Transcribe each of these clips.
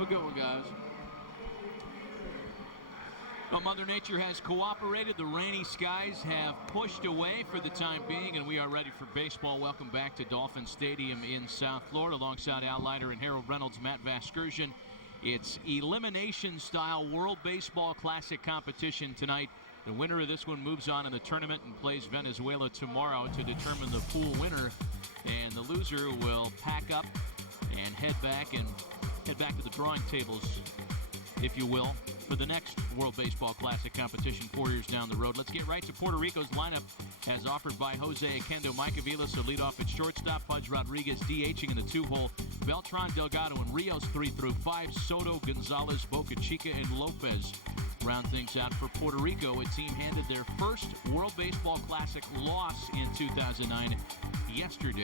Have a good one, guys. Well, Mother Nature has cooperated. The rainy skies have pushed away for the time being, and we are ready for baseball. Welcome back to Dolphin Stadium in South Florida. Alongside Al Leiter and Harold Reynolds, Matt Vasgersian. It's elimination-style World Baseball Classic competition tonight. The winner of this one moves on in the tournament and plays Venezuela tomorrow to determine the pool winner. And the loser will pack up and head back to the drawing tables, if you will, for the next World Baseball Classic competition 4 years down the road. Let's get right to Puerto Rico's lineup as offered by Jose Akendo. Mike Aviles will lead off at shortstop. Pudge Rodriguez DHing in the 2-hole. Beltran, Delgado, and Rios 3 through 5. Soto, Gonzalez, Boca Chica, and Lopez round things out for Puerto Rico, a team handed their first World Baseball Classic loss in 2009 yesterday.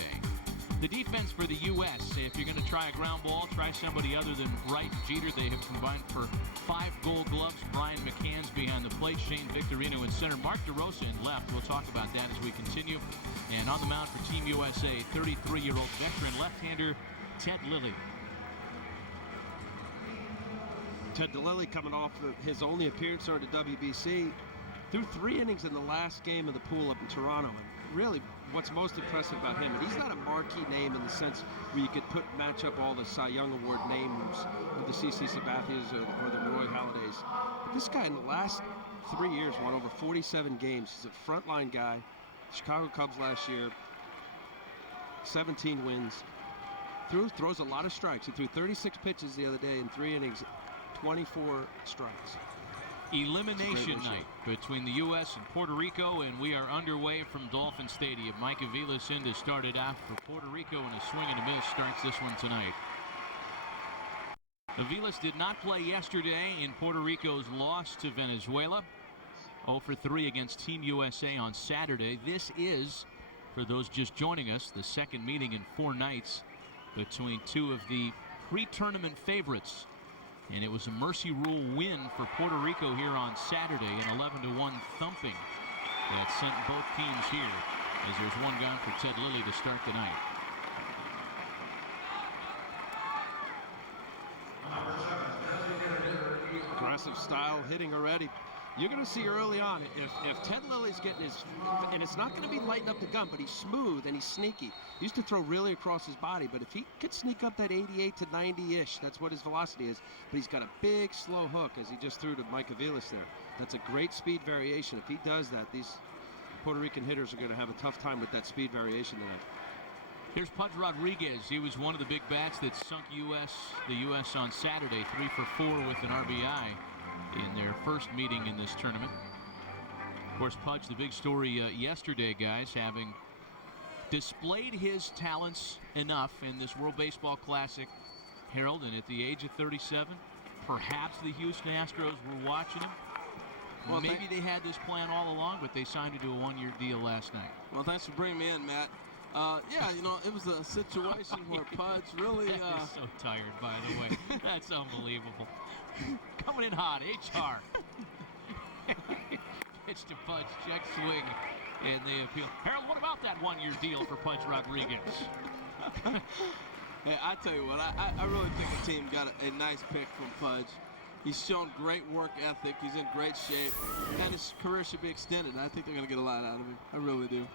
The defense for the U.S., if you're going to try a ground ball, try somebody other than Wright and Jeter. They have combined for 5 Gold Gloves. Brian McCann's behind the plate. Shane Victorino in center. Mark DeRosa in left. We'll talk about that as we continue. And on the mound for Team USA, 33-year-old veteran left-hander Ted Lilly. Ted Lilly coming off his only appearance during the WBC. Threw 3 innings in the last game of the pool up in Toronto. And really, what's most impressive about him, and he's not a marquee name in the sense where you could match up all the Cy Young Award names of the C.C. Sabathias or the Roy Halladay's. But this guy in the last 3 years won over 47 games. He's a frontline guy. Chicago Cubs last year, 17 wins. Throws a lot of strikes. He threw 36 pitches the other day in 3 innings, 24 strikes. Elimination night between the U.S. and Puerto Rico, and we are underway from Dolphin Stadium. Mike Aviles in to start it off for Puerto Rico, and a swing and a miss starts this one tonight. Aviles did not play yesterday in Puerto Rico's loss to Venezuela. 0 for 3 against Team USA on Saturday. This is, for those just joining us, the second meeting in 4 nights between two of the pre-tournament favorites. And it was a mercy rule win for Puerto Rico here on Saturday, an 11-1 thumping that sent both teams here, as there's one gone for Ted Lilly to start the night. Aggressive style hitting already. You're going to see early on, if Ted Lilly's getting his, and it's not going to be lighting up the gun, but he's smooth and he's sneaky. He used to throw really across his body, but if he could sneak up that 88 to 90-ish, that's what his velocity is. But he's got a big, slow hook, as he just threw to Mike Aviles there. That's a great speed variation. If he does that, these Puerto Rican hitters are going to have a tough time with that speed variation tonight. Here's Pudge Rodriguez. He was one of the big bats that sunk the U.S. on Saturday, 3 for 4 with an RBI in their first meeting in this tournament. Of course, Pudge, the big story yesterday, guys, having displayed his talents enough in this World Baseball Classic, Harold, and at the age of 37, perhaps the Houston Astros were watching him. Well, maybe they had this plan all along, but they signed him to a 1-year deal last night. Well, thanks for bringing me in, Matt. Yeah, you know, it was a situation where Pudge really... He's so tired, by the way. That's unbelievable. Coming in hot, HR. Pitch to Pudge, check swing, and they appeal. Harold, what about that 1-year deal for Pudge Rodriguez? Hey, I tell you what, I really think the team got a nice pick from Pudge. He's shown great work ethic. He's in great shape, and his career should be extended. I think they're going to get a lot out of him. I really do.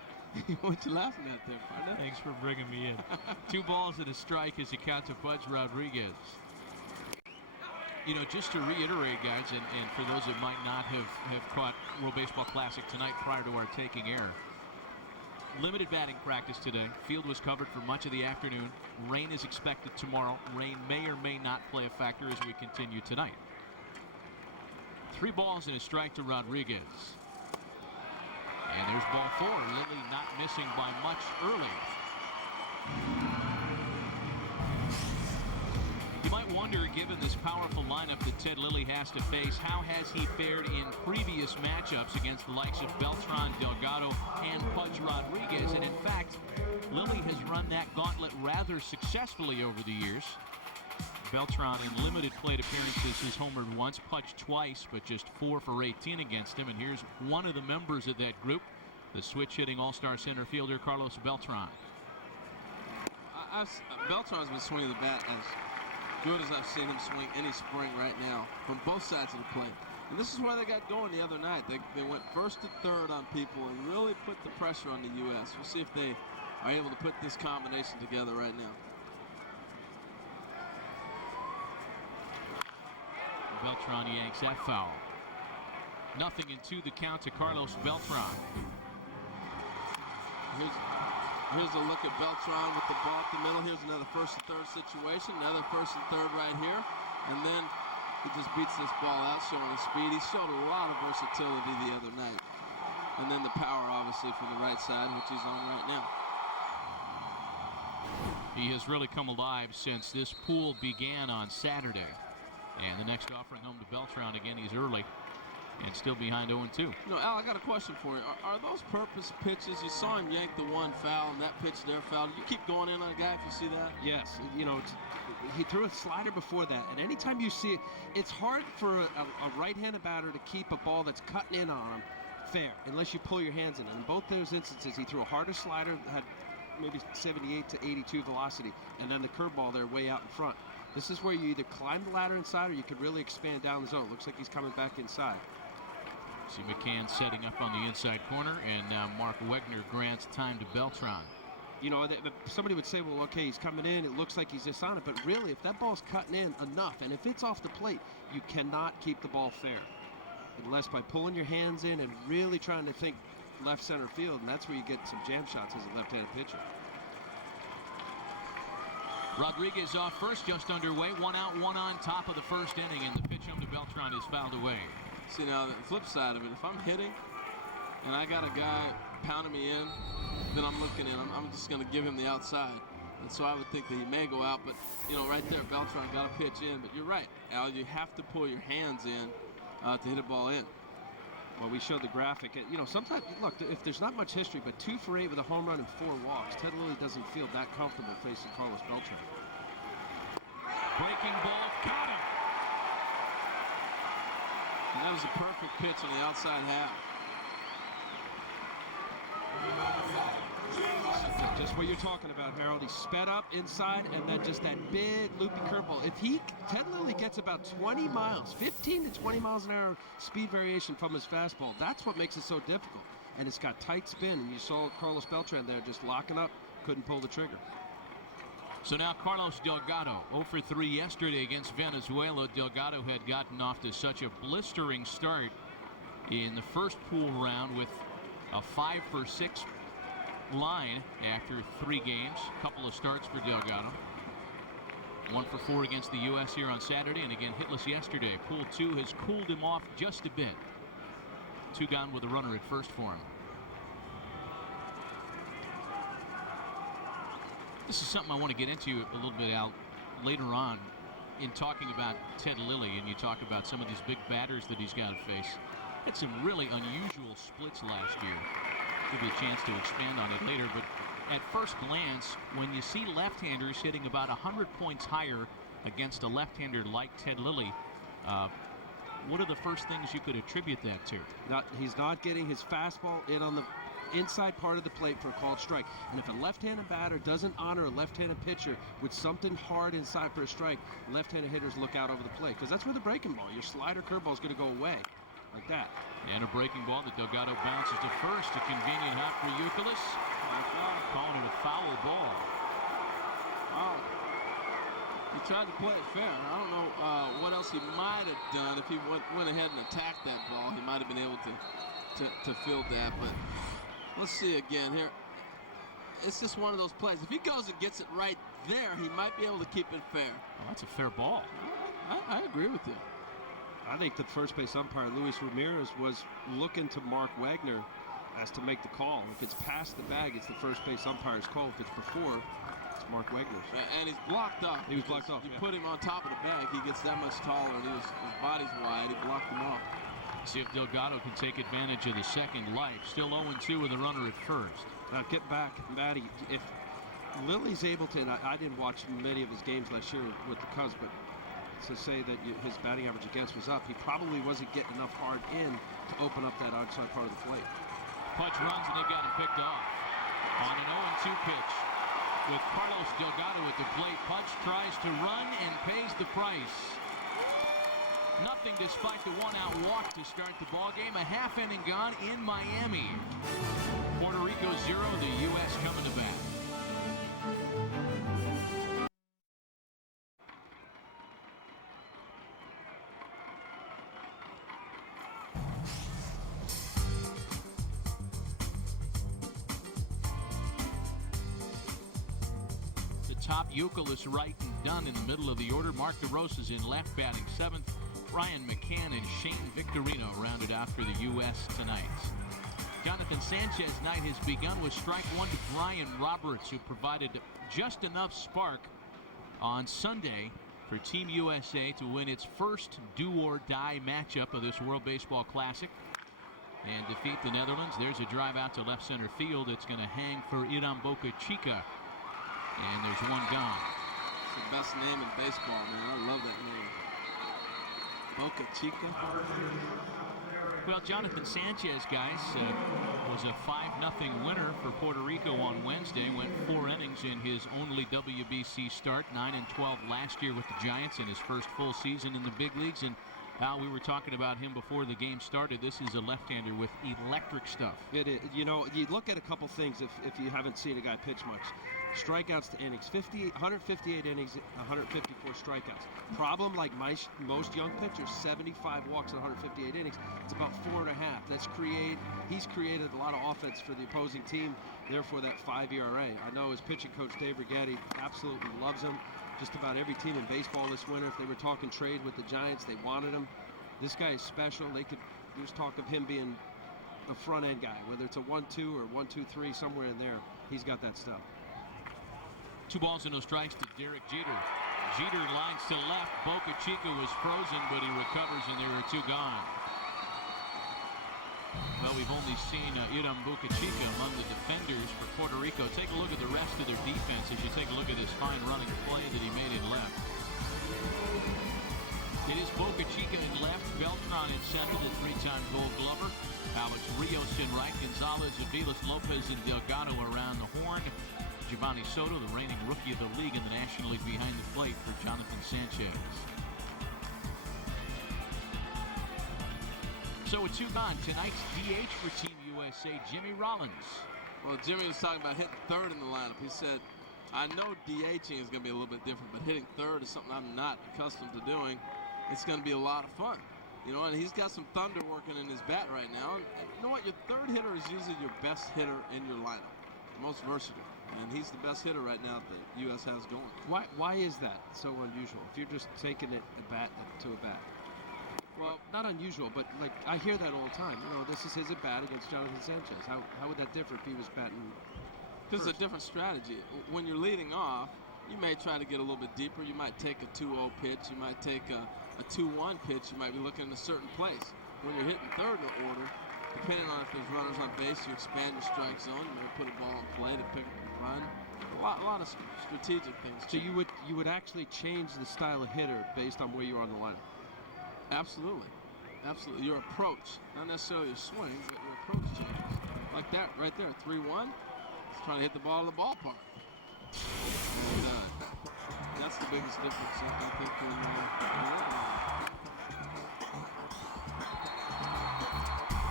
What you laughing at there, partner? Thanks for bringing me in. 2 balls and a strike as you count to Pudge Rodriguez. You know, just to reiterate, guys, and for those that might not have caught World Baseball Classic tonight prior to our taking air, limited batting practice today. Field was covered for much of the afternoon. Rain is expected tomorrow. Rain may or may not play a factor as we continue tonight. 3 balls and a strike to Rodriguez. And there's ball 4. Lilly not missing by much early. You might wonder, given this powerful lineup that Ted Lilly has to face, how has he fared in previous matchups against the likes of Beltran, Delgado, and Pudge Rodriguez? And in fact, Lilly has run that gauntlet rather successfully over the years. Beltran in limited plate appearances has homered once, Pudge twice, but just 4 for 18 against him. And here's one of the members of that group, the switch-hitting all-star center fielder Carlos Beltran. Beltran's been swinging the bat good as I've seen him swing any spring right now from both sides of the plate. And this is where they got going the other night. They went first to third on people and really put the pressure on the U.S. We'll see if they are able to put this combination together right now. Beltran yanks that foul. 0-2 the count to Carlos Beltran. Here's a look at Beltran with the ball at the middle. Here's another first and third situation. Another first and third right here. And then he just beats this ball out, showing the speed. He showed a lot of versatility the other night. And then the power, obviously, from the right side, which he's on right now. He has really come alive since this pool began on Saturday. And the next offering home to Beltran again, he's early. And still behind 0-2. You know, Al, I got a question for you. Are those purpose pitches? You saw him yank the one foul, and that pitch there foul. Do you keep going in on a guy if you see that? Yes. You know, he threw a slider before that. And anytime you see it, it's hard for a right-handed batter to keep a ball that's cutting in on him fair, unless you pull your hands in. And in both those instances, he threw a harder slider that had maybe 78 to 82 velocity, and then the curveball there way out in front. This is where you either climb the ladder inside or you could really expand down the zone. Looks like he's coming back inside. See McCann setting up on the inside corner, and now Mark Wegner grants time to Beltran. You know, somebody would say, well, okay, he's coming in. It looks like he's just on it. But really, if that ball's cutting in enough, and if it's off the plate, you cannot keep the ball fair. Unless by pulling your hands in and really trying to think left center field, and that's where you get some jam shots as a left-handed pitcher. Rodriguez off first, just underway. 1 out, 1 on, top of the first inning, and the pitch home to Beltran is fouled away. See, now the flip side of it, if I'm hitting and I got a guy pounding me in, then I'm looking in. I'm just going to give him the outside. And so I would think that he may go out, but, you know, right there, Beltran got a pitch in. But you're right, Al, you have to pull your hands in to hit a ball in. Well, we showed the graphic. You know, sometimes, look, if there's not much history, but 2 for 8 with a home run and 4 walks, Ted Lilly doesn't feel that comfortable facing Carlos Beltran. Breaking ball, got him. And that was a perfect pitch on the outside half. Just what you're talking about, Harold. He sped up inside, and then just that big loopy curveball. If Ted Lilly gets about 20 miles, 15 to 20 miles an hour speed variation from his fastball, that's what makes it so difficult. And it's got tight spin, and you saw Carlos Beltran there just locking up, couldn't pull the trigger. So now Carlos Delgado, 0 for 3 yesterday against Venezuela. Delgado had gotten off to such a blistering start in the first pool round with a 5 for 6 line after 3 games. A couple of starts for Delgado. 1 for 4 against the U.S. here on Saturday, and again hitless yesterday. Pool 2 has cooled him off just a bit. 2 gone with a runner at first for him. This is something I want to get into a little bit, Al, later on in talking about Ted Lilly, and you talk about some of these big batters that he's got to face. Had some really unusual splits last year. Give you a chance to expand on it later, but at first glance, when you see left-handers hitting about 100 points higher against a left-hander like Ted Lilly, what are the first things you could attribute that to? He's not getting his fastball in on the inside part of the plate for a called strike. And if a left-handed batter doesn't honor a left-handed pitcher with something hard inside for a strike, left-handed hitters look out over the plate, because that's where the breaking ball, your slider curveball is going to go away like that. And a breaking ball that Delgado bounces to first. A convenient hop for Youkilis. Calling it a foul ball. Wow. He tried to play it fair. I don't know what else he might have done. If he went ahead and attacked that ball, he might have been able to field that. But let's see again here. It's just one of those plays. If he goes and gets it right there, he might be able to keep it fair. Well, that's a fair ball. I agree with you. I think the first base umpire, Luis Ramirez, was looking to Mark Wegner as to make the call. If it's past the bag, it's the first base umpire's call. If it's before, it's Mark Wegner's. And he's blocked off. He was blocked off. You put him on top of the bag, he gets that much taller, and his body's wide. He blocked him off. See if Delgado can take advantage of the second life. Still 0-2 with a runner at first. Now get back, Matty. If Lilly's able to, and I didn't watch many of his games last year with the Cubs, but to say that his batting average against was up, he probably wasn't getting enough hard in to open up that outside part of the plate. Pudge runs, and they've got him picked off on an 0-2 pitch. with Carlos Delgado at the plate. Pudge tries to run and pays the price. Nothing despite the one-out walk to start the ball game. A half inning gone in Miami. Puerto Rico 0, the U.S. coming to bat. Top Youkilis right and done in the middle of the order. Mark DeRosa is in left, batting 7th. Ryan McCann and Shane Victorino rounded out for the U.S. tonight. Jonathan Sanchez's night has begun with strike one to Brian Roberts, who provided just enough spark on Sunday for Team USA to win its first do-or-die matchup of this World Baseball Classic and defeat the Netherlands. There's a drive out to left center field. It's going to hang for Iram Boca Chica. And there's one gone. It's the best name in baseball, man. I love that name. Boca Chica. Well, Jonathan Sanchez, guys, was a 5-0 winner for Puerto Rico on Wednesday. Went 4 innings in his only WBC start. 9-12 last year with the Giants in his first full season in the big leagues. And Al, we were talking about him before the game started. This is a left-hander with electric stuff. It is. You know, you look at a couple things if you haven't seen a guy pitch much. Strikeouts to innings, 158 innings, 154 strikeouts. Problem, like most young pitchers, 75 walks in 158 innings. It's about 4.5. He's created a lot of offense for the opposing team, therefore that 5 ERA. I know his pitching coach, Dave Rigetti, absolutely loves him. Just about every team in baseball this winter, if they were talking trade with the Giants, they wanted him. This guy is special. There's talk of him being a front-end guy, whether it's a 1-2 or 1-2-3, somewhere in there. He's got that stuff. 2 balls and no strikes to Derek Jeter. Jeter lines to left. Boca Chica was frozen, but he recovers, and there are 2 gone. Well, we've only seen Iram Boca Chica among the defenders for Puerto Rico. Take a look at the rest of their defense as you take a look at this fine running play that he made in left. It is Boca Chica in left, Beltran in center, the 3-time Gold Glover. Alex Rios in right, Gonzalez, Aviles, Lopez, and Delgado around the horn. Giovanni Soto, the reigning rookie of the league in the National League behind the plate for Jonathan Sanchez. So with 2 gone, tonight's DH for Team USA, Jimmy Rollins. Well, Jimmy was talking about hitting third in the lineup. He said, I know DHing is going to be a little bit different, but hitting third is something I'm not accustomed to doing. It's going to be a lot of fun. You know, and he's got some thunder working in his bat right now. And you know what? Your third hitter is usually your best hitter in your lineup, the most versatile. And he's the best hitter right now that the U.S. has going. Why is that so unusual? If you're just taking it a bat to a bat. Well, not unusual, but like I hear that all the time. You know, this is his at bat against Jonathan Sanchez. How would that differ if he was batting? This is a different strategy. When you're leading off, you may try to get a little bit deeper. You might take a 2-0 pitch. You might take a 2-1 pitch. You might be looking in a certain place. When you're hitting third in the order, depending on if there's runners on base, you expand your strike zone. You may put a ball in play to pick up a run. A lot of strategic things. So you would actually change the style of hitter based on where you are on the lineup? Absolutely. Absolutely. Your approach, not necessarily your swing, but your approach changes. Like that right there, 3-1. He's trying to hit the ball in the ballpark. And, that's the biggest difference, I think, in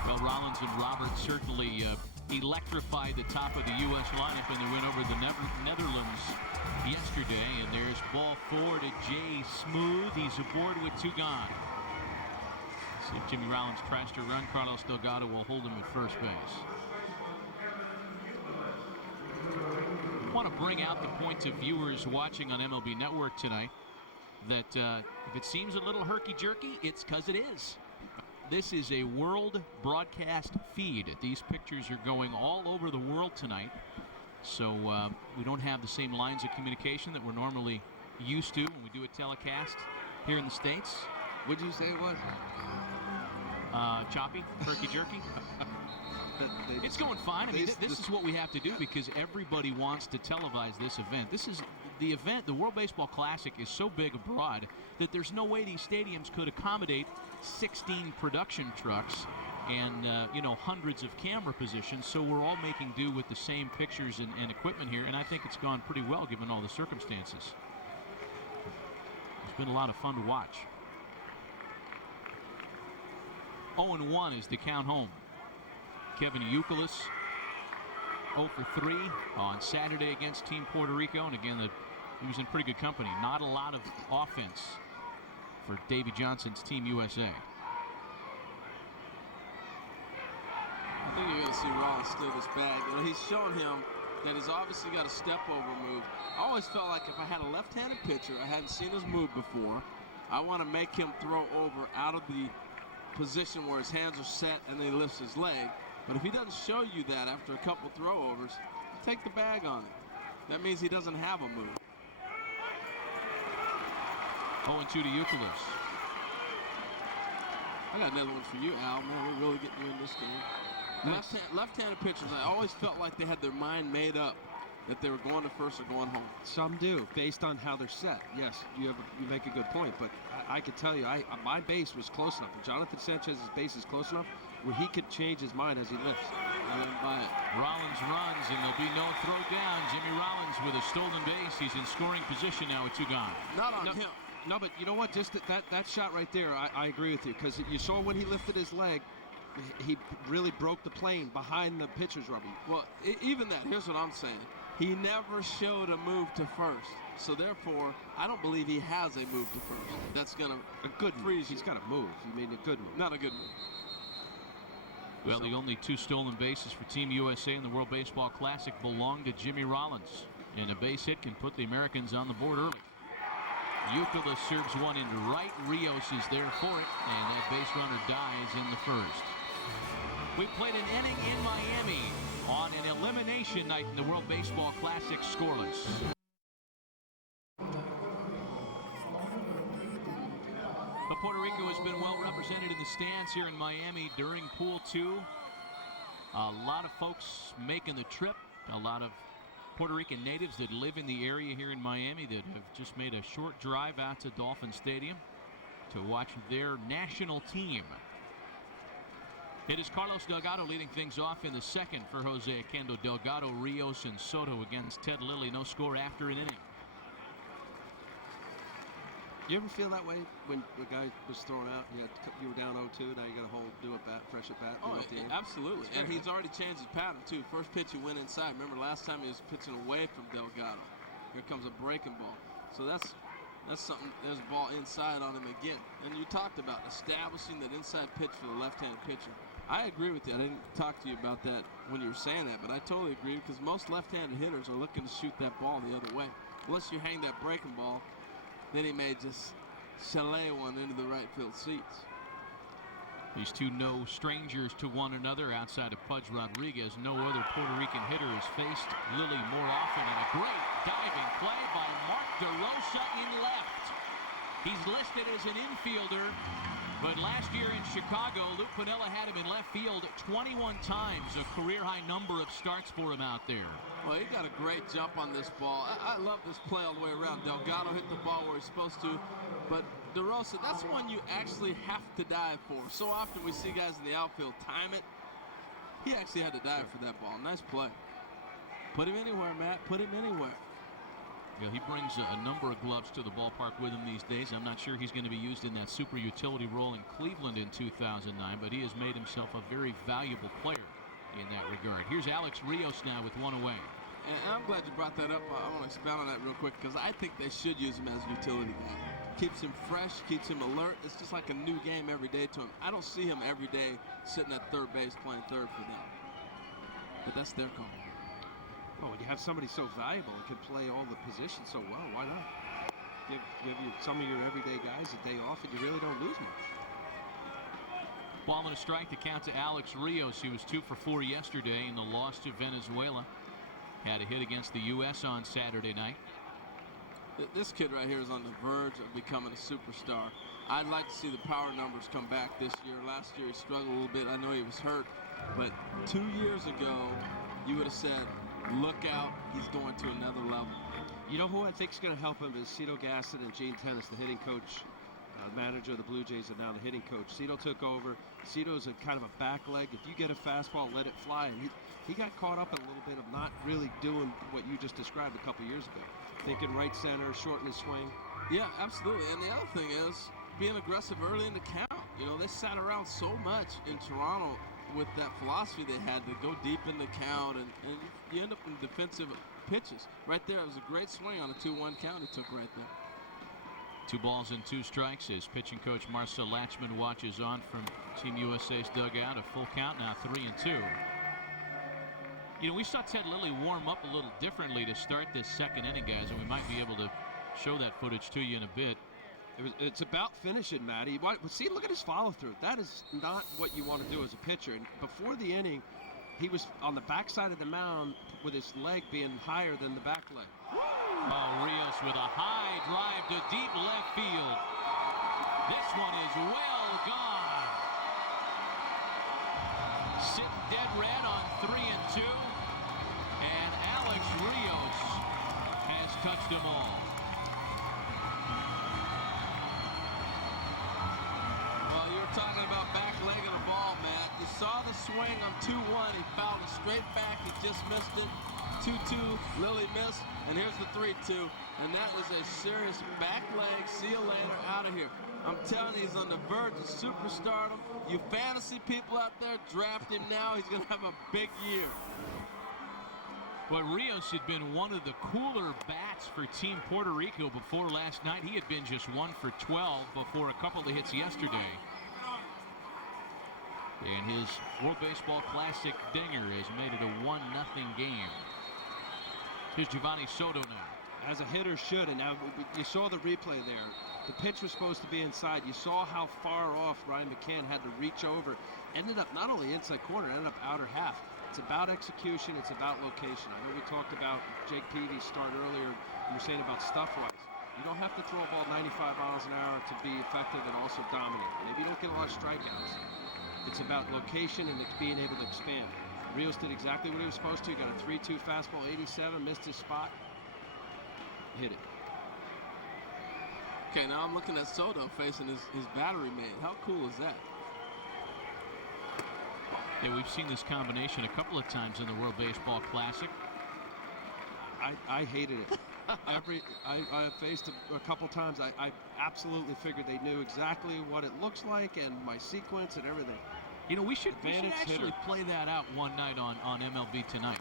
Well, Rollins and Roberts certainly electrified the top of the U.S. lineup in the win over the Netherlands yesterday. And there's ball 4 to Jay Smooth. He's aboard with 2 gone. See if Jimmy Rollins tries to run. Carlos Delgado will hold him at first base. I want to bring out the point of viewers watching on MLB Network tonight that if it seems a little herky-jerky, it's because it is. This is a world broadcast feed. These pictures are going all over the world tonight. So we don't have the same lines of communication that we're normally used to when we do a telecast here in the States. What'd you say it was? Choppy, herky-jerky. It's going fine. I mean, this is what we have to do because everybody wants to televise this event. This is the event. The World Baseball Classic is so big abroad that there's no way these stadiums could accommodate 16 production trucks and you know, hundreds of camera positions, so we're all making do with the same pictures and equipment here, and I think it's gone pretty well given all the circumstances. It's been a lot of fun to watch. 0-1 is the count home. Kevin Youkilis 0 for 3 on Saturday against Team Puerto Rico, and again he was in pretty good company. Not a lot of offense for Davey Johnson's Team USA. I think you're going to see Rollins steal this bag. You know, he's shown him that he's obviously got a step over move. I always felt like if I had a left-handed pitcher, I hadn't seen his move before, I want to make him throw over out of the position where his hands are set and then he lifts his leg. But if he doesn't show you that after a couple throwovers, take the bag on it. That means he doesn't have a move. 0-2 to Youkilis. I got another one for you, Al. Man, we're really getting you in this game. Left-handed pitchers, I always felt like they had their mind made up that they were going to first or going home. Some do, based on how they're set. Yes, you make a good point, but I could tell you, my base was close enough. And Jonathan Sanchez's base is close enough where he could change his mind as he lifts. Rollins runs, and there'll be no throw down. Jimmy Rollins with a stolen base. He's in scoring position now with 2 gone. Not on him. No, but you know what? Just that shot right there, I agree with you, because you saw when he lifted his leg, he really broke the plane behind the pitcher's rubber. Well, even that, here's what I'm saying. He never showed a move to first. So therefore, I don't believe he has a move to first. That's going to a good freeze. He's got a move. You mean a good move? Not a good move. Well, the only 2 stolen bases for Team USA in the World Baseball Classic belong to Jimmy Rollins. And a base hit can put the Americans on the board early. Youkilis serves one into right. Rios is there for it, and that base runner dies in the first. We played an inning in Miami on an elimination night in the World Baseball Classic scoreless. But Puerto Rico has been well represented in the stands here in Miami during Pool 2. A lot of folks making the trip, a lot of Puerto Rican natives that live in the area here in Miami that have just made a short drive out to Dolphin Stadium to watch their national team. It is Carlos Delgado leading things off in the second for Jose Oquendo. Delgado, Rios, and Soto against Ted Lilly. No score after an inning. You ever feel that way when the guy was thrown out? You were down 0-2, now you got to do it back, fresh at bat. Oh, absolutely. And he's already changed his pattern, too. First pitch, he went inside. Remember, last time he was pitching away from Delgado. Here comes a breaking ball. So that's something. There's a ball inside on him again. And you talked about establishing that inside pitch for the left-handed pitcher. I agree with you. I didn't talk to you about that when you were saying that, but I totally agree because most left-handed hitters are looking to shoot that ball the other way. Unless you hang that breaking ball, then he may just chalet one into the right field seats. These two no strangers to one another outside of Pudge Rodriguez. No other Puerto Rican hitter has faced Lilly more often, and a great diving play by Mark DeRosa in left. He's listed as an infielder, but last year in Chicago, Lou Piniella had him in left field 21 times, a career-high number of starts for him out there. Well, he got a great jump on this ball. I love this play all the way around. Delgado hit the ball where he's supposed to, but DeRosa, that's one you actually have to dive for. So often we see guys in the outfield time it. He actually had to dive for that ball. Nice play. Put him anywhere, Matt. Put him anywhere. Yeah, he brings a number of gloves to the ballpark with him these days. I'm not sure he's going to be used in that super utility role in Cleveland in 2009, but he has made himself a very valuable player in that regard. Here's Alex Rios now with one away. And I'm glad you brought that up. I want to expound on that real quick because I think they should use him as a utility guy. Keeps him fresh, keeps him alert. It's just like a new game every day to him. I don't see him every day sitting at third base playing third for them. But that's their call. Oh, when you have somebody so valuable and can play all the positions so well, why not? Give some of your everyday guys a day off and you really don't lose much. Ball and a strike to count to Alex Rios. He was 2 for 4 yesterday in the loss to Venezuela. Had a hit against the U.S. on Saturday night. This kid right here is on the verge of becoming a superstar. I'd like to see the power numbers come back this year. Last year he struggled a little bit. I know he was hurt. But 2 years ago, you would have said, look out, he's going to another level. You know who I think is going to help him is Cito Gaston and Gene Tennis, the hitting coach manager of the Blue Jays and now the hitting coach. Cito took over. Cito's a kind of a back leg. If you get a fastball, let it fly. And he got caught up in a little bit of not really doing what you just described a couple years ago. Thinking right center, shorten his swing. Yeah, absolutely. And the other thing is being aggressive early in the count. You know, they sat around so much in Toronto with that philosophy they had to go deep in the count, and you end up in defensive pitches. Right there, it was a great swing on a 2-1 count he took right there. 2 balls and 2 strikes as pitching coach Marcel Latchman watches on from Team USA's dugout. A full count now, 3-2. You know, we saw Ted Lilly warm up a little differently to start this second inning, guys, and we might be able to show that footage to you in a bit. It's about finishing, Matty. See, look at his follow-through. That is not what you want to do as a pitcher. And before the inning, he was on the backside of the mound with his leg being higher than the back leg. Oh, Rios with a high drive to deep left field. This one is well gone. Sitting dead red on 3-2. And Alex Rios has touched them all. Well, you were talking about back leg of the ball, Matt. You saw the swing on 2-1. He fouled it straight back. He just missed it. 2-2, Lilly missed, and here's the 3-2. And that was a serious back leg. See you later, out of here. I'm telling you, he's on the verge of superstardom. You fantasy people out there, draft him now. He's going to have a big year. But Rios had been one of the cooler bats for Team Puerto Rico before last night. He had been just 1 for 12 before a couple of hits yesterday. And his World Baseball Classic dinger has made it a 1-0 game. Here's Giovanni Soto now. As a hitter should, and now you saw the replay there. The pitch was supposed to be inside. You saw how far off Ryan McCann had to reach over. Ended up not only inside corner, ended up outer half. It's about execution. It's about location. I know we talked about Jake Peavy's start earlier. You were saying about stuff-wise. You don't have to throw a ball 95 miles an hour to be effective and also dominate. Maybe you don't get a lot of strikeouts. It's about location and it's being able to expand. Rios did exactly what he was supposed to. He got a 3-2 fastball, 87, missed his spot, hit it. Okay, now I'm looking at Soto facing his battery mate. How cool is that? Yeah, we've seen this combination a couple of times in the World Baseball Classic. I hated it. I faced it a couple times. I absolutely figured they knew exactly what it looks like and my sequence and everything. You know, we should actually hitter. play that out one night on MLB Tonight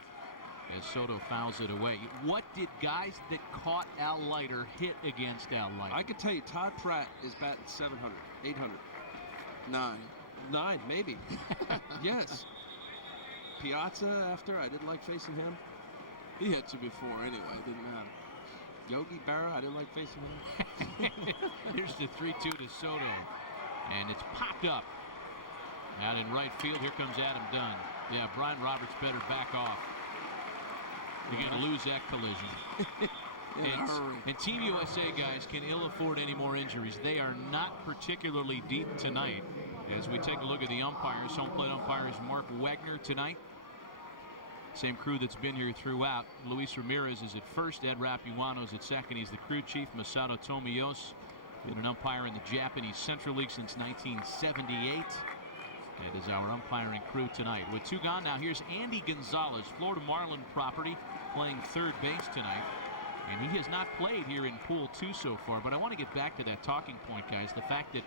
as Soto fouls it away. What did guys that caught Al Leiter hit against Al Leiter? I could tell you Todd Pratt is batting 700, 800. 9, maybe. Yes. Piazza after, I didn't like facing him. He hit you before anyway, it didn't matter. Yogi Berra, I didn't like facing him. Here's the 3-2 to Soto. And it's popped up. Out in right field, here comes Adam Dunn. Yeah, Brian Roberts better back off. You're going to lose that collision. And Team USA, guys, can ill afford any more injuries. They are not particularly deep tonight. As we take a look at the umpires, home plate umpire is Mark Wegner tonight. Same crew that's been here throughout. Luis Ramirez is at first. Ed Rapuano is at second. He's the crew chief. Masato Tomiyos, been an umpire in the Japanese Central League since 1978. That is our umpiring crew tonight. With 2 gone now, here's Andy Gonzalez, Florida Marlin property, playing third base tonight. And he has not played here in Pool 2 so far. But I want to get back to that talking point, guys. The fact that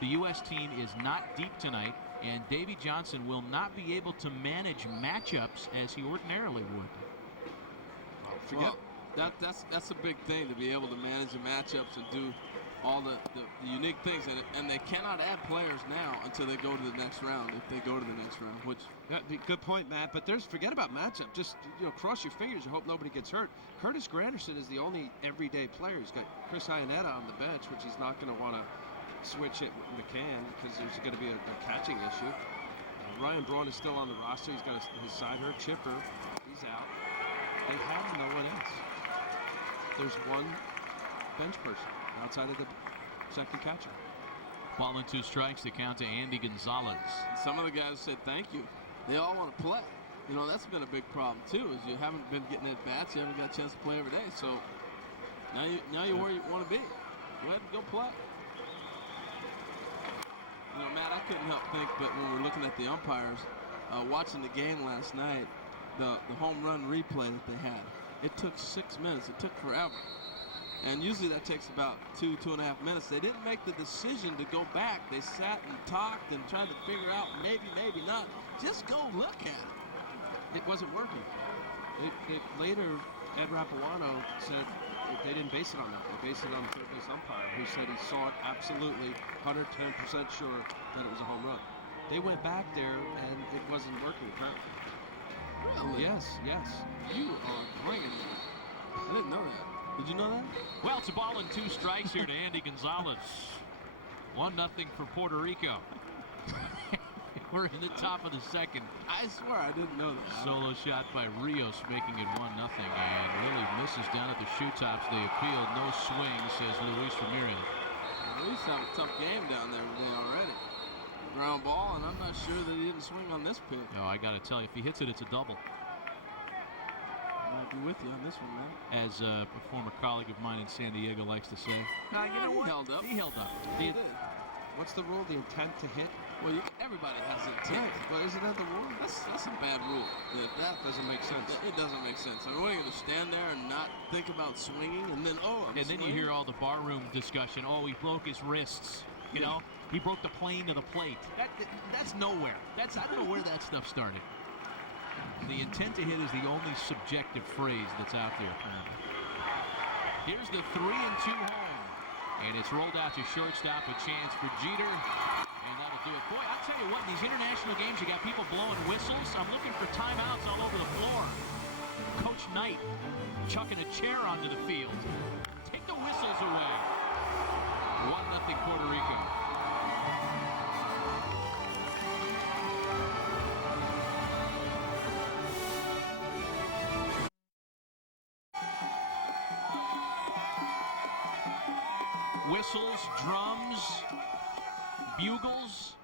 the U.S. team is not deep tonight, and Davey Johnson will not be able to manage matchups as he ordinarily would. Well, that's a big thing, to be able to manage the matchups and do all the unique things, and they cannot add players now until they go to the next round, if they go to the next round. Which, good point, Matt. But forget about matchup. Just cross your fingers and hope nobody gets hurt. Curtis Granderson is the only everyday player. He's got Chris Iannetta on the bench, which he's not going to want to switch it with McCann because there's going to be a catching issue. Ryan Braun is still on the roster. He's got his side hurt. Chipper, he's out. They have no one else. There's one bench person outside of the second catcher. Ball and 2 strikes, the count to Andy Gonzalez. Some of the guys said thank you. They all want to play. You know, that's been a big problem too, is you haven't been getting at bats. You haven't got a chance to play every day. So now you're where you want to be. Go ahead and go play. couldn't help think, but when we're looking at the umpires, watching the game last night, the home run replay that they had, it took 6 minutes. It took forever. And usually that takes about 2.5 minutes. They didn't make the decision to go back. They sat and talked and tried to figure out maybe, maybe not. Just go look at it. It wasn't working. Later, Ed Rapuano said they didn't base it on that. They based it on the third base umpire, who said he saw it absolutely 110% sure that it was a home run. They went back there and it wasn't working apparently. Really? Yes. You are bringing that. I didn't know that. Did you know that? Well, it's a ball and 2 strikes here to Andy Gonzalez. 1-0 for Puerto Rico. We're in the top of the second. I swear I didn't know that. Solo shot by Rios, making it 1-0. And Lily misses down at the shoe tops. They appealed. No swing, says Luis Ramirez. Luis have a tough game down there today already. Ground ball, and I'm not sure that he didn't swing on this pitch. No, I got to tell you, if he hits it, it's a double. Might be with you on this one, man. As a former colleague of mine in San Diego likes to say. Nah, you know what? He held up. He did. What's the rule? The intent to hit? Well, everybody has intent. Well, isn't that the rule? That's a bad rule. That doesn't make sense. It doesn't make sense. I mean, what are you going to stand there and not think about swinging, and then then you hear all the barroom discussion. Oh, he broke his wrists. You know, he broke the plane of the plate. That's nowhere. I don't know where that stuff started. The intent to hit is the only subjective phrase that's out there. Here's the 3-2 home, and it's rolled out to shortstop. A chance for Jeter. And that'll do it. Boy, I'll tell you what, in these international games, you got people blowing whistles. I'm looking for timeouts all over the floor. Coach Knight chucking a chair onto the field. Take the whistles away. 1-0 Puerto Rico. Whistles, drums, bugles.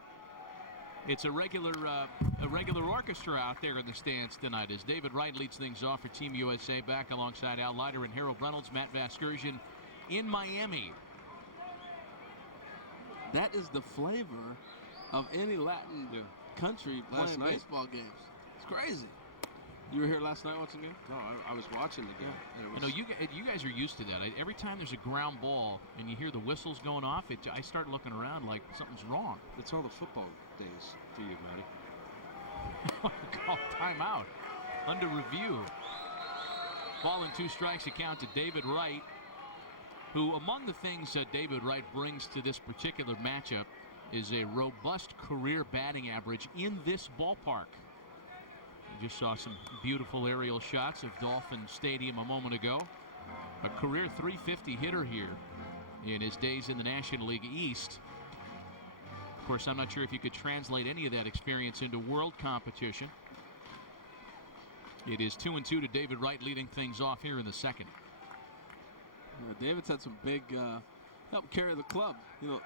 It's a regular orchestra out there in the stands tonight as David Wright leads things off for Team USA, back alongside Al Leiter and Harold Reynolds. Matt Vasgersian in Miami. That is the flavor of any Latin country playing baseball games. It's crazy. You were here last night watching the game? No, I was watching the game. You know, you guys are used to that. Every time there's a ground ball and you hear the whistles going off, I start looking around like something's wrong. It's all the football days for you, Matty. Call timeout. Under review. Ball and 2 strikes account to David Wright, who, among the things that David Wright brings to this particular matchup, is a robust career batting average in this ballpark. We just saw some beautiful aerial shots of Dolphin Stadium a moment ago. A career .350 hitter here in his days in the National League East. Of course, I'm not sure if you could translate any of that experience into world competition. It is 2-2 to David Wright, leading things off here in the second. David's had some big help carry the club. You know,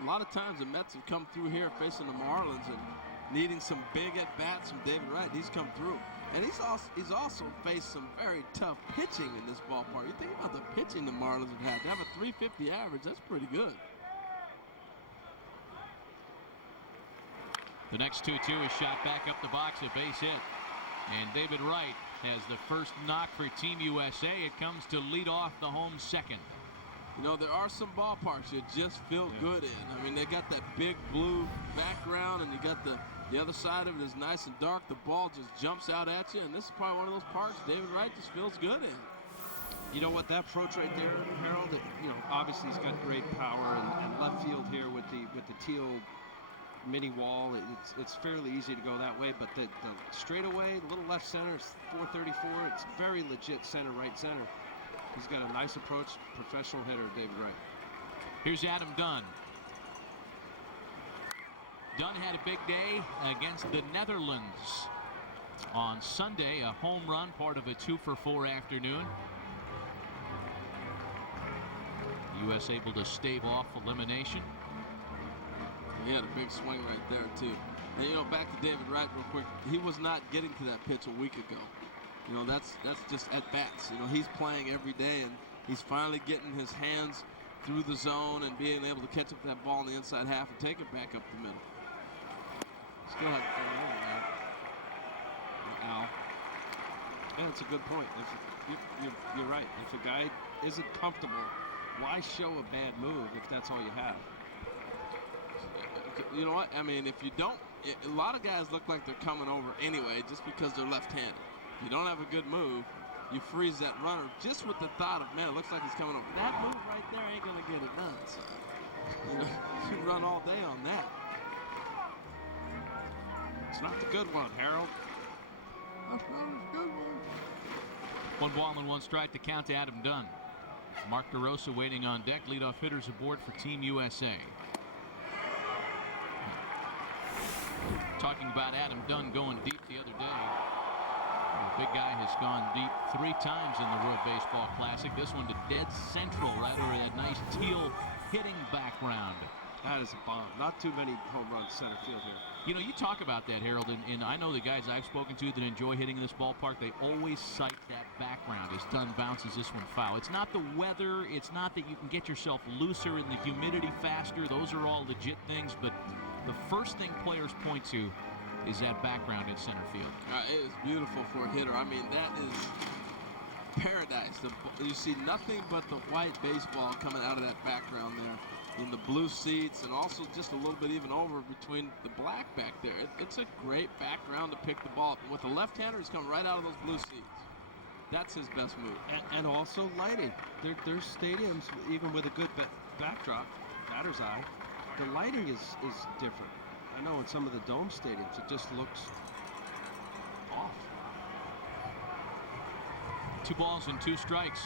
a lot of times the Mets have come through here facing the Marlins and needing some big at-bats from David Wright. He's come through. And he's also faced some very tough pitching in this ballpark. You think about the pitching the Marlins have had. To have a .350 average, that's pretty good. The next 2-2 is shot back up the box, a base hit. And David Wright has the first knock for Team USA. It comes to lead off the home second. You know, there are some ballparks you just feel good in. I mean, they got that big blue background, and you got the other side of it is nice and dark. The ball just jumps out at you, and this is probably one of those parks David Wright just feels good in. You know what, that approach right there, Harold, obviously he's got great power, and left field here with the teal mini wall, it's fairly easy to go that way, but the straightaway, the little left center, 434, it's very legit right center. He's got a nice approach, professional hitter, David Wright. Here's Adam Dunn. Dunn had a big day against the Netherlands on Sunday, a home run, part of a 2-for-4 afternoon. U.S. able to stave off elimination. He had a big swing right there, too. And, you know, back to David Wright real quick. He was not getting to that pitch a week ago. You know, that's just at-bats. You know, he's playing every day, and he's finally getting his hands through the zone and being able to catch up that ball in the inside half and take it back up the middle. Still hasn't thrown over that. Al. Yeah, that's a good point. You're right. If a guy isn't comfortable, why show a bad move if that's all you have? You know what? I mean, if you don't, a lot of guys look like they're coming over anyway just because they're left-handed. If you don't have a good move, you freeze that runner just with the thought of, man, it looks like he's coming over. That move right there ain't going to get it done. So, you know, you run all day on that. It's not the good one, Harold. That's not a good one. 1 ball and 1 strike to count to Adam Dunn. Mark DeRosa waiting on deck. Leadoff hitters aboard for Team USA. Talking about Adam Dunn going deep the other day. The big guy has gone deep 3 times in the World Baseball Classic. This one to dead central, right over that nice teal hitting background. That is a bomb. Not too many home runs center field here. You know, you talk about that, Harold, and I know the guys I've spoken to that enjoy hitting in this ballpark, they always cite that background as Dunn bounces this one foul. It's not the weather. It's not that you can get yourself looser in the humidity faster. Those are all legit things, but the first thing players point to is that background in center field. It is beautiful for a hitter. I mean, that is paradise. You see nothing but the white baseball coming out of that background there. In the blue seats, and also just a little bit even over between the black back there. It's a great background to pick the ball up. And with the left-hander, he's coming right out of those blue seats. That's his best move. And also lighting. There's stadiums, even with a good backdrop, batter's eye, the lighting is different. I know in some of the dome stadiums, it just looks off. 2 balls and 2 strikes.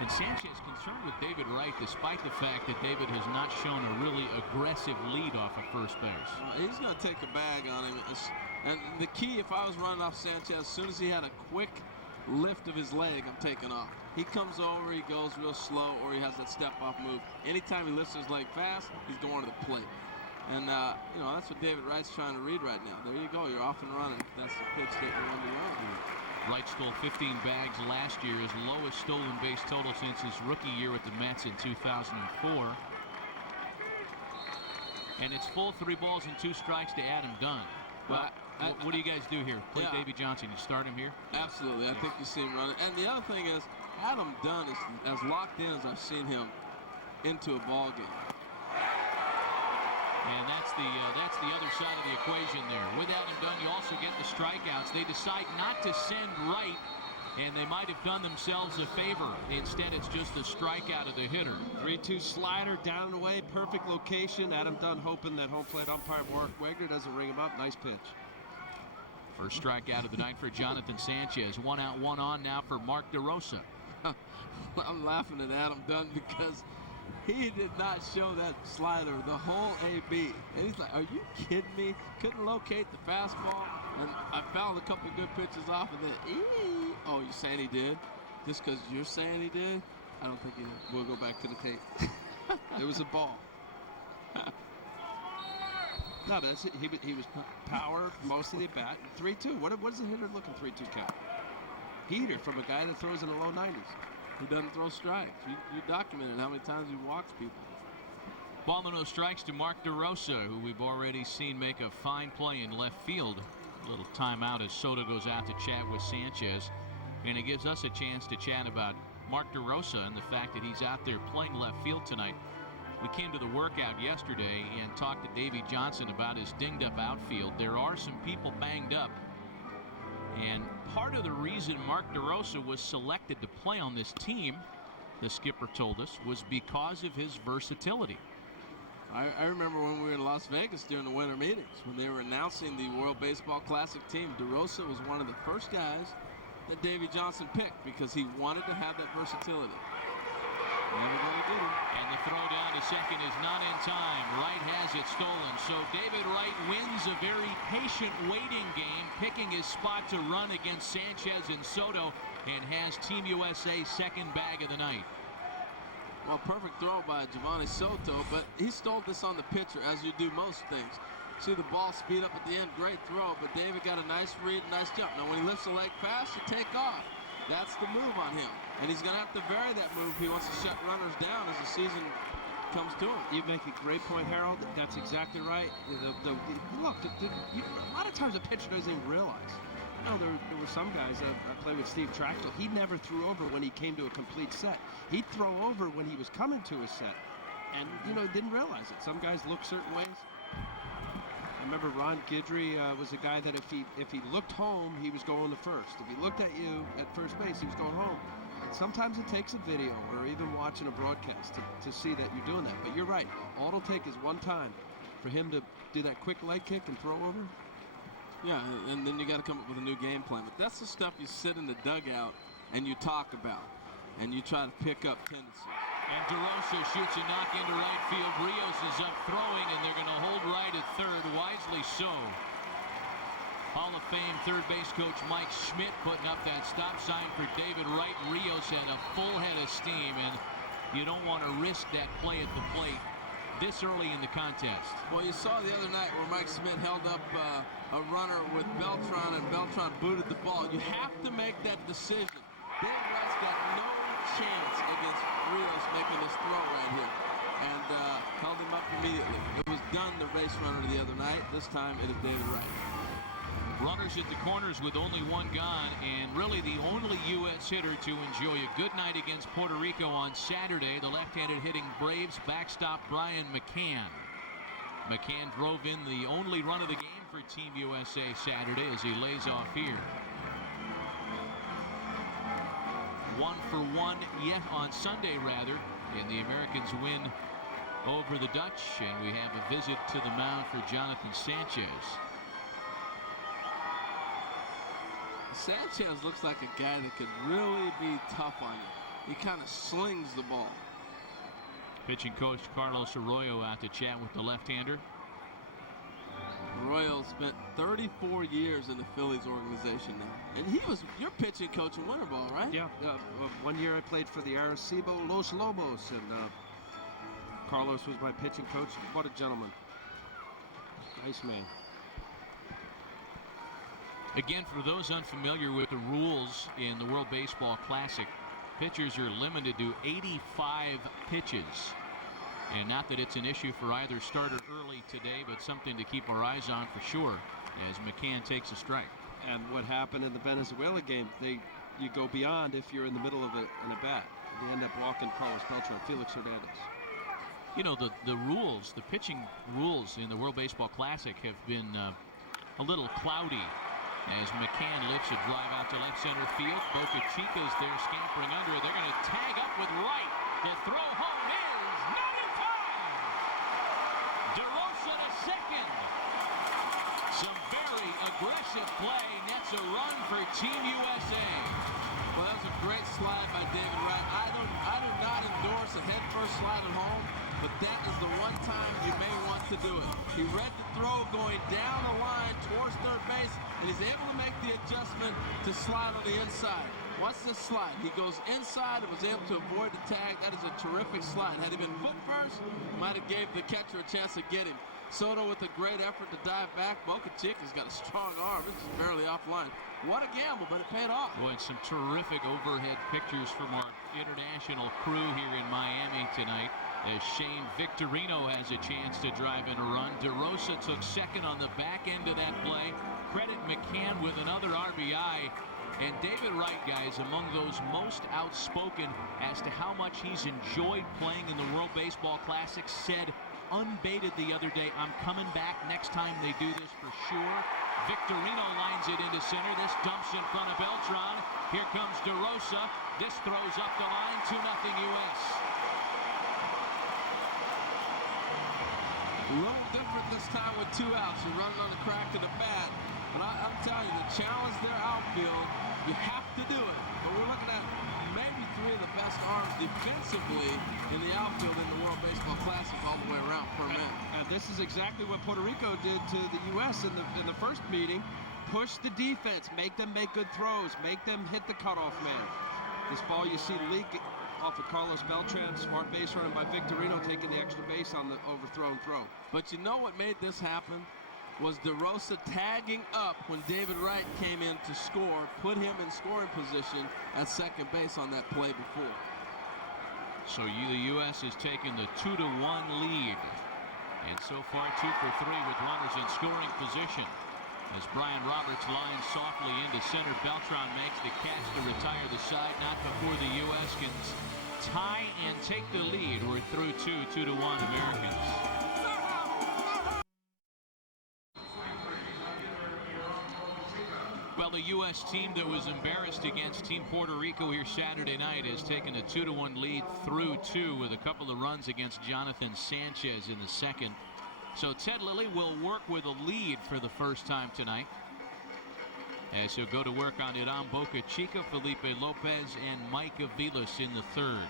And Sanchez concerned with David Wright, despite the fact that David has not shown a really aggressive lead off of first base. He's going to take a bag on him. And the key, if I was running off Sanchez, as soon as he had a quick lift of his leg, I'm taking off. He comes over, he goes real slow, or he has that step-off move. Anytime he lifts his leg fast, he's going to the plate. And, you know, that's what David Wright's trying to read right now. There you go. You're off and running. That's the pitch that you want to run. Wright stole 15 bags last year, his lowest stolen base total since his rookie year with the Mets in 2004. And it's full 3 balls and 2 strikes to Adam Dunn. Well, what do you guys do here? Play Davey Johnson. You start him here? Absolutely. I think you see him running. And the other thing is, Adam Dunn is as locked in as I've seen him into a ball game. And that's the other side of the equation there. With Adam Dunn, you also get the strikeouts. They decide not to send Wright, and they might have done themselves a favor. Instead, it's just a strikeout of the hitter. 3-2 slider down and away, perfect location. Adam Dunn hoping that home plate umpire Mark Wegner doesn't ring him up. Nice pitch. First strikeout of the night for Jonathan Sanchez. 1 out, 1 on now for Mark DeRosa. I'm laughing at Adam Dunn because he did not show that slider the whole AB. And he's like, are you kidding me? Couldn't locate the fastball. And I found a couple good pitches off of that. Oh, you're saying he did? Just because you're saying he did? I don't think he did. We'll go back to the tape. It was a ball. No, that's it. He was power most of the bat. 3-2. What is the hitter looking 3-2 count? Heater from a guy that throws in the low 90s. He doesn't throw strikes. You documented how many times he walks people. Ball and no strikes to Mark DeRosa, who we've already seen make a fine play in left field. A little timeout as Soto goes out to chat with Sanchez. And it gives us a chance to chat about Mark DeRosa and the fact that he's out there playing left field tonight. We came to the workout yesterday and talked to Davey Johnson about his dinged-up outfield. There are some people banged up. And part of the reason Mark DeRosa was selected to play on this team, the skipper told us, was because of his versatility. I remember when we were in Las Vegas during the winter meetings, when they were announcing the World Baseball Classic team, DeRosa was one of the first guys that Davey Johnson picked because he wanted to have that versatility. Everybody did it. And the throw down to second is not in time. Wright has it stolen. So David Wright wins a very patient waiting game, picking his spot to run against Sanchez and Soto, and has Team USA second bag of the night. Well, perfect throw by Giovanni Soto, but he stole this on the pitcher, as you do most things. See the ball speed up at the end, great throw, but David got a nice read, nice jump. Now, when he lifts the leg fast, you take off. That's the move on him. And he's going to have to vary that move if he wants to shut runners down as the season comes to him. You make a great point, Harold. That's exactly right. Look, a lot of times a pitcher doesn't even realize. You know, there were some guys, I played with Steve Trachtel. He never threw over when he came to a complete set. He'd throw over when he was coming to a set. And, you know, didn't realize it. Some guys look certain ways. I remember Ron Guidry was a guy that if he looked home, he was going to first. If he looked at you at first base, he was going home. And sometimes it takes a video or even watching a broadcast to see that you're doing that. But you're right. All it'll take is one time for him to do that quick leg kick and throw over. Yeah, and then you got to come up with a new game plan. But that's the stuff you sit in the dugout and you talk about, and you try to pick up tendencies. And DeRosa shoots a knock into right field. Rios is up throwing, and they're going to hold right at third, wisely so. Hall of Fame third base coach Mike Schmidt putting up that stop sign for David Wright. Rios had a full head of steam, and you don't want to risk that play at the plate this early in the contest. Well, you saw the other night where Mike Schmidt held up a runner with Beltran, and Beltran booted the ball. You have to make that decision. David Wright's got no chance against Rios making this throw right here, and held him up immediately. It was done the base runner the other night. This time it is David Wright. Runners at the corners with only one gone, and really the only U.S. hitter to enjoy a good night against Puerto Rico on Saturday. The left-handed hitting Braves backstop Brian McCann. McCann drove in the only run of the game for Team USA Saturday as he lays off here. 1-for-1 yet on Sunday, rather, and the Americans win over the Dutch, and we have a visit to the mound for Jonathan Sanchez. Sanchez looks like a guy that could really be tough on you. He kind of slings the ball. Pitching coach Carlos Arroyo out to chat with the left-hander. Arroyo spent 34 years in the Phillies organization now. And he was your pitching coach in winter ball, right? Yeah. 1 year I played for the Arecibo Los Lobos, and Carlos was my pitching coach. What a gentleman. Nice man. Again, for those unfamiliar with the rules in the World Baseball Classic, pitchers are limited to 85 pitches. And not that it's an issue for either starter early today, but something to keep our eyes on for sure as McCann takes a strike. And what happened in the Venezuela game, you go beyond if you're in the middle of an at-bat. They end up walking Carlos Beltran, Felix Hernandez. You know, the rules, the pitching rules in the World Baseball Classic have been a little cloudy as McCann lifts a drive out to left center field. Boca Chica's there scampering under. They're going to tag up with Wright. The throw home is not in time. DeRosa to second. Some very aggressive play nets a run for Team USA. Well, that was a great slide by David Wright. I do not endorse a head-first slide at home, but that is the one time you may want to do it. He read the throw going down the line towards third base, and he's able to make the adjustment to slide on the inside. Watch this slide. He goes inside and was able to avoid the tag. That is a terrific slide. Had he been foot first, might have gave the catcher a chance to get him. Soto with a great effort to dive back. Boca Chica's got a strong arm. It's barely offline. What a gamble, but it paid off. Boy, and some terrific overhead pictures from our international crew here in Miami tonight as Shane Victorino has a chance to drive in a run. DeRosa took second on the back end of that play. Credit McCann with another RBI. And David Wright, guys, among those most outspoken as to how much he's enjoyed playing in the World Baseball Classic, said unbated the other day, I'm coming back next time they do this for sure. Victorino lines it into center. This dumps in front of Beltran. Here comes DeRosa. This throws up the line, 2-0 U.S. A little different this time with 2 outs. You're running on the crack of the bat. But I'm telling you, to challenge their outfield, you have to do it. But we're looking at maybe 3 of the best arms defensively in the outfield in the World Baseball Classic all the way around per man. And this is exactly what Puerto Rico did to the U.S. in the first meeting. Push the defense, make them make good throws, make them hit the cutoff man. This ball you see leak off of Carlos Beltran, smart base running by Victorino, taking the extra base on the overthrown throw. But you know what made this happen? Was DeRosa tagging up when David Wright came in to score, put him in scoring position at second base on that play before. So the U.S. has taken the 2-1 lead. And so far 2 for 3 with runners in scoring position. As Brian Roberts lines softly into center, Beltran makes the catch to retire the side. Not before the U.S. can tie and take the lead. We're through 2-1 Americans. Well, the U.S. team that was embarrassed against Team Puerto Rico here Saturday night has taken a 2-1 lead through 2 with a couple of runs against Jonathan Sanchez in the second. So Ted Lilly will work with a lead for the first time tonight, as he'll go to work on Iran Boca Chica, Felipe Lopez, and Mike Aviles in the third.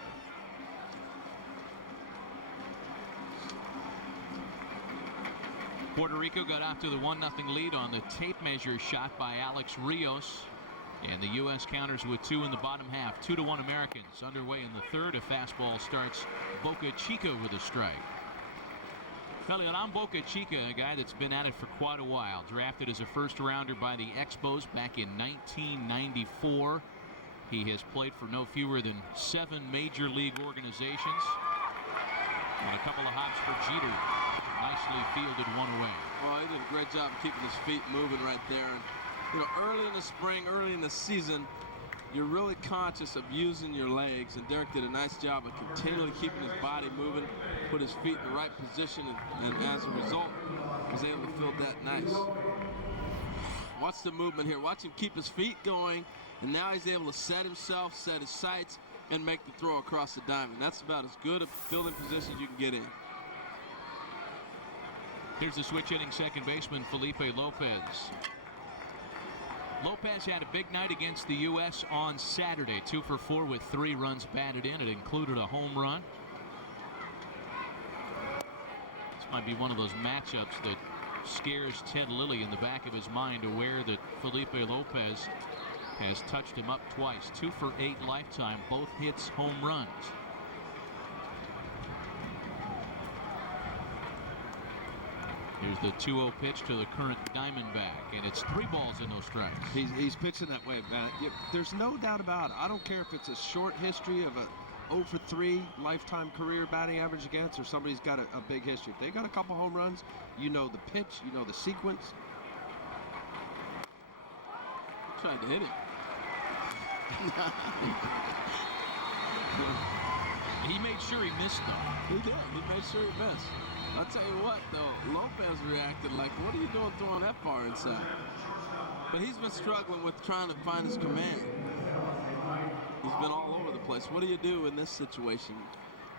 Puerto Rico got off to the 1-0 lead on the tape measure shot by Alex Rios. And the U.S. counters with 2 in the bottom half. 2-1 Americans. Underway in the third. A fastball starts Boca Chica with a strike. Iran Boca Chica, a guy that's been at it for quite a while. Drafted as a first-rounder by the Expos back in 1994. He has played for no fewer than 7 major league organizations. And a couple of hops for Jeter. Nicely fielded one away. Well, he did a great job of keeping his feet moving right there. And, you know, early in the spring, early in the season, you're really conscious of using your legs. And Derek did a nice job of continually keeping his body moving, put his feet in the right position, and as a result, was able to field that nice. Watch the movement here. Watch him keep his feet going, and now he's able to set himself, set his sights, and make the throw across the diamond. That's about as good a fielding position as you can get in. Here's the switch hitting second baseman Felipe Lopez. Lopez had a big night against the U.S. on Saturday. 2 for 4 with 3 runs batted in. It included a home run. This might be one of those matchups that scares Ted Lilly in the back of his mind, aware that Felipe Lopez has touched him up twice. 2 for 8 lifetime, both hits home runs. Here's the 2-0 pitch to the current Diamondback, and it's 3 balls and no strikes. He's pitching that way, Matt. There's no doubt about it. I don't care if it's a short history of a 0 for 3 lifetime career batting average against, or somebody's got a big history. If they got a couple home runs, you know the pitch, you know the sequence. He tried to hit it. He made sure he missed, though. He did. He made sure he missed. I'll tell you what, though, Lopez reacted like, what are you doing throwing that far inside? But he's been struggling with trying to find his command. He's been all over the place. What do you do in this situation?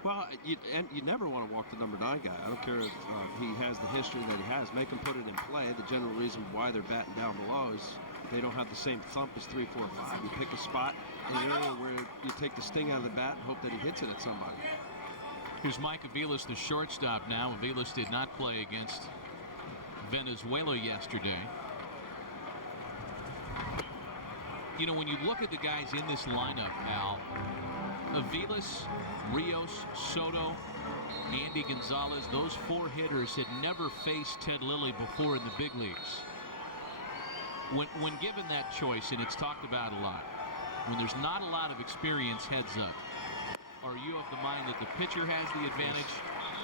Well, you never want to walk the number 9 guy. I don't care if he has the history that he has. Make him put it in play. The general reason why they're batting down below is they don't have the same thump as 3, 4, 5. You pick a spot in the area where you take the sting out of the bat and hope that he hits it at somebody. Here's Mike Aviles, the shortstop now. Aviles did not play against Venezuela yesterday. You know, when you look at the guys in this lineup, Al, Aviles, Rios, Soto, Andy Gonzalez, those 4 hitters had never faced Ted Lilly before in the big leagues. When given that choice, and it's talked about a lot, when there's not a lot of experience heads up, are you of the mind that the pitcher has the advantage?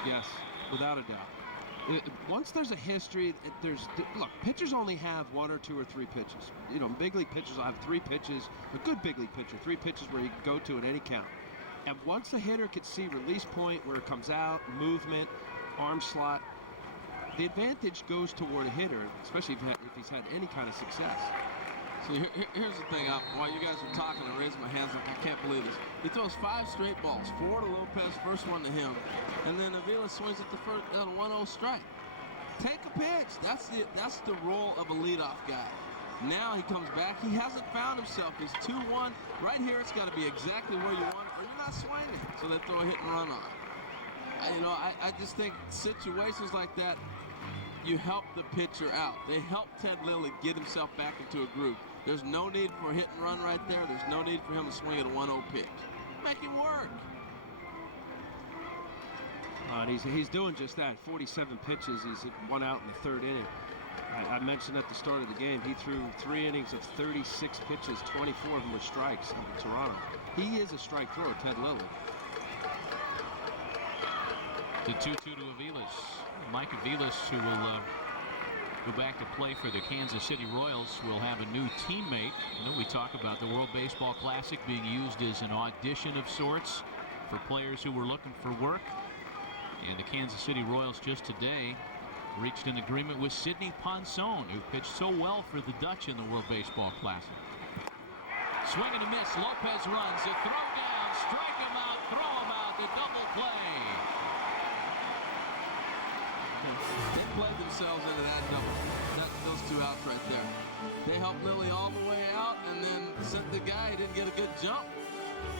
Yes, without a doubt. Once there's a history, look, pitchers only have 1 or 2 or 3 pitches. You know, big league pitchers will have 3 pitches. A good big league pitcher, 3 pitches where you can go to at any count. And once the hitter can see release point, where it comes out, movement, arm slot, the advantage goes toward a hitter, especially if he's had any kind of success. So here's the thing. While you guys are talking, I raised my hands like I can't believe this. He throws 5 straight balls, 4 to Lopez, first one to him, and then Aviles swings at the first, got a 1-0 strike. Take a pitch. That's the role of a leadoff guy. Now he comes back. He hasn't found himself. He's 2-1. Right here, it's got to be exactly where you want it, or you're not swinging. So they throw a hit and run on. You know, I just think situations like that, you help the pitcher out. They help Ted Lilly get himself back into a groove. There's no need for a hit and run right there. There's no need for him to swing at a 1-0 pitch. Make him work. And he's doing just that. 47 pitches. He's 1 out in the 3rd inning. I mentioned at the start of the game, he threw 3 innings of 36 pitches, 24 of them were strikes in Toronto. He is a strike thrower, Ted Lilly. The 2-2 to Aviles. Mike Aviles, who will go back to play for the Kansas City Royals, will have a new teammate. You know, we talk about the World Baseball Classic being used as an audition of sorts for players who were looking for work. And the Kansas City Royals just today reached an agreement with Sidney Ponson, who pitched so well for the Dutch in the World Baseball Classic. Swing and a miss. Lopez runs. A throw down. Strike him out. Throw him out. The double play. They played themselves into that double. Those two outs right there. They helped Lilly all the way out and then sent the guy who didn't get a good jump.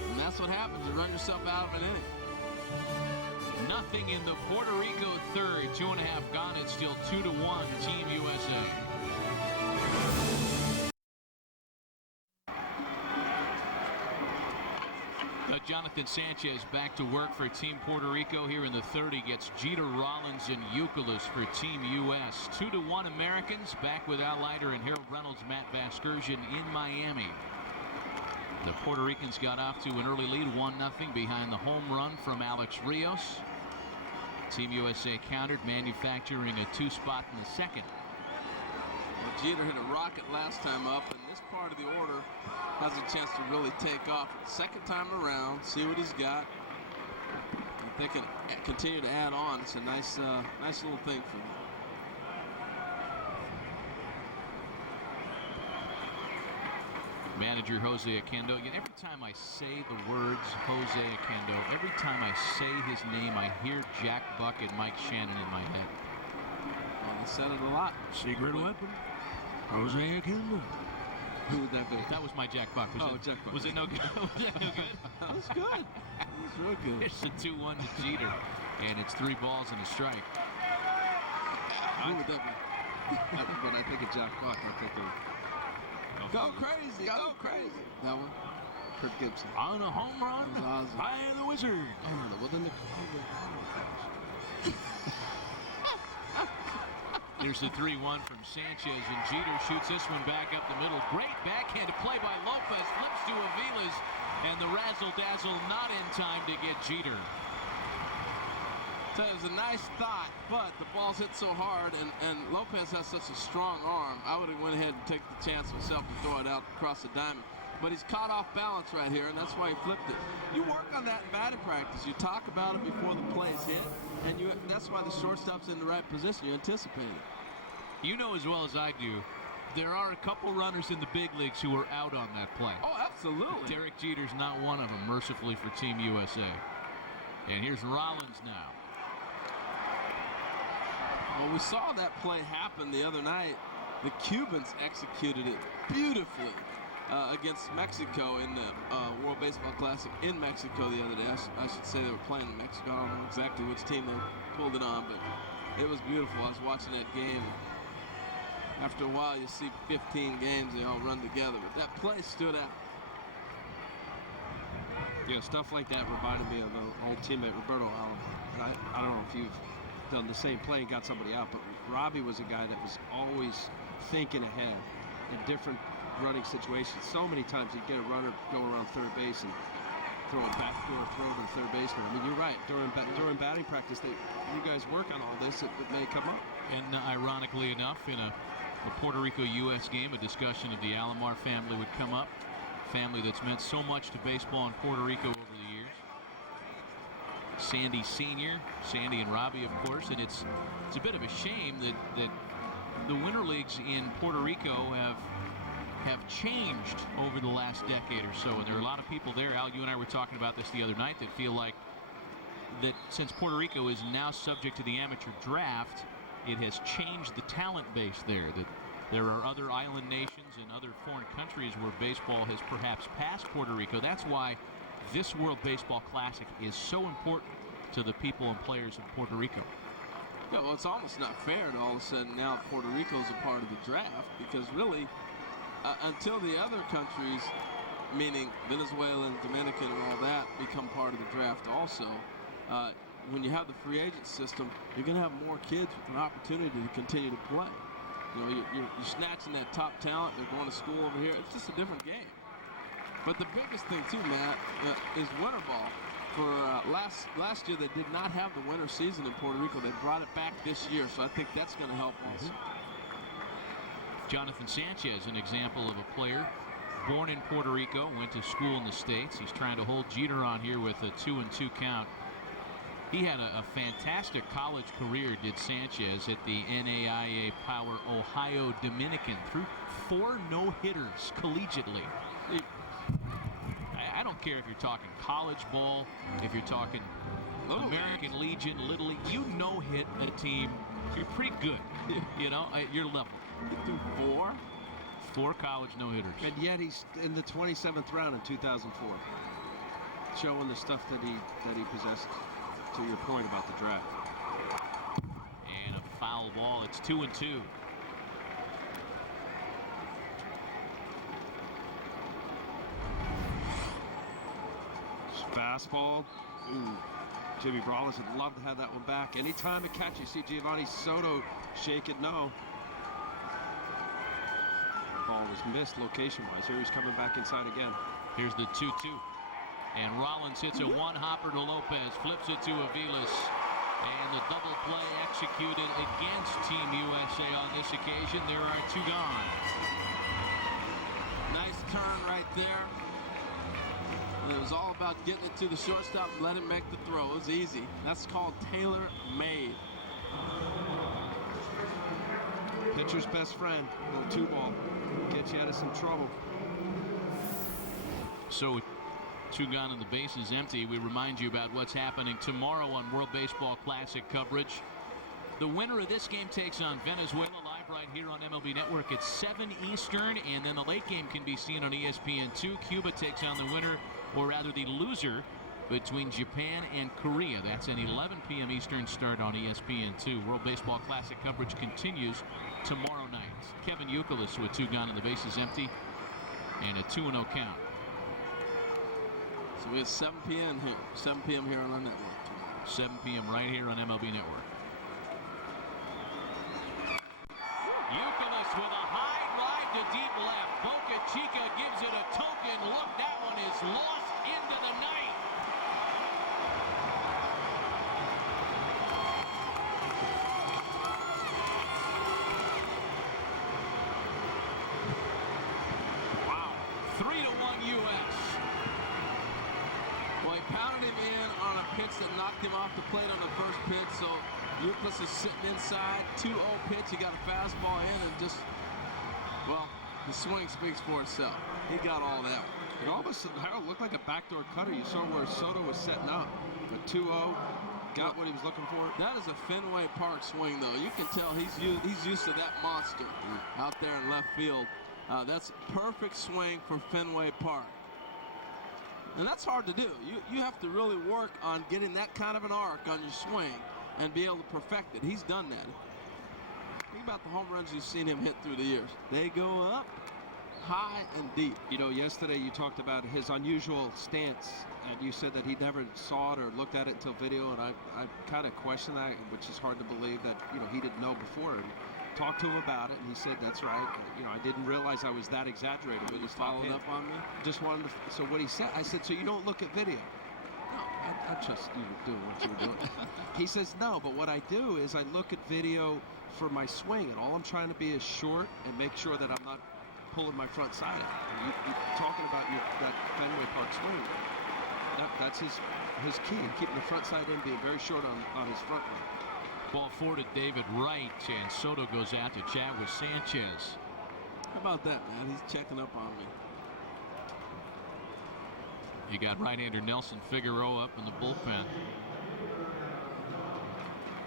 And that's what happens. You run yourself out of an inning. Nothing in the Puerto Rico third. 2.5 gone. It's still 2-1 Team USA. Jonathan Sanchez back to work for Team Puerto Rico here in the third. He gets Jeter, Rollins, and Youkilis for Team U.S. 2-1 Americans, back with Al Leiter and Harold Reynolds, Matt Vasgersian in Miami. The Puerto Ricans got off to an early lead, 1-0 behind the home run from Alex Rios. Team USA countered, manufacturing a 2-spot in the second. Well, Jeter hit a rocket last time up, and this part of the order has a chance to really take off. Second time around, see what he's got. If they can continue to add on, it's a nice little thing for them. Manager Jose Oquendo. Every time I say the words Jose Oquendo, every time I say his name, I hear Jack Buck and Mike Shannon in my head. Well, they said it a lot. Secret weapon, Jose Oquendo. Who would that be? That was my Jack Buck. Jack Buck. Was it no good? Was that no good? That was good. That was real good. It's a 2-1 to Jeter, and it's 3 balls and a strike. Who would that be? But I think of Jack Buck. I think of Go crazy. Go crazy. That one. Kurt Gibson. On a home run. I am the wizard. I don't know. Well, then Here's the 3-1 from Sanchez, and Jeter shoots this one back up the middle. Great backhanded play by Lopez. Flips to Aviles, and the razzle-dazzle not in time to get Jeter. So it was a nice thought, but the ball's hit so hard, and Lopez has such a strong arm. I would have went ahead and taken the chance myself to throw it out across the diamond. But he's caught off balance right here, and that's why he flipped it. You work on that in batting practice. You talk about it before the play's hit, and that's why the shortstop's in the right position. You anticipate it. You know as well as I do, there are a couple runners in the big leagues who are out on that play. Oh, absolutely. Derek Jeter's not one of them, mercifully for Team USA. And here's Rollins now. Well, we saw that play happen the other night. The Cubans executed it beautifully against Mexico in the World Baseball Classic in Mexico the other day. I should say they were playing in Mexico. I don't know exactly which team they pulled it on, but it was beautiful. I was watching that game. After a while, you see 15 games, they all run together. But that play stood out. Yeah, stuff like that reminded me of the old teammate Roberto Allen. And I don't know if you've done the same play and got somebody out, but Robbie was a guy that was always thinking ahead in different running situations. So many times he'd get a runner go around third base and throw a backdoor throw to the third baseman. I mean, you're right. During batting practice, you guys work on all this. It may come up. And ironically enough, in a Puerto Rico-U.S. game, a discussion of the Alomar family would come up. Family that's meant so much to baseball in Puerto Rico over the years. Sandy Sr., Sandy and Robbie, of course, and it's a bit of a shame that the winter leagues in Puerto Rico have changed over the last decade or so, and there are a lot of people there. Al, you and I were talking about this the other night, that feel like that since Puerto Rico is now subject to the amateur draft, it has changed the talent base there, that there are other island nations and other foreign countries where baseball has perhaps passed Puerto Rico. That's why this World Baseball Classic is so important to the people and players of Puerto Rico. Yeah, well, it's almost not fair to all of a sudden now Puerto Rico is a part of the draft, because really, until the other countries, meaning Venezuela and Dominican and all that, become part of the draft also, when you have the free agent system, you're going to have more kids with an opportunity to continue to play. You know, you're snatching that top talent. They're going to school over here. It's just a different game. But the biggest thing too, Matt, is winter ball. for last year, they did not have the winter season in Puerto Rico. They brought it back this year, so I think that's going to help also. Jonathan Sanchez, an example of a player born in Puerto Rico, went to school in the States. He's trying to hold Jeter on here with a 2-2 count. He had a fantastic college career, did Sanchez, at the NAIA Power Ohio Dominican. Threw 4 no-hitters collegiately. I don't care if you're talking college ball, if you're talking American Legion, Little League. You no-hit a team, you're pretty good, you know, at your level. He threw 4? 4 college no-hitters. And yet he's in the 27th round in 2004, showing the stuff that he possessed. To your point about the draft. And a foul ball. It's 2-2. Fastball. Ooh. Jimmy Brawlers would love to have that one back. Anytime to catch, you see Giovanni Soto shake it no. Ball was missed location-wise. Here he's coming back inside again. Here's the 2-2. And Rollins hits a one-hopper to Lopez, flips it to Aviles. And the double play executed against Team USA on this occasion. There are 2 gone. Nice turn right there. And it was all about getting it to the shortstop and let him make the throw. It was easy. That's called tailor-made. Pitcher's best friend, little 2-ball. Gets you out of some trouble. So 2 gone and the base is empty. We remind you about what's happening tomorrow on World Baseball Classic coverage. The winner of this game takes on Venezuela live right here on MLB Network at 7 Eastern, and then the late game can be seen on ESPN2. Cuba takes on the winner, or rather the loser, between Japan and Korea. That's an 11 p.m. Eastern start on ESPN2. World Baseball Classic coverage continues tomorrow night. Kevin Youkilis with 2 gone and the base is empty, and a 2-0 count. So we have 7 p.m. here. 7 p.m. here on our network. 7 p.m. right here on MLB Network. Youkilis with a high drive to deep left. Boca Chica gives it a token look. That one is lost into the night. Wow. 3-1 U.S. Well, he pounded him in on a pitch that knocked him off the plate on the first pitch, so Youkilis is sitting inside. 2-0 pitch, he got a fastball in and just, well, the swing speaks for itself. He got all that. It almost, Harold, looked like a backdoor cutter. You saw where Soto was setting up. A 2-0, got what he was looking for. That is a Fenway Park swing, though. You can tell he's used to that monster out there in left field. That's perfect swing for Fenway Park. And that's hard to do. You have to really work on getting that kind of an arc on your swing and be able to perfect it. He's done that. Think about the home runs you've seen him hit through the years. They go up high and deep. You know, yesterday you talked about his unusual stance, and you said that he never saw it or looked at it until video, and I kind of questioned that, which is hard to believe that, you know, he didn't know before. And talked to him about it, and he said, that's right. You know, I didn't realize I was that exaggerated. He was following up on me? Just wanted to, so what he said, I said, so you don't look at video? No, I trust you were doing what you were doing. He says, no, but what I do is I look at video for my swing, and all I'm trying to be is short and make sure that I'm not pulling my front side out. You're talking about that Fenway Park swing. That's his key, keeping the front side in, being very short on his front leg. Ball 4 to David Wright, and Soto goes out to chat with Sanchez. How about that, man? He's checking up on me. You got right-hander Nelson Figueroa up in the bullpen.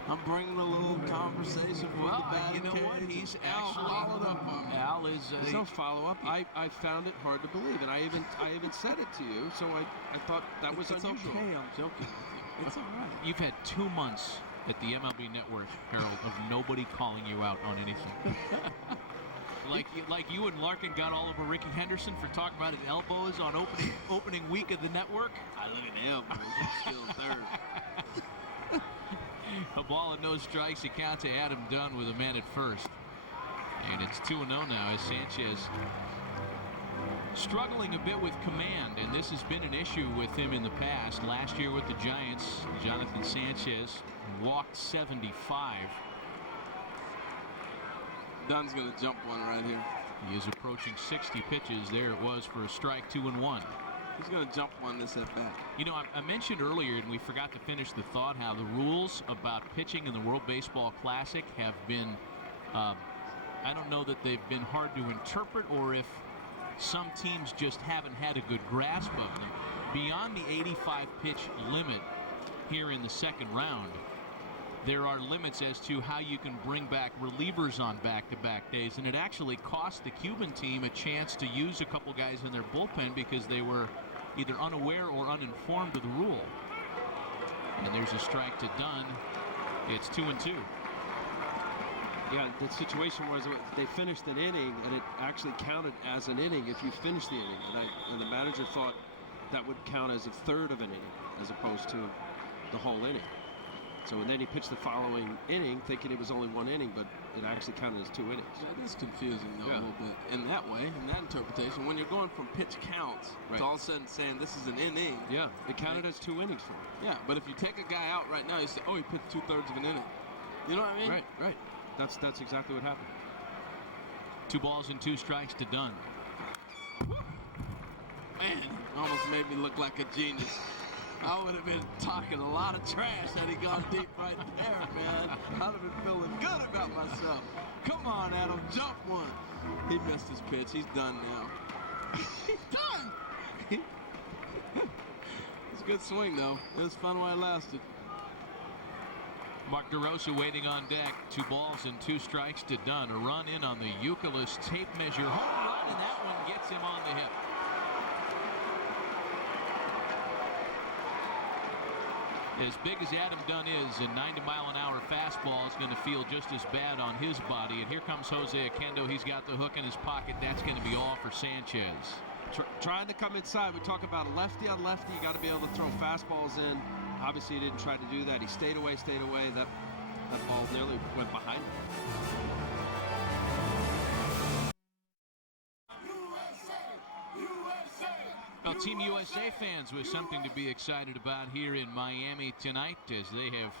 I'm bringing a little conversation for the batting you know cage. what? He's Al actually followed up on me. Al is There's no follow-up. I found it hard to believe, and I even said it to you, so I thought that was It's unusual. okay, I'm joking with you. It's all right. You've had 2 months at the MLB Network, Harold, of nobody calling you out on anything. like you and Larkin got all over Ricky Henderson for talking about his elbows on opening week of the network. I look at the elbows. I'm still third. A ball and no strikes. It count to Adam Dunn with a man at first. And it's 2-0 now as Sanchez struggling a bit with command, and this has been an issue with him in the past. Last year with the Giants, Jonathan Sanchez walked 75. Dunn's going to jump one right here. He is approaching 60 pitches. There it was for a strike, 2-1. He's going to jump one this at bat. You know, I mentioned earlier, and we forgot to finish the thought, how the rules about pitching in the World Baseball Classic have been, I don't know that they've been hard to interpret, or if some teams just haven't had a good grasp of them. Beyond the 85 pitch limit here in the second round, there are limits as to how you can bring back relievers on back-to-back days, and it actually cost the Cuban team a chance to use a couple guys in their bullpen because they were either unaware or uninformed of the rule. And there's a strike to Dunn. It's 2-2. Yeah, the situation was they finished an inning, and it actually counted as an inning if you finished the inning. And the manager thought that would count as a third of an inning as opposed to the whole inning. So then he pitched the following inning thinking it was only one inning, but it actually counted as 2 innings. Yeah, it is confusing though, a little bit. In that way, in that interpretation, when you're going from pitch counts to all of a sudden saying this is an inning. Yeah, it counted as 2 innings for him. Yeah, but if you take a guy out right now, you say, oh, he pitched 2/3 of an inning. You know what I mean? Right, right. That's exactly what happened. 2 balls and 2 strikes to Dunn. Man, almost made me look like a genius. I would have been talking a lot of trash had he gone deep right there, man. I'd have been feeling good about myself. Come on, Adam, jump one. He missed his pitch. He's done now. He's done. It's a good swing, though. It was fun while it lasted. Mark DeRosa waiting on deck. 2 balls and 2 strikes to Dunn. A run in on the Euclid tape measure home run, and that one gets him on the hip. As big as Adam Dunn is, a 90-mile-an-hour fastball is going to feel just as bad on his body. And here comes Jose Oquendo. He's got the hook in his pocket. That's going to be all for Sanchez. Trying to come inside. We talk about a lefty on lefty. You got to be able to throw fastballs in. Obviously, he didn't try to do that. He stayed away, stayed away. That ball nearly went behind him. Well, Team USA fans with something to be excited about here in Miami tonight, as they have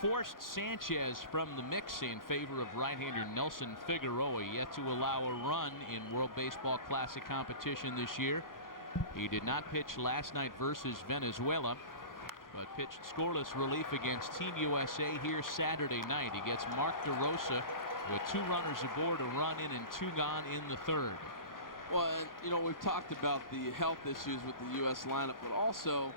forced Sanchez from the mix in favor of right-hander Nelson Figueroa, yet to allow a run in World Baseball Classic competition this year. He did not pitch last night versus Venezuela, but pitched scoreless relief against Team USA here Saturday night. He gets Mark DeRosa with 2 runners aboard, a run in and 2 gone in the third. Well, you know, we've talked about the health issues with the U.S. lineup, but also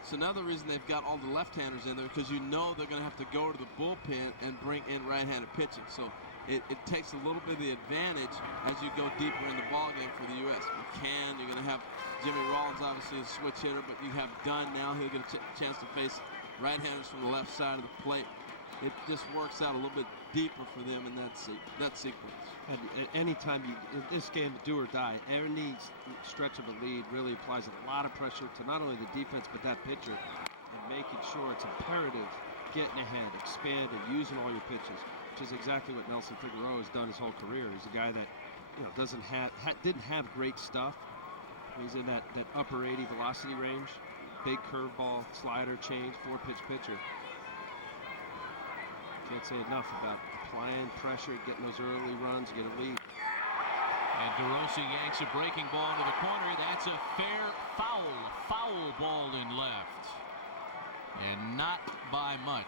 it's another reason they've got all the left-handers in there, because you know they're going to have to go to the bullpen and bring in right-handed pitching. So it takes a little bit of the advantage as you go deeper in the ballgame for the U.S. McCann, you're going to have Jimmy Rollins, obviously a switch hitter, but you have Dunn now. He'll get a chance to face right-handers from the left side of the plate. It just works out a little bit deeper for them in that sequence. And anytime you, in this game, do or die, any stretch of a lead really applies a lot of pressure to not only the defense but that pitcher, and making sure it's imperative, getting ahead, expanding, using all your pitches, which is exactly what Nelson Figueroa has done his whole career. He's a guy that, you know, didn't have great stuff. He's in that upper 80 velocity range, big curveball, slider, change, 4-pitch pitcher. Can't say enough about applying pressure, getting those early runs, get a lead. And DeRosa yanks a breaking ball into the corner. That's a fair foul ball in left, and not by much.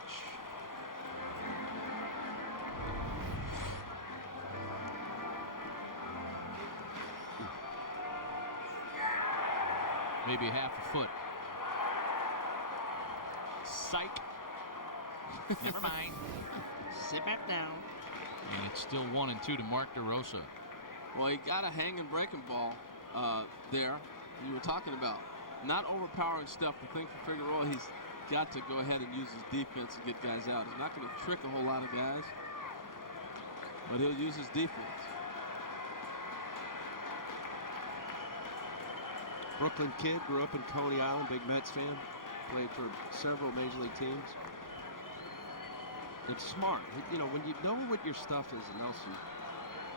Maybe half a foot. Psych. Never mind. Sit back down. And it's still 1-2 to Mark DeRosa. Well, he got a hanging breaking ball there. You were talking about not overpowering stuff. The thing for Figueroa, he's got to go ahead and use his defense to get guys out. He's not going to trick a whole lot of guys, but he'll use his defense. Brooklyn kid, grew up in Coney Island, big Mets fan, played for several major league teams. It's smart. You know, when you know what your stuff is, Nelson,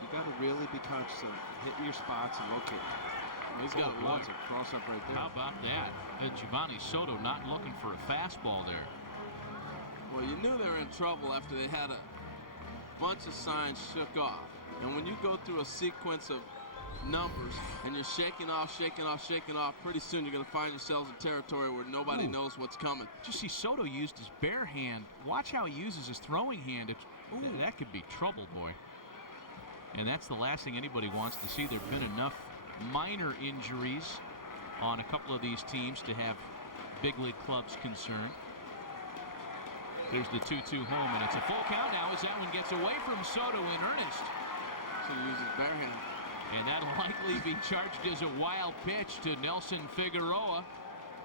you got to really be conscious of hitting your spots and locating. He's got lots of cross-up right there. How about that? Giovanni Soto not looking for a fastball there. Well, you knew they were in trouble after they had a bunch of signs shook off. And when you go through a sequence of numbers and you're shaking off, pretty soon you're going to find yourselves in territory where nobody knows what's coming. Just see Soto used his bare hand. Watch how he uses his throwing hand. That could be trouble, boy. And that's the last thing anybody wants to see. There have been enough minor injuries on a couple of these teams to have big league clubs concerned. There's the 2-2 home, and it's a full count now as that one gets away from Soto in earnest. So he uses bare hand. And that'll likely be charged as a wild pitch to Nelson Figueroa.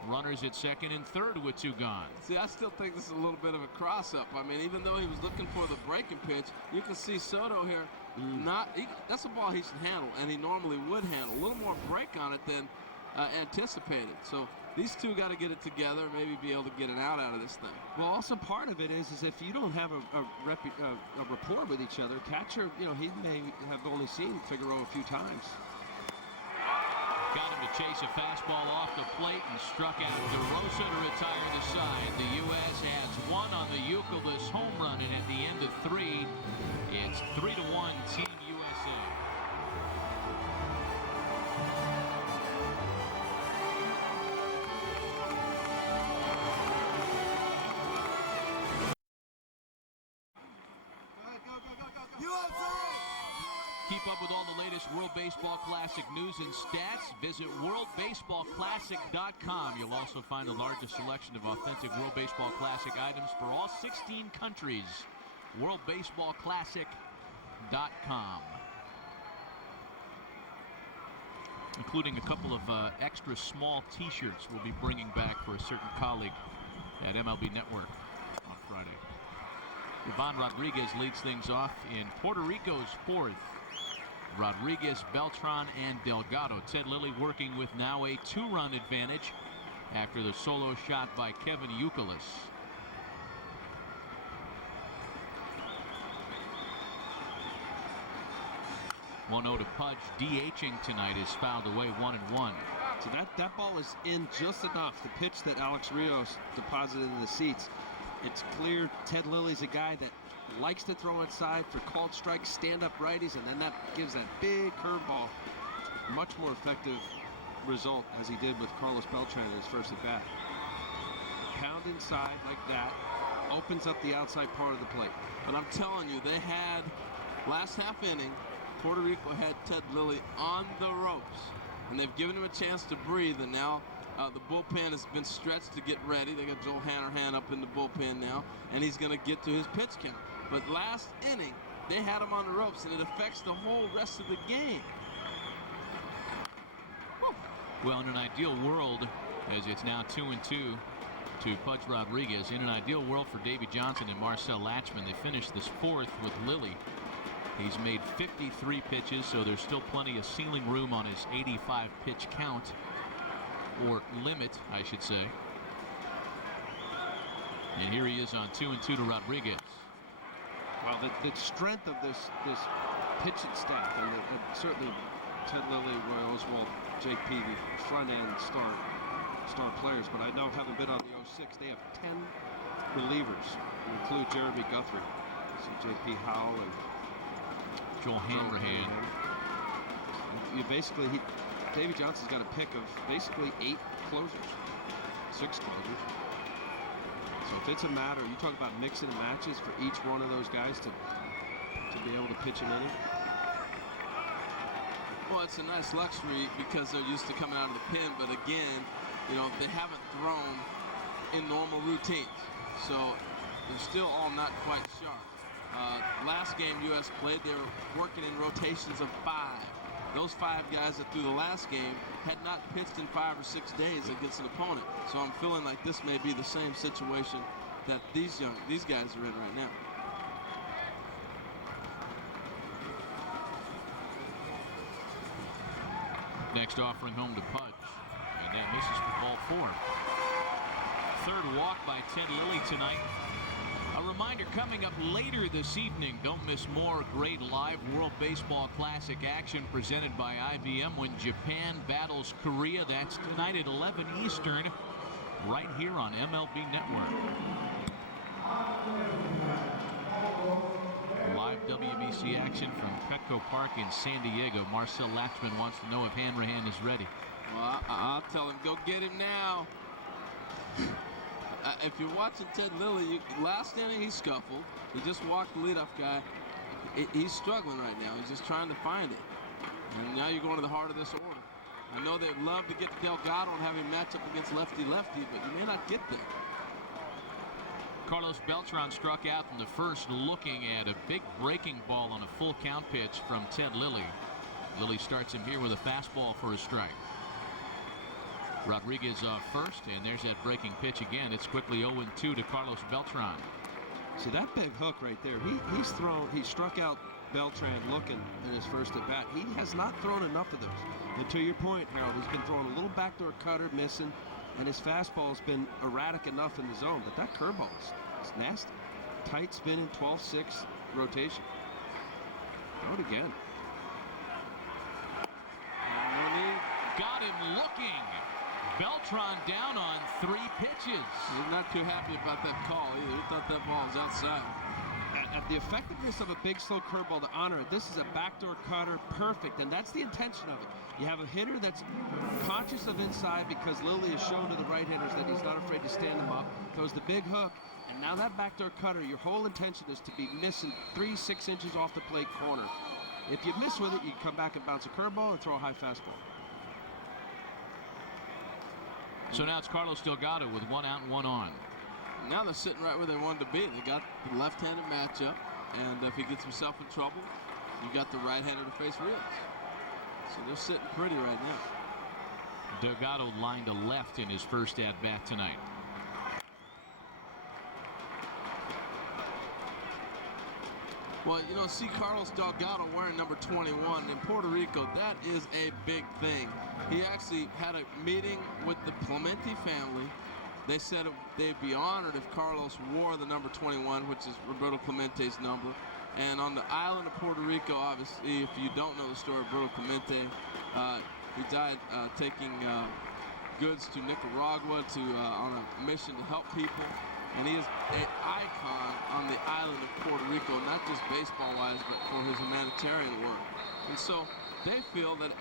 Runners at second and third with 2 gone. See, I still think this is a little bit of a cross-up. I mean, even though he was looking for the breaking pitch, you can see Soto here that's a ball he should handle, and he normally would handle. A little more break on it than anticipated. So these two got to get it together, maybe be able to get an out of this thing. Well, also part of it is if you don't have a rapport with each other, catcher, he may have only seen Figueroa a few times. Got him to chase a fastball off the plate and struck out DeRosa to retire the side. The U.S. adds 1 on the Youkilis home run, and at the end of 3, it's 3-1 Team USA. Keep up with all the latest World Baseball Classic news and stats. Visit worldbaseballclassic.com. You'll also find the largest selection of authentic World Baseball Classic items for all 16 countries. worldbaseballclassic.com. Including a couple of extra small t-shirts we'll be bringing back for a certain colleague at MLB Network on Friday. Ivan Rodriguez leads things off in Puerto Rico's 4th. Rodriguez, Beltran, and Delgado. Ted Lilly working with now a 2-run advantage after the solo shot by Kevin Youkilis. 1-0 to Pudge. DHing tonight is fouled away 1-1. So that ball is in just enough. The pitch that Alex Rios deposited in the seats. It's clear Ted Lilly's a guy that likes to throw inside for called strikes, stand-up righties, and then that gives that big curveball. Much more effective result as he did with Carlos Beltran in his first at-bat. Pound inside like that, opens up the outside part of the plate. But I'm telling you, they had, last half inning, Puerto Rico had Ted Lilly on the ropes. And they've given him a chance to breathe, and now the bullpen has been stretched to get ready. They got Joel Hanrahan up in the bullpen now, and he's going to get to his pitch count. But last inning, they had him on the ropes, and it affects the whole rest of the game. Woo. Well, in an ideal world, as it's now 2-2 to Pudge Rodriguez, in an ideal world for Davey Johnson and Marcel Latchman, they finished this 4th with Lilly. He's made 53 pitches, so there's still plenty of ceiling room on his 85 pitch count, or limit, I should say. And here he is on 2-2 to Rodriguez. Well, the strength of this pitching staff, and certainly Ted Lilly, Roy Oswalt, Jake Peavy, front-end star players, but I know having been on the 06, they have 10 relievers, include Jeremy Guthrie, so J.P. Howell and Joel Hanrahan. Davey Johnson's got a pick of basically 8 closers, 6 closers. So if it's a matter, you talk about mixing and matches for each one of those guys to be able to pitch an inning. Well, it's a nice luxury because they're used to coming out of the pen, but again, they haven't thrown in normal routines. So they're still all not quite sharp. Last game U.S. played, they were working in rotations of 5. Those 5 guys that threw the last game had not pitched in 5 or 6 days against an opponent. So I'm feeling like this may be the same situation that these guys are in right now. Next offering home to Pudge, and that misses for ball 4. Third walk by Ted Lilly tonight. A reminder, coming up later this evening. Don't miss more great live World Baseball Classic action presented by IBM when Japan battles Korea. That's tonight at 11 Eastern, right here on MLB Network. Live WBC action from Petco Park in San Diego. Marcel Latchman wants to know if Hanrahan is ready. Well, I'll tell him, go get him now. If you're watching Ted Lilly, last inning he scuffled. He just walked the leadoff guy. He's struggling right now. He's just trying to find it. And now you're going to the heart of this order. I know they'd love to get Delgado and have him match up against lefty-lefty, but you may not get there. Carlos Beltran struck out in the first, looking at a big breaking ball on a full count pitch from Ted Lilly. Lilly starts him here with a fastball for a strike. Rodriguez off first, and there's that breaking pitch again. It's quickly 0-2 to Carlos Beltran. See that big hook right there. He struck out Beltran looking at his first at bat. He has not thrown enough of those. And to your point, Harold, he's been throwing a little backdoor cutter, missing, and his fastball's been erratic enough in the zone. But that curveball is nasty. Tight spinning, 12-6 rotation. Throw it again. Got him looking. Beltran down on 3 pitches. He's not too happy about that call either. He thought that ball was outside. At the effectiveness of a big slow curveball to honor it, this is a backdoor cutter, perfect, and that's the intention of it. You have a hitter that's conscious of inside because Lilly has shown to the right-handers that he's not afraid to stand them up, throws the big hook, and now that backdoor cutter, your whole intention is to be missing 3-6 inches off the plate corner. If you miss with it, you come back and bounce a curveball and throw a high fastball. So now it's Carlos Delgado with 1 out and 1 on. Now they're sitting right where they wanted to be. They got the left-handed matchup, and if he gets himself in trouble, you got the right-hander to face Rios. So they're sitting pretty right now. Delgado lined to left in his first at-bat tonight. Well, you know, see Carlos Delgado wearing number 21 in Puerto Rico. That is a big thing. He actually had a meeting with the Clemente family. They said they'd be honored if Carlos wore the number 21, which is Roberto Clemente's number. And on the island of Puerto Rico, obviously, if you don't know the story of Roberto Clemente, he died taking goods to Nicaragua on a mission to help people. And he is an icon on the island of Puerto Rico, not just baseball-wise, but for his humanitarian work. And so they feel that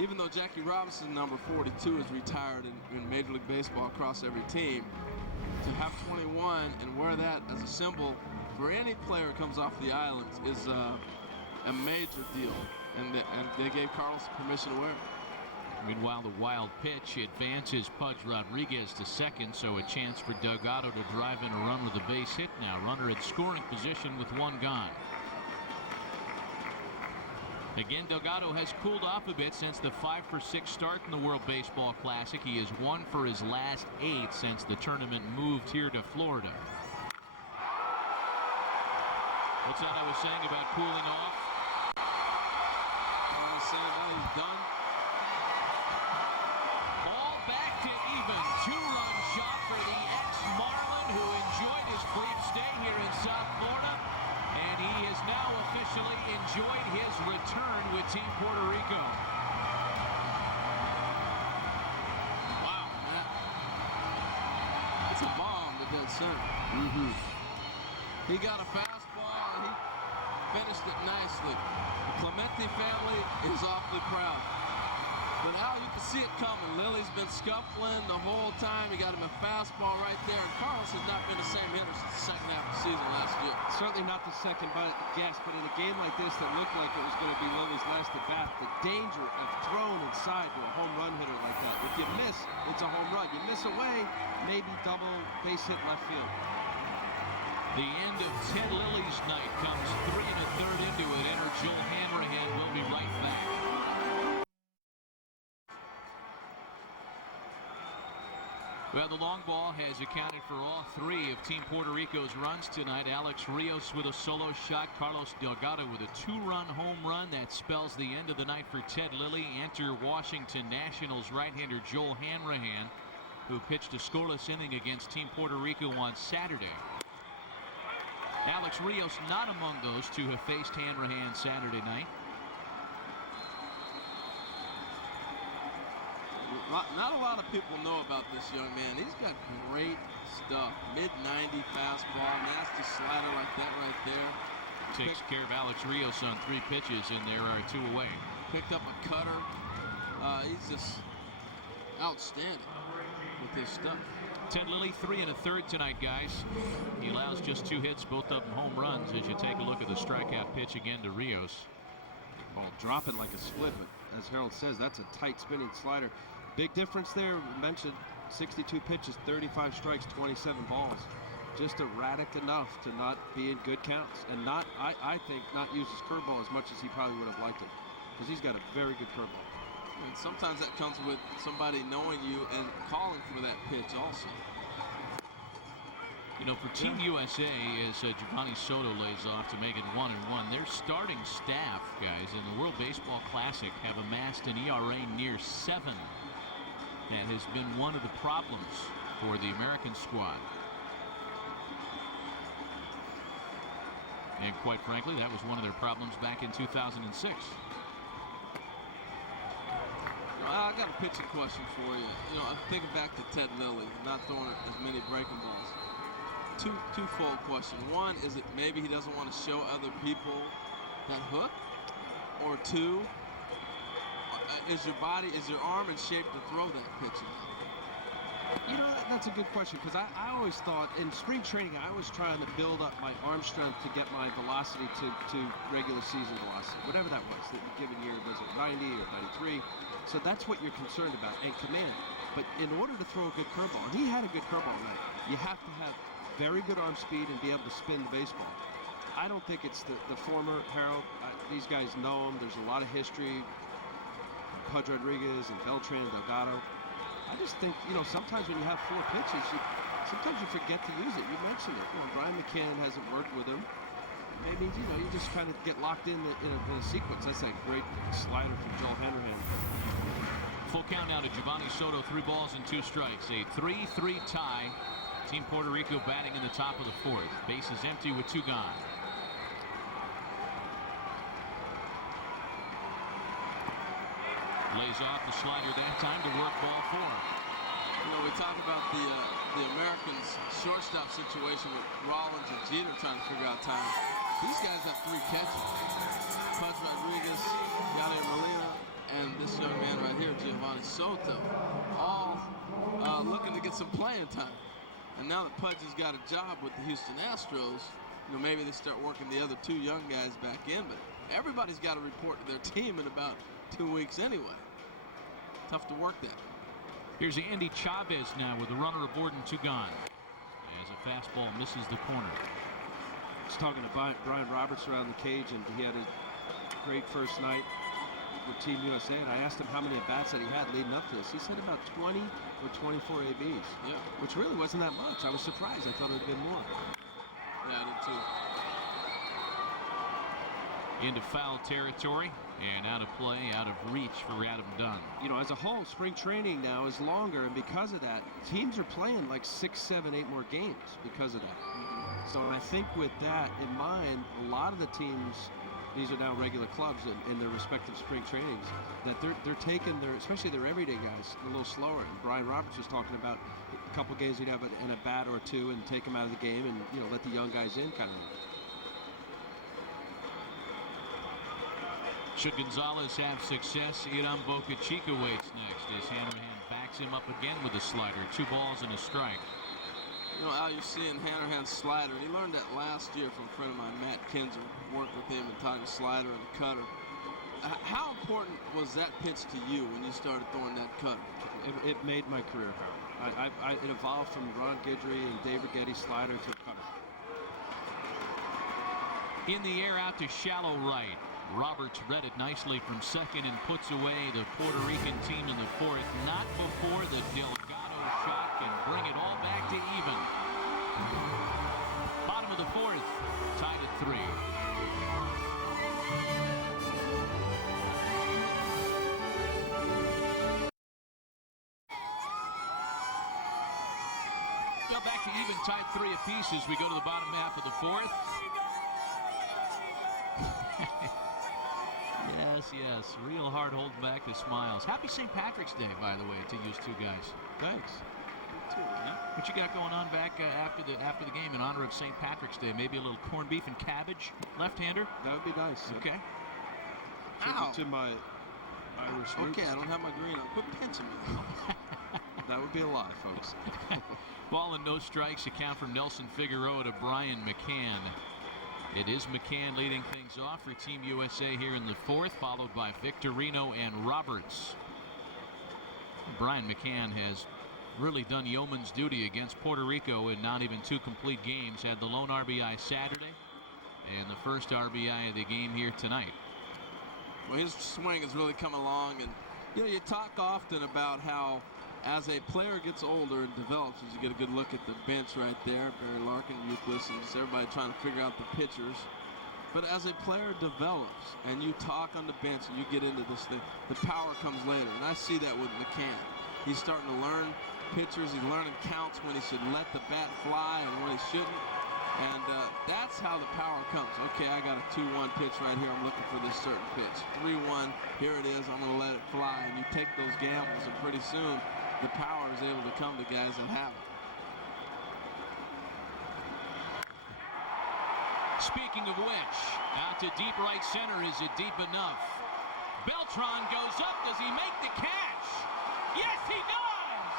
even though Jackie Robinson's number 42 is retired in Major League Baseball across every team, to have 21 and wear that as a symbol for any player who comes off the islands is a major deal. And they gave Carlos permission to wear it. Meanwhile, the wild pitch advances Pudge Rodriguez to second, so a chance for Delgado to drive in a run with a base hit now. Runner at scoring position with 1 gone. Again, Delgado has cooled off a bit since the 5-for-6 start in the World Baseball Classic. He has 1 for his last 8 since the tournament moved here to Florida. What's that I was saying about cooling off? I was saying that he's done. Back to even. 2-run shot for the ex-Marlin who enjoyed his brief stay here in South Florida. And he has now officially enjoyed his return with Team Puerto Rico. Wow. It's a bomb to dead center. He got a fastball and he finished it nicely. The Clemente family is awfully proud. But Al, you can see it coming. Lilly's been scuffling the whole time. He got him a fastball right there. And Carlos has not been the same hitter since the second half of the season last year. Certainly not the second guess, but in a game like this that looked like it was going to be Lilly's last at bat, the danger of throwing inside to a home run hitter like that. If you miss, it's a home run. You miss away, maybe double base hit left field. The end of Ted Lilly's night comes 3 1/3 into it. Enter Joel Hanrahan. We'll be right back. Well, the long ball has accounted for all 3 of Team Puerto Rico's runs tonight. Alex Rios with a solo shot. Carlos Delgado with a 2-run home run. That spells the end of the night for Ted Lilly. Enter Washington Nationals right-hander Joel Hanrahan, who pitched a scoreless inning against Team Puerto Rico on Saturday. Alex Rios not among those to have faced Hanrahan Saturday night. Not a lot of people know about this young man. He's got great stuff. Mid-90 fastball, nasty slider like that right there. Takes care of Alex Rios on 3 pitches, and there are 2 away. Picked up a cutter. He's just outstanding with his stuff. Ted Lilly 3 1/3 tonight, guys. He allows just 2 hits, both of them home runs, as you take a look at the strikeout pitch again to Rios. Ball dropping like a split, but as Harold says, that's a tight spinning slider. Big difference there. We mentioned 62 pitches, 35 strikes, 27 balls. Just erratic enough to not be in good counts, and not, I think, not use his curveball as much as he probably would have liked it, because he's got a very good curveball. And sometimes that comes with somebody knowing you and calling for that pitch also. You know, for Team USA, as Giovanni Soto lays off to make it 1-1, their starting staff, guys, in the World Baseball Classic have amassed an ERA near 7. That has been one of the problems for the American squad. And quite frankly, that was one of their problems back in 2006. I got a pitching question for you. You know, I'm thinking back to Ted Lilly, not throwing as many breaking balls. Twofold question. One, is it maybe he doesn't want to show other people that hook? Or 2, is your arm in shape to throw that pitch? You know, that's a good question, because I always thought in spring training I was trying to build up my arm strength to get my velocity to regular season velocity, whatever that was. That given year, was it 90 or 93? So that's what you're concerned about, and command. But in order to throw a good curveball, and he had a good curveball night, you have to have very good arm speed and be able to spin the baseball. I don't think it's the former Harold. These guys know him. There's a lot of history. Pudge Rodriguez and Beltran, Delgado. I just think, you know, sometimes when you have 4 pitches, sometimes you forget to use it. You mentioned it. You know, Brian McCann hasn't worked with him. Maybe, you know, you just kind of get locked in a sequence. That's a great slider from Joel Hanrahan. Full count now to Giovanni Soto, 3 balls and 2 strikes. A 3-3 tie. Team Puerto Rico batting in the top of the 4th. Bases empty with 2 gone. Lays off the slider that time to work ball 4. You know, we talk about the Americans' shortstop situation with Rollins and Jeter trying to figure out time. These guys have 3 catches. Pudge Rodriguez, Yadier Molina, and this young man right here, Giovanni Soto, all looking to get some playing time. And now that Pudge has got a job with the Houston Astros, you know, maybe they start working the other 2 young guys back in. But everybody's got to report to their team in about 2 weeks anyway. Tough to work that. Here's Andy Chavez now with a runner aboard and 2 gone. As a fastball misses the corner. I was talking to Brian Roberts around the cage, and he had a great first night with Team USA, and I asked him how many at-bats that he had leading up to this. He said about 20 or 24 ABs, which really wasn't that much. I was surprised. I thought it would have been more. Yeah, I did too. Into foul territory and out of play, out of reach for Adam Dunn. You know, as a whole, spring training now is longer, and because of that, teams are playing like 6, 7, 8 more games because of that. So I think with that in mind, a lot of the teams, these are now regular clubs in their respective spring trainings, that they're taking their, especially their everyday guys, a little slower. And Brian Roberts was talking about a couple games he'd have an at-bat or 2 and take them out of the game and, you know, let the young guys in kind of thing. Should Gonzalez have success, Iram Boca Chica waits next as Hanrahan backs him up again with a slider. 2 balls and a strike. You know, Al, you're seeing Hanrahan's slider. He learned that last year from a friend of mine, Matt Kinzer. Worked with him and taught him slider and the cutter. How important was that pitch to you when you started throwing that cutter? It made my career, Harold. It evolved from Ron Guidry and Dave Righetti's slider to the cutter. In the air out to shallow right. Roberts read it nicely from second and puts away the Puerto Rican team in the 4th. Not before the Delgado shot can bring it all back to even. Bottom of the 4th, tied at 3. Well, back to even tied 3 apiece as we go to the bottom half of the 4th. Yes. Real hard holding back the smiles. Happy St. Patrick's Day, by the way, to you 2 guys. Thanks. What you got going on back after the game in honor of St. Patrick's Day? Maybe a little corned beef and cabbage, left-hander? That would be nice. Okay. Ow. To my Irish roots. Okay, I don't have my green on. Quit pinching me. That would be a lie, folks. Ball and no strikes account for Nelson Figueroa to Brian McCann. It is McCann leading things off for Team USA here in the 4th, followed by Victorino and Roberts. Brian McCann has really done yeoman's duty against Puerto Rico in not even 2 complete games. Had the lone RBI Saturday and the first RBI of the game here tonight. Well, his swing has really come along, and you talk often about how as a player gets older and develops, as you get a good look at the bench right there, Barry Larkin, Euclid, and just everybody trying to figure out the pitchers. But as a player develops and you talk on the bench and you get into this thing, the power comes later. And I see that with McCann. He's starting to learn pitchers. He's learning counts when he should let the bat fly and when he shouldn't. And that's how the power comes. Okay, I got a 2-1 pitch right here. I'm looking for this certain pitch. 3-1, here it is. I'm going to let it fly. And you take those gambles, and pretty soon the power is able to come to guys that have it. Speaking of which, out to deep right center. Is it deep enough? Beltran goes up. Does he make the catch? Yes, he does!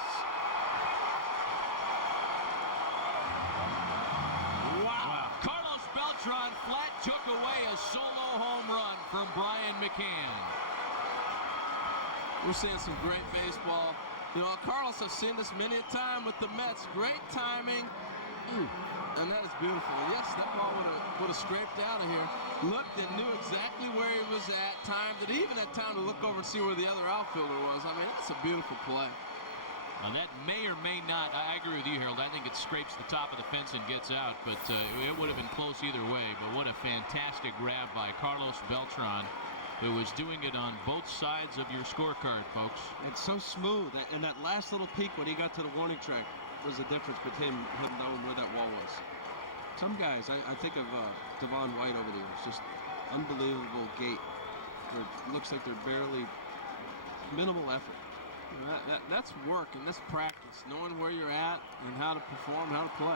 Wow. Carlos Beltran flat took away a solo home run from Brian McCann. We're seeing some great baseball. Carlos, I've seen this many a time with the Mets. Great timing. And that is beautiful. Yes, that ball would have scraped out of here. Looked and knew exactly where he was at. Timed it. Even had time to look over and see where the other outfielder was. I mean, it's a beautiful play. Now that may or may not, I agree with you, Harold. I think it scrapes the top of the fence and gets out, but it would have been close either way. But what a fantastic grab by Carlos Beltran, who was doing it on both sides of your scorecard, folks. It's so smooth. And that last little peak when he got to the warning track was the difference between him knowing where that wall was. Some guys, I think of Devon White over there. It's just unbelievable gait. Where it looks like they're barely minimal effort. That's work and that's practice. Knowing where you're at and how to perform, how to play.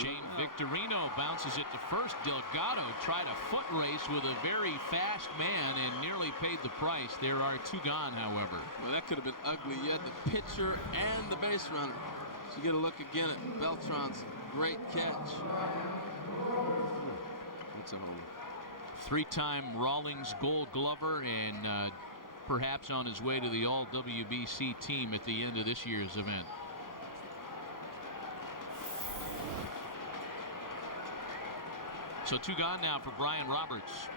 Shane Victorino bounces it to first. Delgado tried a foot race with a very fast man and nearly paid the price. There are 2 gone, however. Well, that could have been ugly. You had the pitcher and the base runner. So you get a look again at Beltran's great catch. That's a home. 3-time Rawlings Gold Glover and perhaps on his way to the All-WBC team at the end of this year's event. So 2 gone now for Brian Roberts.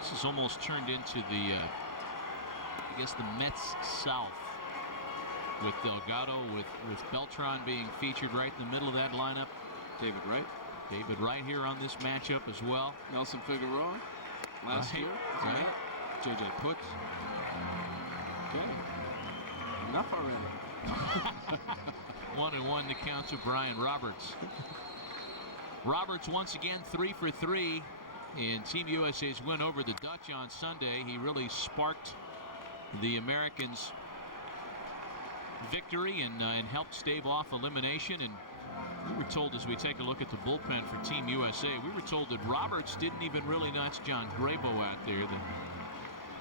This has almost turned into the, I guess, the Mets South, with Delgado, with Beltran being featured right in the middle of that lineup. David Wright. David Wright here on this matchup as well. Nelson Figueroa last year. Right. J.J. Putz. Okay. Enough already. 1-1 the counts of Brian Roberts. Roberts once again 3 for 3 in Team USA's win over the Dutch on Sunday. He really sparked the Americans' victory and helped stave off elimination. And we were told, as we take a look at the bullpen for Team USA, we were told that Roberts didn't even really notch John Grabo out there, the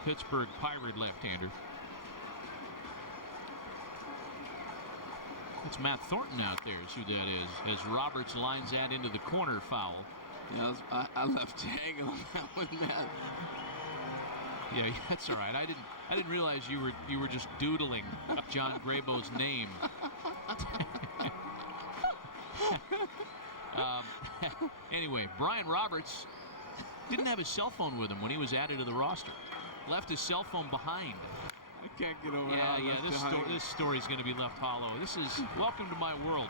Pittsburgh Pirate left-hander. It's Matt Thornton out there is who that is, as Roberts lines that into the corner foul. Yeah, I left you hanging on that one, Matt. Yeah, that's all right. I didn't realize you were just doodling John Grabo's name. Anyway, Brian Roberts didn't have his cell phone with him when he was added to the roster. Left his cell phone behind. I can't get over Yeah, this story's going to be left hollow. This is welcome to my world.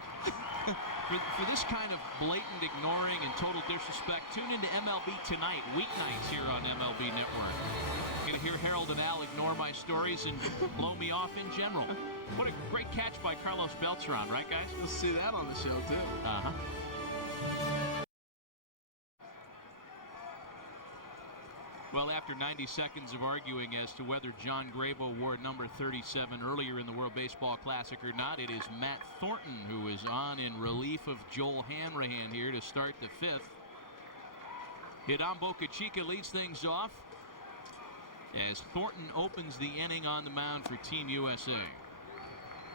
For this kind of blatant ignoring and total disrespect, tune into MLB Tonight, weeknights here on MLB Network. You're going to hear Harold and Al ignore my stories and blow me off in general. What a great catch by Carlos Beltran, right, guys? We'll see that on the show, too. Uh-huh. Well, after 90 seconds of arguing as to whether John Grabo wore number 37 earlier in the World Baseball Classic or not, it is Matt Thornton who is on in relief of Joel Hanrahan here to start the fifth. Hidam Boca Chica leads things off as Thornton opens the inning on the mound for Team USA.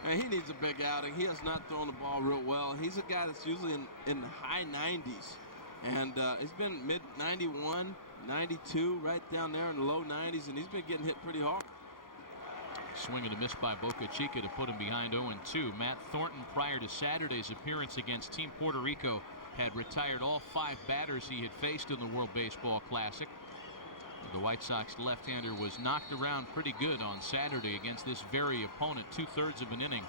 And he needs a big outing. He has not thrown the ball real well. He's a guy that's usually in the high 90s. And he's been mid 91, 92, right down there in the low 90s, and he's been getting hit pretty hard. Swing and a miss by Boca Chica to put him behind 0-2. Matt Thornton, prior to Saturday's appearance against Team Puerto Rico, had retired all 5 batters he had faced in the World Baseball Classic. The White Sox left-hander was knocked around pretty good on Saturday against this very opponent. 2/3 of an inning,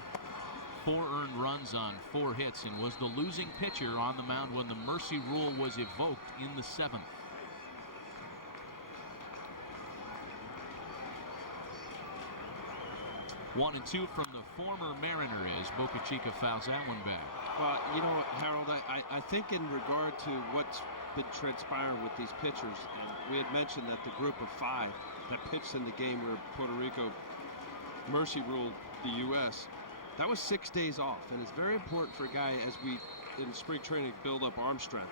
4 earned runs on 4 hits, and was the losing pitcher on the mound when the mercy rule was evoked in the 7th. One and two from the former Mariner as Boca Chica fouls that one back. Well, you know, Harold, I think in regard to what's been transpiring with these pitchers, and we had mentioned that the group of 5 that pitched in the game where Puerto Rico mercy ruled the U.S., that was 6 days off, and it's very important for a guy as we in spring training build up arm strength.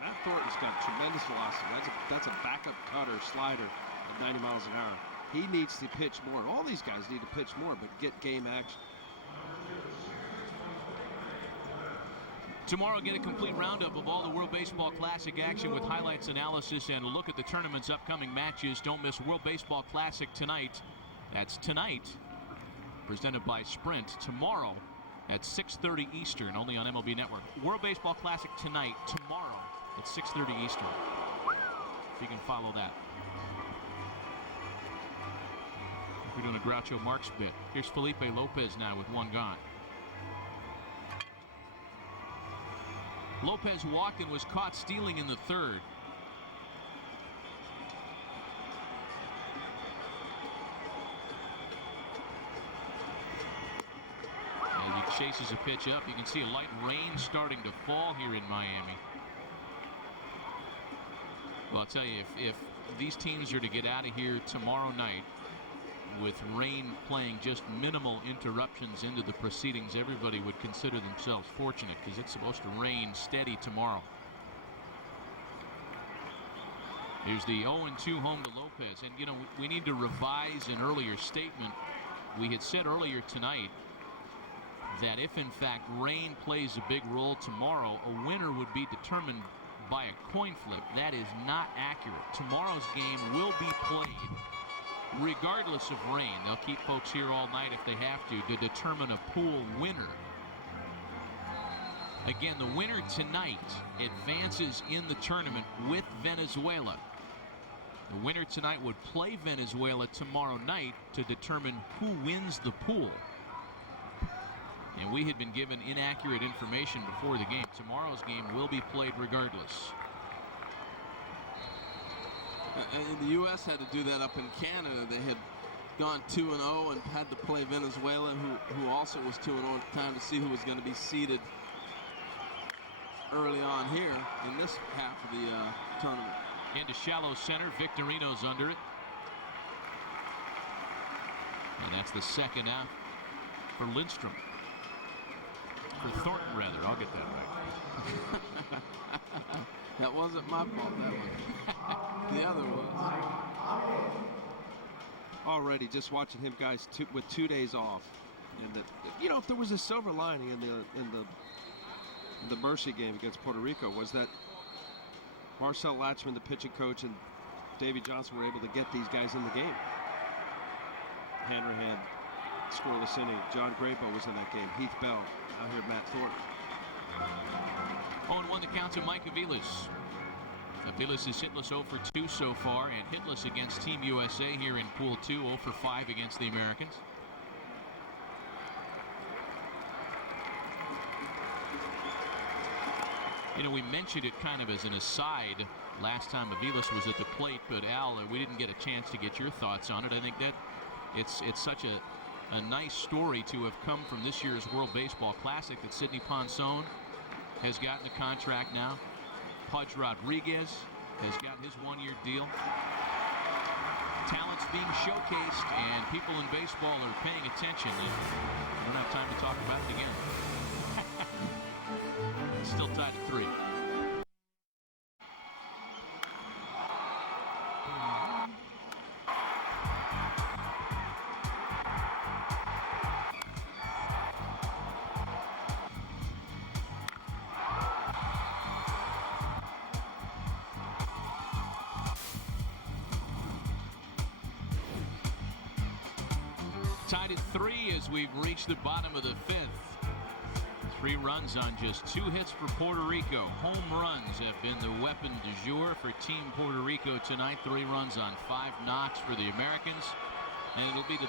Matt Thornton's got tremendous velocity. That's a backup cutter slider at 90 miles an hour. He needs to pitch more. All these guys need to pitch more, but get game action. Tomorrow, get a complete roundup of all the World Baseball Classic action with highlights, analysis, and a look at the tournament's upcoming matches. Don't miss World Baseball Classic tonight. That's tonight, presented by Sprint. Tomorrow at 6:30 Eastern, only on MLB Network. World Baseball Classic tonight, tomorrow at 6:30 Eastern. If you can follow that. We're doing a Groucho Marx bit. Here's Felipe Lopez now with 1 gone. Lopez walked and was caught stealing in the 3rd. As he chases a pitch up, you can see a light rain starting to fall here in Miami. Well, I'll tell you, if these teams are to get out of here tomorrow night with rain playing just minimal interruptions into the proceedings, everybody would consider themselves fortunate, because it's supposed to rain steady tomorrow. Here's the 0-2 home to Lopez. And, you know, we need to revise an earlier statement. We had said earlier tonight that if, in fact, rain plays a big role tomorrow, a winner would be determined by a coin flip. That is not accurate. Tomorrow's game will be played regardless of rain. They'll keep folks here all night if they have to determine a pool winner. Again, the winner tonight advances in the tournament with Venezuela. The winner tonight would play Venezuela tomorrow night to determine who wins the pool. And we had been given inaccurate information before the game. Tomorrow's game will be played regardless. And the U.S. had to do that up in Canada. They had gone 2-0 and had to play Venezuela, who also was 2-0 at the time, to see who was going to be seeded early on here in this half of the tournament. Into shallow center. Victorino's under it. And that's the second out for Lindstrom. For Thornton, rather. I'll get that right. That wasn't my fault, that one. The other was. Already just watching him, guys, with 2 days off. And you know, if there was a silver lining in the mercy game against Puerto Rico, was that Marcel Latchman, the pitching coach, and Davey Johnson were able to get these guys in the game. Hanrahan, scoreless inning. John Grabo was in that game. Heath Bell. Now here, Matt Thornton. 0-1 the count to Mike Aviles. Aviles is hitless 0 for 2 so far, and hitless against Team USA here in Pool 2, 0 for 5 against the Americans. You know, we mentioned it kind of as an aside last time Aviles was at the plate, but Al, we didn't get a chance to get your thoughts on it. I think that it's such a a nice story to have come from this year's World Baseball Classic that Sidney Ponson has gotten a contract now. Pudge Rodriguez has got his one-year deal. Talent's being showcased, and people in baseball are paying attention. And we don't have time to talk about it again. It's still tied at 3. Tied at 3 as we've reached the bottom of the 5th. 3 runs on just 2 hits for Puerto Rico. Home runs have been the weapon du jour for Team Puerto Rico tonight. 3 runs on 5 knocks for the Americans. And it'll be to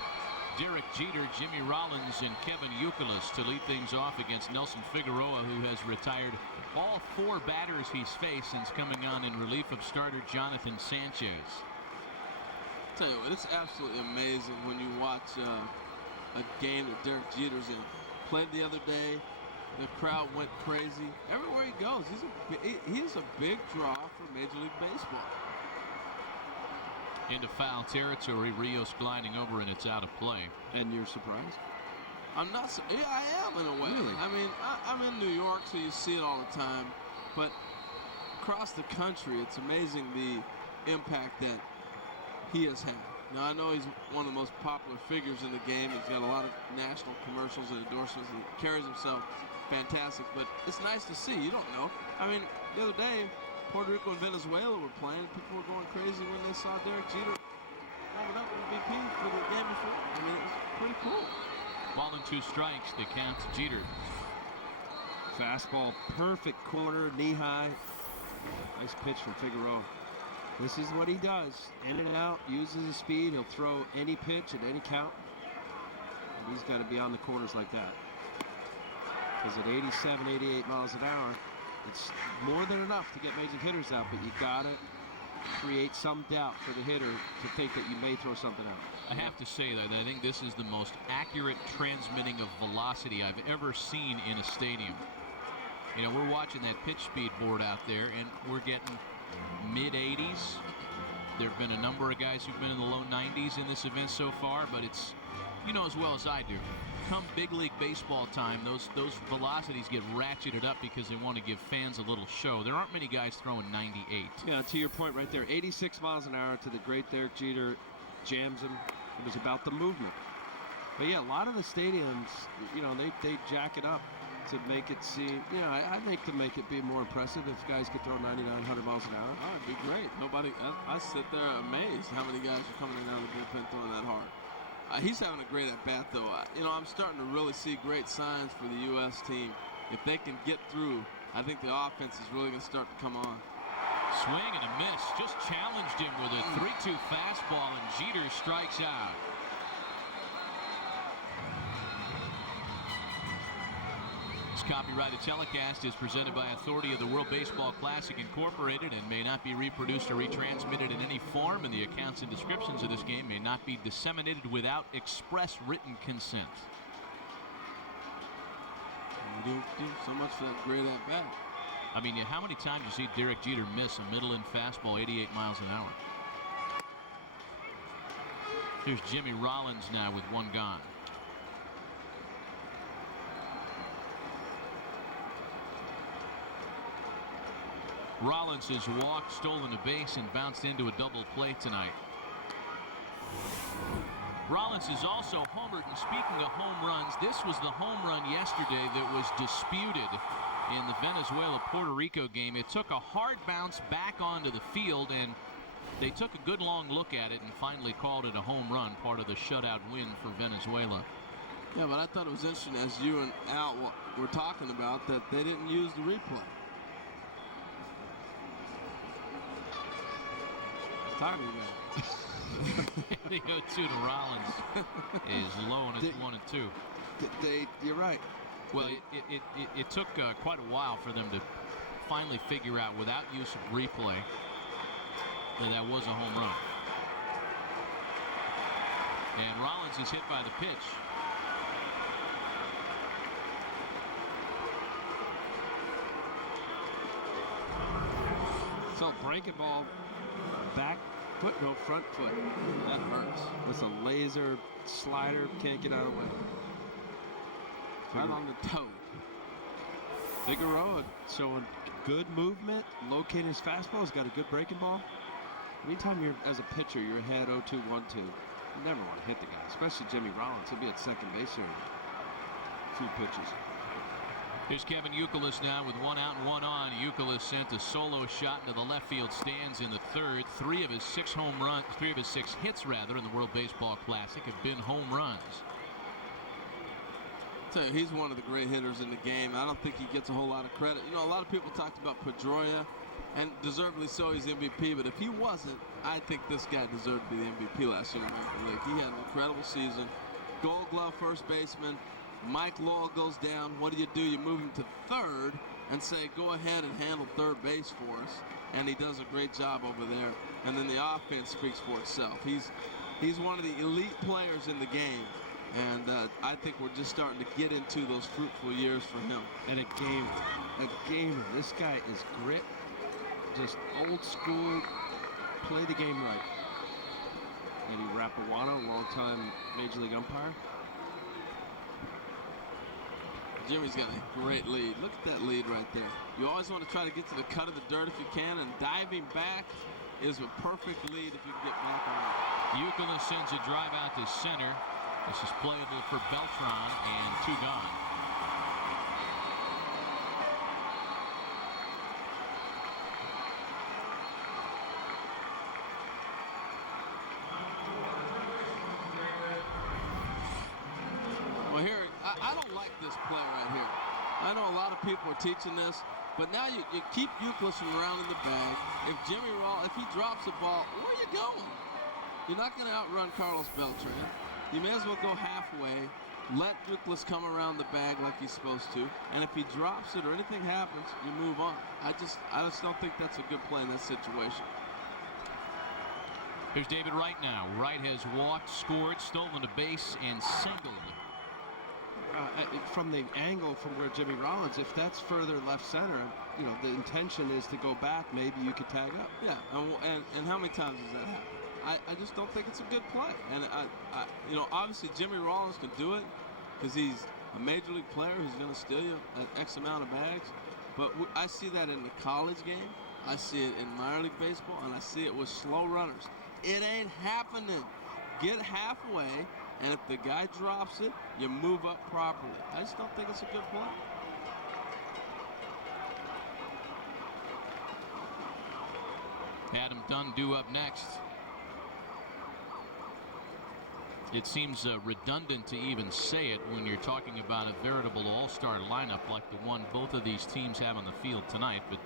Derek Jeter, Jimmy Rollins, and Kevin Youkilis to lead things off against Nelson Figueroa, who has retired all 4 batters he's faced since coming on in relief of starter Jonathan Sanchez. Tell you what, it's absolutely amazing when you watch a game that Derek Jeter's in. Played the other day, the crowd went crazy. Everywhere he goes, he's a big draw for Major League Baseball. Into foul territory, Rios gliding over, and it's out of play. And you're surprised? I'm not. Yeah, I am in a way. Really? I mean, I'm in New York, so you see it all the time. But across the country, it's amazing the impact that he has had. Now, I know he's one of the most popular figures in the game. He's got a lot of national commercials and endorsements, and he carries himself fantastic. But it's nice to see. You don't know. I mean, the other day, Puerto Rico and Venezuela were playing. People were going crazy when they saw Derek Jeter warming up MVP for the game before. I mean, it was pretty cool. Ball and 2 strikes. The count to Jeter. Fastball, perfect corner, knee high. Nice pitch from Figueroa. This is what he does. In and out, uses his speed. He'll throw any pitch at any count. And he's got to be on the corners like that. Because at 87, 88 miles an hour, it's more than enough to get major hitters out, but you got to create some doubt for the hitter to think that you may throw something out. I have to say that I think this is the most accurate transmitting of velocity I've ever seen in a stadium. You know, we're watching that pitch speed board out there, and we're getting mid-80s. There have been a number of guys who've been in the low 90s in this event so far, but it's, you know as well as I do, come big league baseball time, those velocities get ratcheted up because they want to give fans a little show. There aren't many guys throwing 98. Yeah, to your point right there, 86 miles an hour to the great Derek Jeter, jams him. It was about the movement. But yeah, a lot of the stadiums, you know, they jack it up to make it seem, you know, I think to make it be more impressive if guys could throw 99, 100 miles an hour. Oh, it'd be great. I sit there amazed how many guys are coming in out of the bullpen throwing that hard. He's having a great at-bat, though. You know, I'm starting to really see great signs for the U.S. team. If they can get through, I think the offense is really going to start to come on. Swing and a miss. Just challenged him with a 3-2 fastball, and Jeter strikes out. This copyrighted telecast is presented by authority of the World Baseball Classic Incorporated and may not be reproduced or retransmitted in any form, and the accounts and descriptions of this game may not be disseminated without express written consent. So much for that great at-bat. I mean, how many times you see Derek Jeter miss a middle-in fastball 88 miles an hour? Here's Jimmy Rollins now with 1 gone. Rollins has walked, stolen a base, and bounced into a double play tonight. Rollins is also homered, and speaking of home runs, this was the home run yesterday that was disputed in the Venezuela-Puerto Rico game. It took a hard bounce back onto the field, and they took a good long look at it and finally called it a home run, part of the shutout win for Venezuela. Yeah, but I thought it was interesting, as you and Al were talking about, that they didn't use the replay. Talking about. The 0-2 to Rollins is low, and it's 1-2. You're right. Well, it took quite a while for them to finally figure out, without use of replay, that was a home run. And Rollins is hit by the pitch. So breaking ball, back foot, no front foot. That hurts. That's a laser slider, can't get out of the way. Right on the toe. Figueroa showing good movement, locating his fastball. He's got a good breaking ball. Anytime you're, as a pitcher, you're ahead 0-2, 1-2, you never want to hit the guy, especially Jimmy Rollins. He'll be at second base here in a few pitches. Here's Kevin Youkilis now with 1 out and 1 on. Youkilis sent a solo shot into the left field stands in the third. 3 of his 6 hits rather in the World Baseball Classic have been home runs. Tell you, he's one of the great hitters in the game. I don't think he gets a whole lot of credit. You know, a lot of people talked about Pedroia, and deservedly so, he's MVP. But if he wasn't, I think this guy deserved to be the MVP last year in the American League. He had an incredible season. Gold Glove first baseman. Mike Lowell goes down. What do? You move him to third and say, go ahead and handle third base for us. And he does a great job over there. And then the offense speaks for itself. He's one of the elite players in the game. And I think we're just starting to get into those fruitful years for him. And a gamer. This guy is grit, just old school, play the game right. Maybe Rapuano, longtime Major League umpire. Jimmy's got a great lead. Look at that lead right there. You always want to try to get to the cut of the dirt if you can, and diving back is a perfect lead if you can get back on it. Youkilis sends a drive out to center. This is playable for Beltran, and 2 gone. Well, here, I don't like this play right here. I know a lot of people are teaching this, but now you keep Youkilis from rounding the bag. If he drops the ball, where are you going? You're not going to outrun Carlos Beltran. You may as well go halfway, let Youkilis come around the bag like he's supposed to, and if he drops it or anything happens, you move on. I just don't think that's a good play in that situation. Here's David Wright now. Wright has walked, scored, stolen a base, and singled. From the angle from where Jimmy Rollins, if that's further left center, you know, the intention is to go back, maybe you could tag up. Yeah, and how many times does that happen? I just don't think it's a good play. And, you know, obviously Jimmy Rollins can do it because he's a major league player who's going to steal you an X amount of bags. But I see that in the college game. I see it in minor league baseball, and I see it with slow runners. It ain't happening. Get halfway, and if the guy drops it, you move up properly. I just don't think it's a good play. Adam Dunn due up next. It seems redundant to even say it when you're talking about a veritable all-star lineup like the one both of these teams have on the field tonight. But,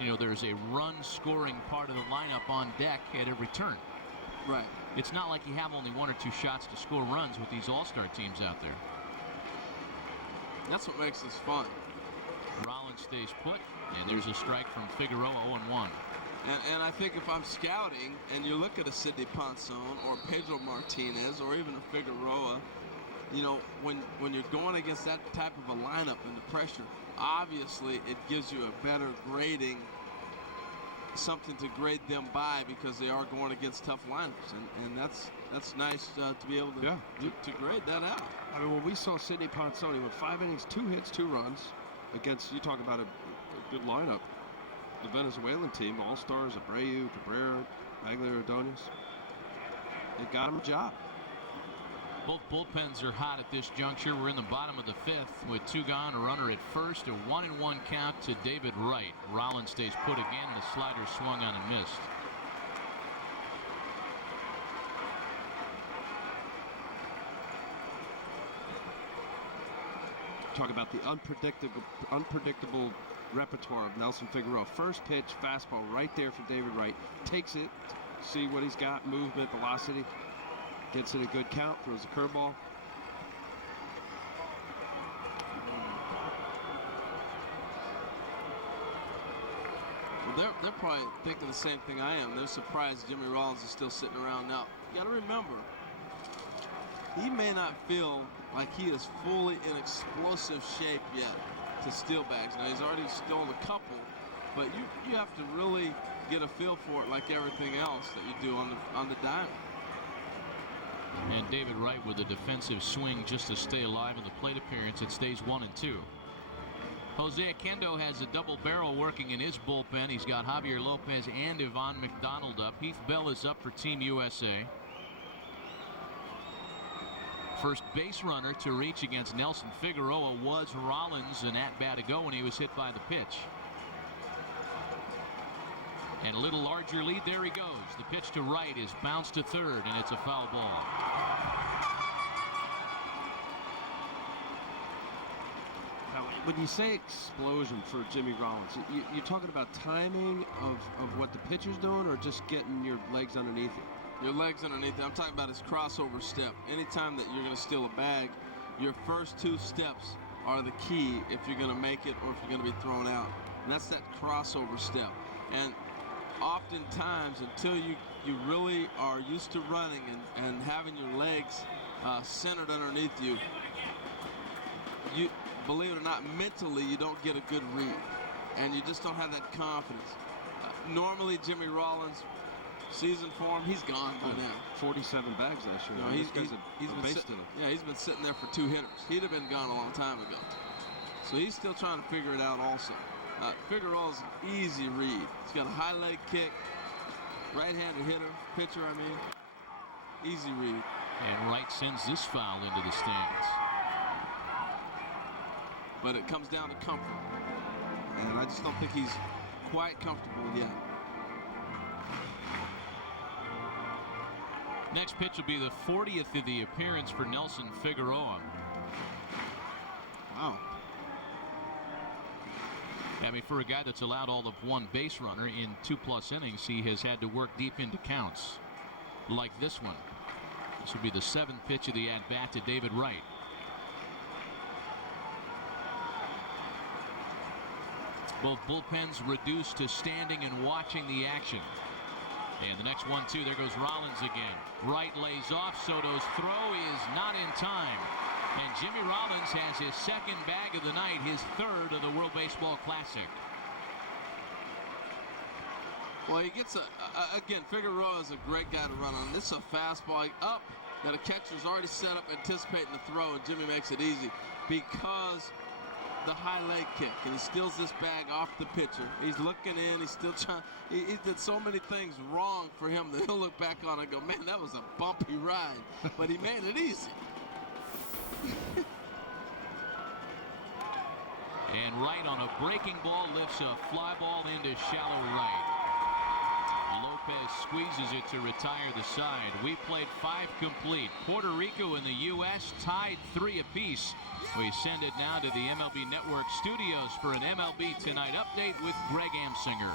you know, there's a run-scoring part of the lineup on deck at every turn. Right. It's not like you have only 1 or 2 shots to score runs with these all-star teams out there. That's what makes this fun. Rollins stays put, and there's a strike from Figueroa, 0-1. And I think if I'm scouting and you look at a Sidney Ponson or Pedro Martinez or even a Figueroa, you know, when you're going against that type of a lineup and the pressure, obviously it gives you a better grading, something to grade them by because they are going against tough lineups. And that's nice to be able to grade that out. I mean, when we saw Sidney Ponson, he went 5 innings, 2 hits, 2 runs against, you talk about a good lineup. The Venezuelan team, all-stars, Abreu, Cabrera, Maglia Ordonez. They got him a job. Both bullpens are hot at this juncture. We're in the bottom of the 5th with 2 gone, a runner at first, a 1-1 count to David Wright. Rollins stays put again, and a slider swung on and missed. Talk about the unpredictable repertoire of Nelson Figueroa. First pitch, fastball right there for David Wright. Takes it, see what he's got, movement, velocity. Gets it a good count, throws a curveball. Well, they're probably thinking the same thing I am. They're surprised Jimmy Rollins is still sitting around now. You got to remember, he may not feel like he is fully in explosive shape yet to steal bags. Now, he's already stolen a couple, but you have to really get a feel for it like everything else that you do on the diamond. And David Wright with a defensive swing just to stay alive in the plate appearance. It stays 1-2. Jose Akendo has a double barrel working in his bullpen. He's got Javier Lopez and Ivan McDonald up. Heath Bell is up for Team USA. First base runner to reach against Nelson Figueroa was Rollins, an at-bat ago when he was hit by the pitch. And a little larger lead. There he goes. The pitch to right is bounced to third, and it's a foul ball. Now, when you say explosion for Jimmy Rollins, you're talking about timing of what the pitcher's doing, or just getting your legs underneath it? Your legs underneath it. I'm talking about his crossover step. Anytime that you're going to steal a bag, your first 2 steps are the key if you're going to make it or if you're going to be thrown out. And that's that crossover step. And oftentimes, until you really are used to running and having your legs centered underneath you, believe it or not, mentally you don't get a good read, and you just don't have that confidence. Normally, Jimmy Rollins, season form, he's gone by now. 47 bags last year. No, he's been sitting there for 2 hitters. He'd have been gone a long time ago. So he's still trying to figure it out also. Figueroa's an easy read. He's got a high leg kick, right-handed pitcher, I mean. Easy read. And Wright sends this foul into the stands. But it comes down to comfort. And I just don't think he's quite comfortable yet. Next pitch will be the 40th of the appearance for Nelson Figueroa. Wow. I mean, for a guy that's allowed all of 1 base runner in 2+ innings, he has had to work deep into counts like this one. This will be the 7th pitch of the at-bat to David Wright. Both bullpens reduced to standing and watching the action. And the next 1-2, there goes Rollins again. Wright lays off. Soto's throw is not in time. And Jimmy Rollins has his 2nd bag of the night, his 3rd of the World Baseball Classic. Well, he gets again, Figueroa is a great guy to run on. This is a fastball up that a catcher's already set up anticipating the throw, and Jimmy makes it easy because the high leg kick, and he steals this bag off the pitcher. He's looking in, he's still trying. He did so many things wrong for him that he'll look back on and go, man, that was a bumpy ride, but he made it easy. And Wright on a breaking ball lifts a fly ball into shallow right. Lopez squeezes it to retire the side. We played 5 complete. Puerto Rico and the U.S. tied 3 apiece. We send it now to the MLB Network studios for an MLB Tonight update with Greg Amsinger.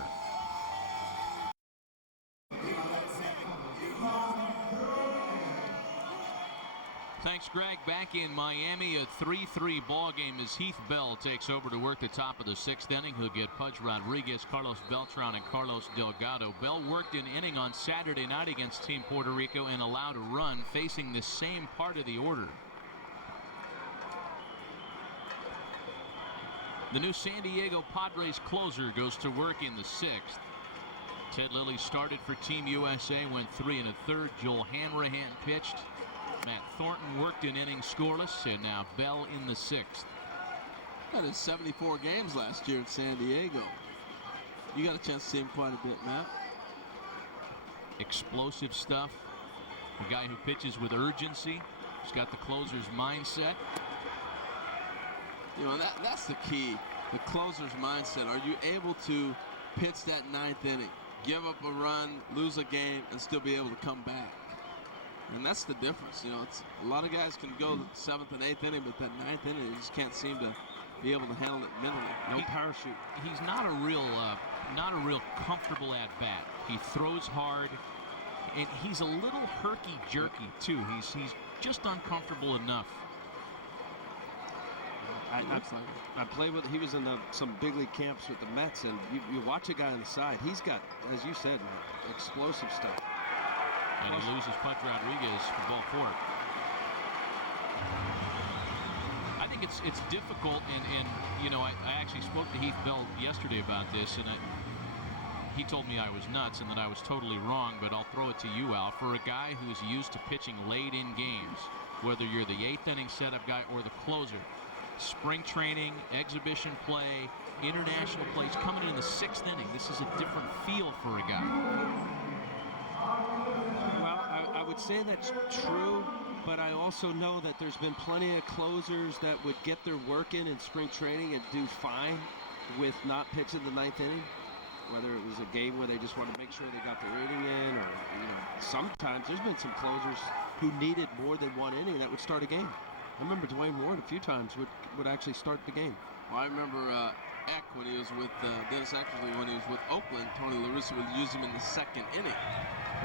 Thanks, Greg. Back in Miami, a 3-3 ball game as Heath Bell takes over to work the top of the 6th inning. He'll get Pudge Rodriguez, Carlos Beltran, and Carlos Delgado. Bell worked an inning on Saturday night against Team Puerto Rico and allowed a run, facing the same part of the order. The new San Diego Padres closer goes to work in the 6th. Ted Lilly started for Team USA, went 3 1/3. Joel Hanrahan pitched. Matt Thornton worked an inning scoreless, and now Bell in the 6th. Had his 74 games last year in San Diego. You got a chance to see him quite a bit, Matt. Explosive stuff. A guy who pitches with urgency. He's got the closer's mindset. You know, that's the key, the closer's mindset. Are you able to pitch that 9th inning, give up a run, lose a game, and still be able to come back? And that's the difference. You know, it's a lot of guys can go the 7th and 8th inning, but that 9th inning, they just can't seem to be able to handle it mentally. No parachute. He's not a real comfortable at bat. He throws hard, and he's a little herky-jerky too. He's just uncomfortable enough. I played with. He was in some big league camps with the Mets, and you watch a guy on the side. He's got, as you said, man, explosive stuff. And he loses Pudge Rodriguez for ball 4. I think think it's difficult, and you know, I actually spoke to Heath Bell yesterday about this, and he told me I was nuts and that I was totally wrong, but I'll throw it to you, Al. For a guy who's used to pitching late in games, whether you're the 8th inning setup guy or the closer, spring training, exhibition play, international plays, coming in the 6th inning, this is a different feel for a guy. Well, I would say that's true, but I also know that there's been plenty of closers that would get their work in spring training and do fine with not pitching the 9th inning. Whether it was a game where they just wanted to make sure they got their inning in, or sometimes there's been some closers who needed more than 1 inning that would start a game. I remember Dwayne Ward a few times would actually start the game. Well, I remember Eck when he was with Dennis Eckersley when he was with Oakland. Tony La Russa would use him in the 2nd inning.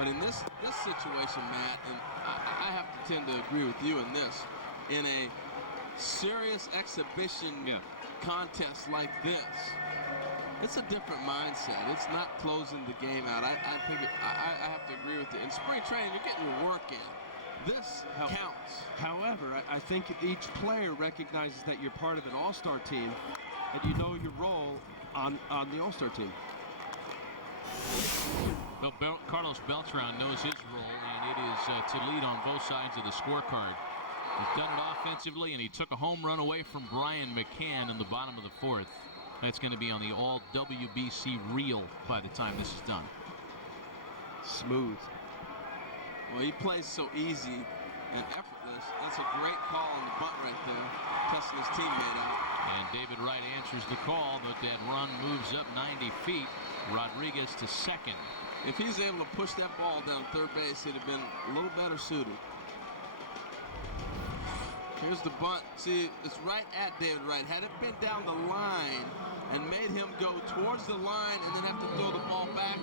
But in this situation, Matt, and I have to tend to agree with you in this, in a serious exhibition contest like this, it's a different mindset. It's not closing the game out. I think I have to agree with you. In spring training, you're getting your work in. This counts. However, I think each player recognizes that you're part of an all-star team, and you know your role on the all-star team. Well, Carlos Beltran knows his role, and it is to lead on both sides of the scorecard. He's done it offensively, and he took a home run away from Brian McCann in the bottom of the 4th. That's going to be on the all WBC reel by the time this is done. Smooth. Well, he plays so easy and effortless. That's a great call on the bunt right there, testing his teammate out. And David Wright answers the call, but that run moves up 90 feet. Rodriguez to 2nd. If he's able to push that ball down 3rd base, he'd have been a little better suited. Here's the bunt. See, it's right at David Wright. Had it been down the line and made him go towards the line and then have to throw the ball back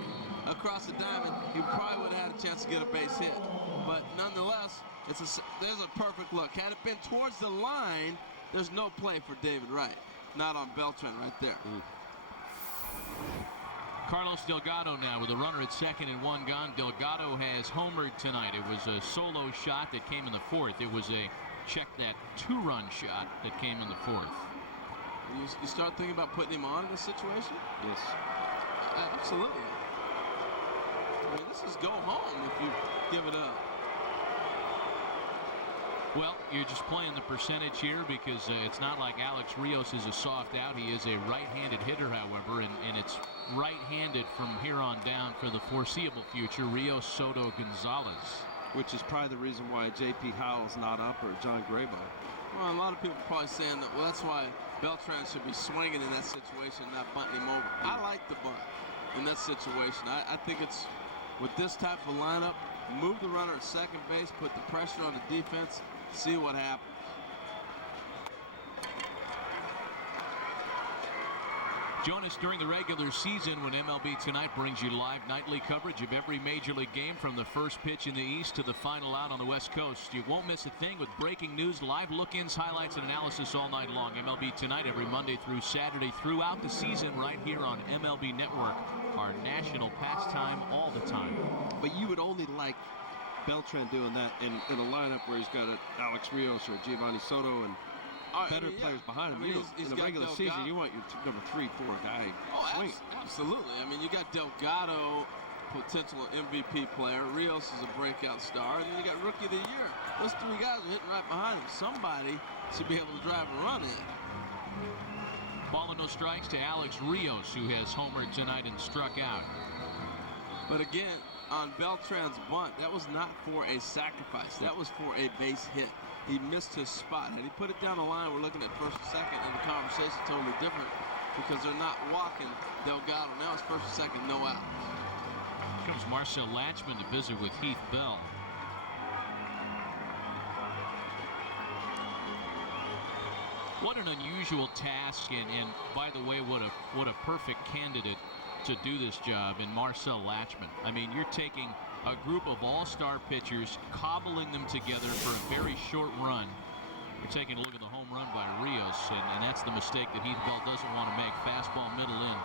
across the diamond, he probably would have had a chance to get a base hit. But nonetheless, there's a perfect look. Had it been towards the line, there's no play for David Wright. Not on Beltran right there. Carlos Delgado now with a runner at 2nd and 1 gone. Delgado has homered tonight. It was a solo shot that came in the 4th. It was a check that 2-run shot that came in the 4th. You start thinking about putting him on in this situation? Yes. Absolutely. I mean, this is go home if you give it up. Well, you're just playing the percentage here because it's not like Alex Rios is a soft out. He is a right-handed hitter, however, and it's right-handed from here on down for the foreseeable future. Rios, Soto, Gonzalez. Which is probably the reason why J.P. Howell's not up, or John Graybo. Well, a lot of people are probably saying that, well, that's why Beltran should be swinging in that situation, not bunting him over. I like the bunt in that situation. I think it's, with this type of lineup, move the runner at 2nd base, put the pressure on the defense, see what happens. Join us during the regular season when MLB Tonight brings you live nightly coverage of every Major League game from the first pitch in the East to the final out on the West Coast. You won't miss a thing with breaking news, live look-ins, highlights, and analysis all night long. MLB Tonight every Monday through Saturday throughout the season right here on MLB Network, our national pastime all the time. But you would only like Beltran doing that in a lineup where he's got Alex Rios or Giovanni Soto and better players behind him. I mean, in the regular season, you want your number 3, 4 guy. Absolutely. I mean, you got Delgado, potential MVP player. Rios is a breakout star. And then you got Rookie of the Year. Those 3 guys are hitting right behind him. Somebody should be able to drive a run in. Ball and no strikes to Alex Rios, who has homered tonight and struck out. But again, on Beltran's bunt, that was not for a sacrifice. That was for a base hit. He missed his spot. Had he put it down the line, we're looking at 1st and 2nd, and the conversation totally different because they're not walking Delgado. Now it's 1st and 2nd, no out. Here comes Marcel Latchman to visit with Heath Bell. What an unusual task, and by the way, what a perfect candidate to do this job in Marcel Latchman. I mean, you're taking a group of all-star pitchers, cobbling them together for a very short run. You're taking a look at the home run by Rios, and that's the mistake that Heath Bell doesn't want to make. Fastball middle in.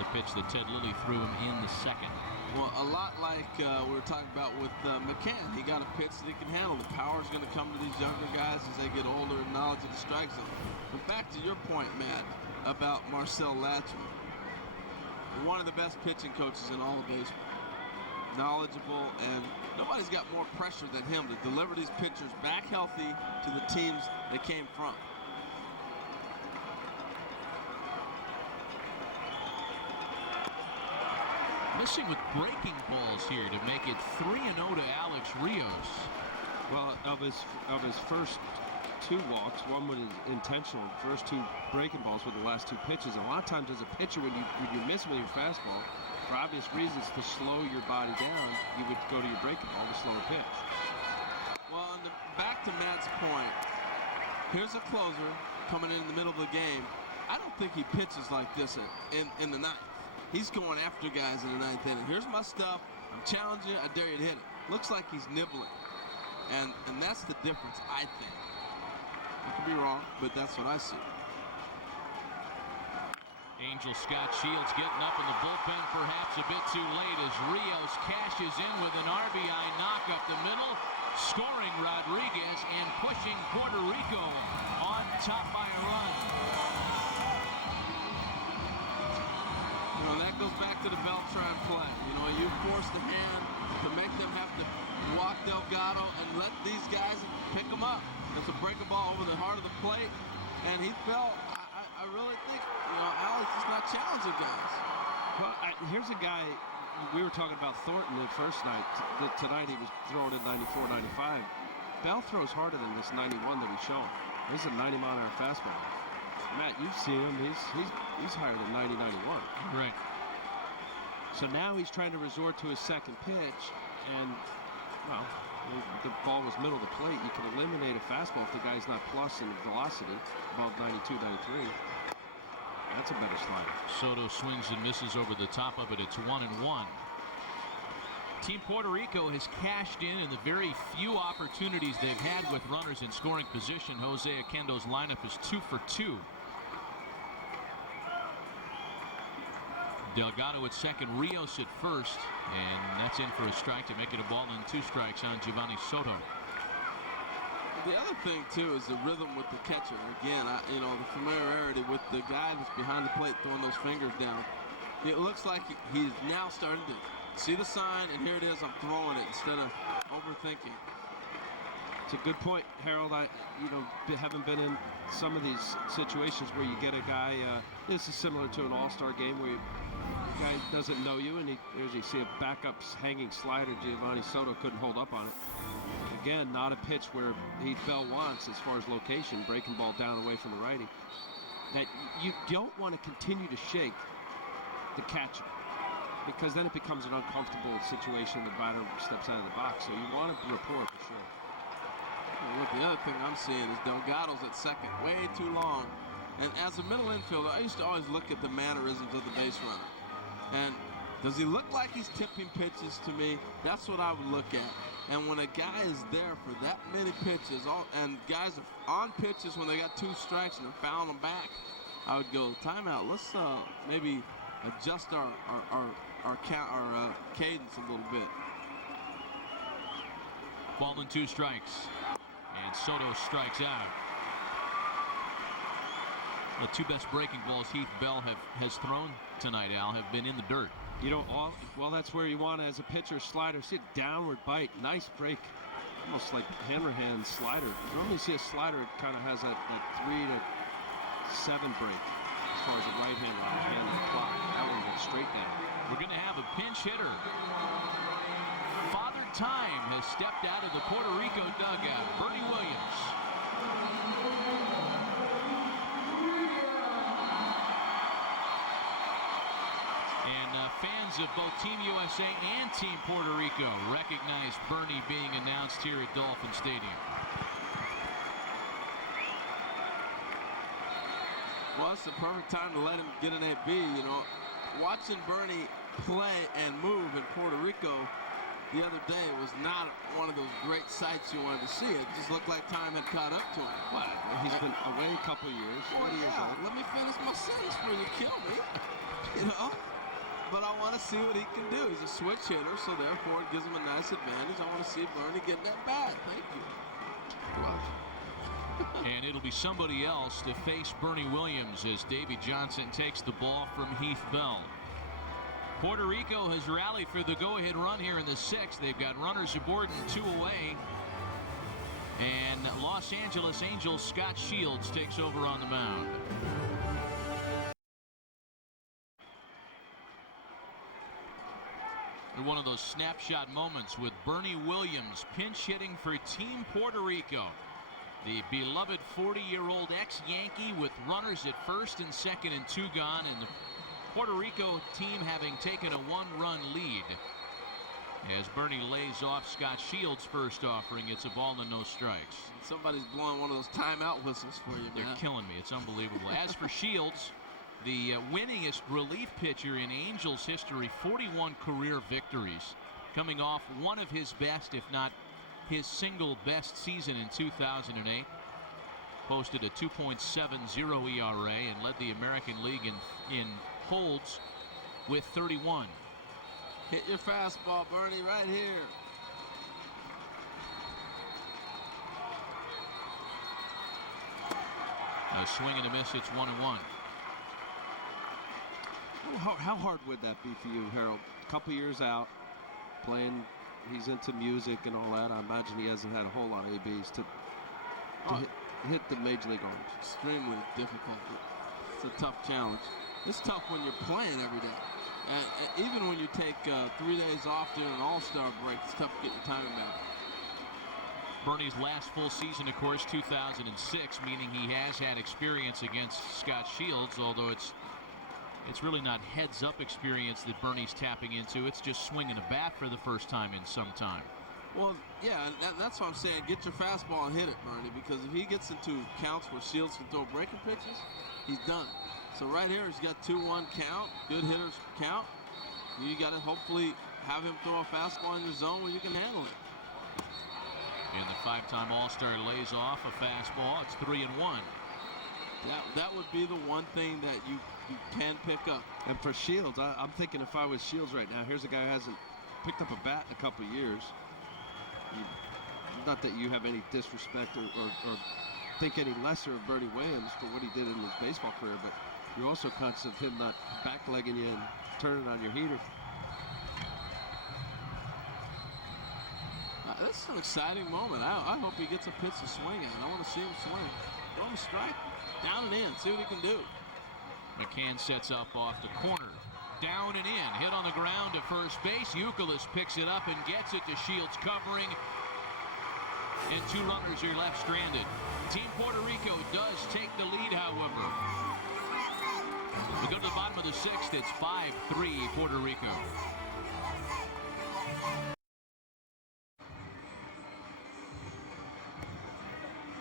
The pitch that Ted Lilly threw him in the 2nd. Well, a lot like we were talking about with McCann. He got a pitch that he can handle. The power is going to come to these younger guys as they get older and knowledge of the strike zone. But back to your point, Matt, about Marcel Latchman. One of the best pitching coaches in all of baseball. Knowledgeable, and nobody's got more pressure than him to deliver these pitchers back healthy to the teams they came from. Missing with breaking balls here to make it 3-0 to Alex Rios. Well, of his first 2 walks, one was intentional. The first 2 breaking balls were the last 2 pitches. A lot of times as a pitcher, when you miss with your fastball, for obvious reasons to slow your body down, you would go to your breaking ball to slow a pitch. Well, and back to Matt's point, here's a closer coming in the middle of the game. I don't think he pitches like this in the ninth. He's going after guys in the 9th inning. Here's my stuff. I'm challenging you. I dare you to hit it. Looks like he's nibbling. And that's the difference, I think. I could be wrong, but that's what I see. Angel Scott Shields getting up in the bullpen perhaps a bit too late as Rios cashes in with an RBI knock up the middle, scoring Rodriguez and pushing Puerto Rico on top by a run. You know, that goes back to the Beltran play. You know, you force the hand to make them have to walk Delgado and let these guys pick them up. It's a breaking ball over the heart of the plate, and he fell. I really think, you know, Alex is not challenging guys. Well, here's a guy, we were talking about Thornton the first night. Tonight he was throwing at 94, 95. Bell throws harder than this 91 that he's showing. This is a 90-mile-an-hour fastball. Matt, you've seen him. He's higher than 90, 91. Right. So now he's trying to resort to his second pitch, and, well, the ball was middle of the plate. You can eliminate a fastball if the guy's not plus in velocity, above 92, 93. That's a better slider. Soto swings and misses over the top of it. It's 1-1. Team Puerto Rico has cashed in the very few opportunities they've had with runners in scoring position. Jose Oquendo's lineup is 2 for 2. Delgado at second, Rios at first, and that's in for a strike to make it a ball and 2 strikes on Giovanni Soto. The other thing, too, is the rhythm with the catcher. Again, you know, the familiarity with the guy that's behind the plate throwing those fingers down. It looks like he's now starting to see the sign, and here it is, I'm throwing it instead of overthinking. It's a good point, Harold. Having been in some of these situations where you get a guy, this is similar to an all-star game where the guy doesn't know you, and you see a backup hanging slider. Giovanni Soto couldn't hold up on it. Again, not a pitch where Bell wants as far as location, breaking ball down away from the righty. That you don't want to continue to shake the catcher, because then it becomes an uncomfortable situation. The batter steps out of the box, so you want to rapport for sure. Look, the other thing I'm seeing is Delgado's at second way too long. And as a middle infielder, I used to always look at the mannerisms of the base runner. And does he look like he's tipping pitches to me? That's what I would look at. And when a guy is there for that many pitches, and guys are on pitches when they got 2 strikes and they're fouling them back, I would go, timeout. Let's maybe adjust our cadence a little bit. Ball and 2 strikes. And Soto strikes out. The 2 best breaking balls Heath Bell has thrown tonight, Al, have been in the dirt. You know, well, that's where you want as a pitcher, slider. See a downward bite, nice break, almost like hammerhand slider. You normally see a slider, it kind of has that 3 to 7 break as far as a right hand on the clock. That one went straight down. We're going to have a pinch hitter. Father Time has stepped out of the Puerto Rico dugout. Bernie Williams. And fans of both Team USA and Team Puerto Rico recognize Bernie being announced here at Dolphin Stadium. Well, it's the perfect time to let him get an AB. You know, watching Bernie play and move in Puerto Rico the other day was not one of those great sights you wanted to see. It just looked like time had caught up to him. Well, he's been away a couple of years, 40 years old. Let me finish my sentence before you kill me. You know? but I want to see what he can do. He's a switch hitter, so therefore it gives him a nice advantage. I want to see Bernie getting that bat. Thank you. And it'll be somebody else to face Bernie Williams as Davy Johnson takes the ball from Heath Bell. Puerto Rico has rallied for the go-ahead run here in the 6th. They've got runners aboard and 2 away. And Los Angeles Angels Scott Shields takes over on the mound. And one of those snapshot moments with Bernie Williams pinch hitting for Team Puerto Rico. The beloved 40-year-old ex-Yankee with runners at first and second and 2 gone, and the Puerto Rico team having taken a 1-run lead. As Bernie lays off Scott Shields' first offering, it's a ball and no strikes. Somebody's blowing one of those timeout whistles for you, man. They're killing me. It's unbelievable. As for Shields, the winningest relief pitcher in Angels history, 41 career victories, coming off one of his best, if not his single best season in 2008. Posted a 2.70 ERA and led the American League in holds with 31. Hit your fastball, Bernie, right here. A swing and a miss. It's 1-1. How hard would that be for you, Harold? A couple years out, playing. He's into music and all that. I imagine he hasn't had a whole lot of ABs to hit the major league arms. Extremely difficult. It's a tough challenge. It's tough when you're playing every day. Even when you take 3 days off during an all-star break, it's tough to get your timing back. Bernie's last full season, of course, 2006, meaning he has had experience against Scott Shields, although it's really not heads-up experience that Bernie's tapping into. It's just swinging a bat for the first time in some time. Well, yeah, that's what I'm saying. Get your fastball and hit it, Bernie, because if he gets into counts where Shields can throw breaking pitches, he's done. So right here, he's got 2-1 count, good hitters count. You got to hopefully have him throw a fastball in your zone where you can handle it. And the 5-time All-Star lays off a fastball. It's 3-1. That would be the one thing that you can pick up. And for Shields, I'm thinking if I was Shields right now, here's a guy who hasn't picked up a bat in a couple of years. Not that you have any disrespect or think any lesser of Bernie Williams for what he did in his baseball career, but you're also conscious of him not backlegging you and turning on your heater. This is an exciting moment. I hope he gets a pitch to swing at. I want to see him swing. Throw him a strike. Down and in. See what he can do. McCann sets up off the corner. Down and in. Hit on the ground to first base. Youkilis picks it up and gets it to Shields covering. And 2 runners are left stranded. Team Puerto Rico does take the lead, however. We go to the bottom of the 6th. It's 5-3 Puerto Rico.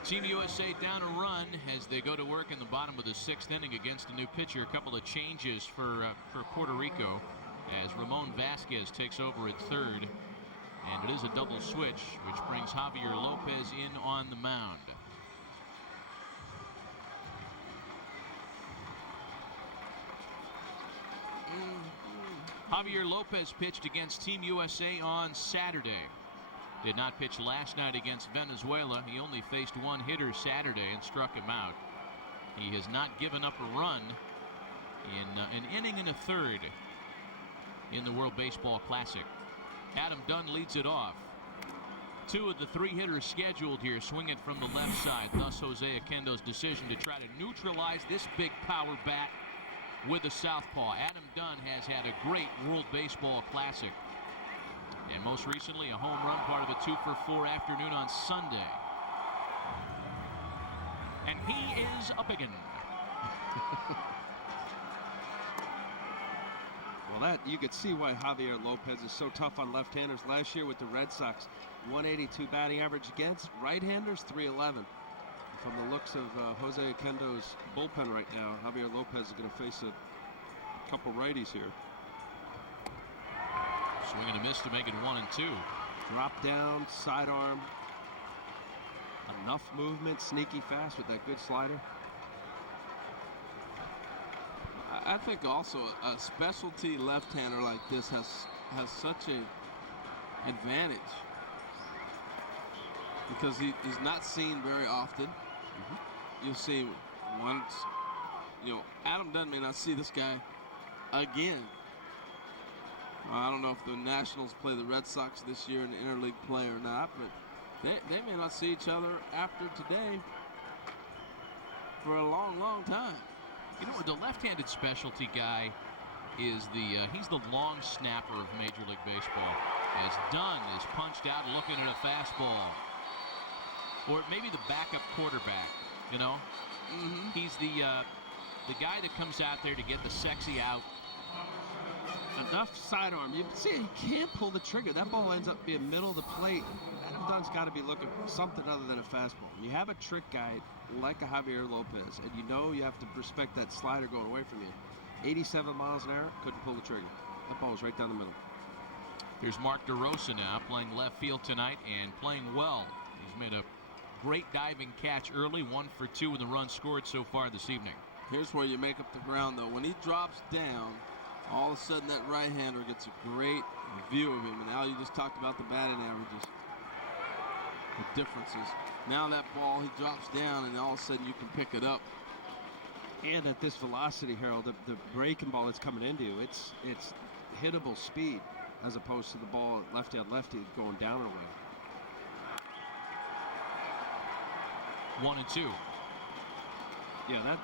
Team USA down a run as they go to work in the bottom of the 6th inning against a new pitcher. A couple of changes for Puerto Rico as Ramon Vasquez takes over at third. And it is a double switch, which brings Javier Lopez in on the mound. Javier Lopez pitched against Team USA on Saturday. Did not pitch last night against Venezuela. He only faced one hitter Saturday and struck him out. He has not given up a run in an inning and a third in the World Baseball Classic. Adam Dunn leads it off. 2 of the 3 hitters scheduled here swinging from the left side. Thus Jose Oquendo's decision to try to neutralize this big power bat with the southpaw. Adam Dunn has had a great World Baseball Classic. And most recently, a home run, part of a 2-for-4 afternoon on Sunday. And he is a biggin. Well, that you could see why Javier Lopez is so tough on left-handers. Last year with the Red Sox, 182 batting average against right-handers, 311. From the looks of Jose Oquendo's bullpen right now, Javier Lopez is going to face a couple righties here. Swing and a miss to make it 1-2. Drop down, sidearm. Enough movement, sneaky fast with that good slider. I I think also a specialty left-hander like this has such a advantage because he's not seen very often. You'll see once, Adam Dunn may not see this guy again. I don't know if the Nationals play the Red Sox this year in the interleague play or not, but they may not see each other after today for a long, long time. You know, the left-handed specialty guy is he's the long snapper of Major League Baseball. As Dunn is punched out looking at a fastball. Or maybe the backup quarterback, He's the guy that comes out there to get the sexy out. Enough sidearm. You see, he can't pull the trigger. That ball ends up being middle of the plate. Adam Dunn's got to be looking for something other than a fastball. You have a trick guy like a Javier Lopez, and you have to respect that slider going away from you. 87 miles an hour, couldn't pull the trigger. That ball was right down the middle. Here's Mark DeRosa now playing left field tonight and playing well. He's made a great diving catch early, 1 for 2 with the run scored so far this evening. Here's where you make up the ground, though. When he drops down, all of a sudden that right-hander gets a great view of him. And now you just talked about the batting averages, the differences. Now that ball, he drops down, and all of a sudden you can pick it up. And at this velocity, Harold, the breaking ball that's coming into you, it's hittable speed as opposed to the ball lefty on lefty going down and away. 1-2. Yeah,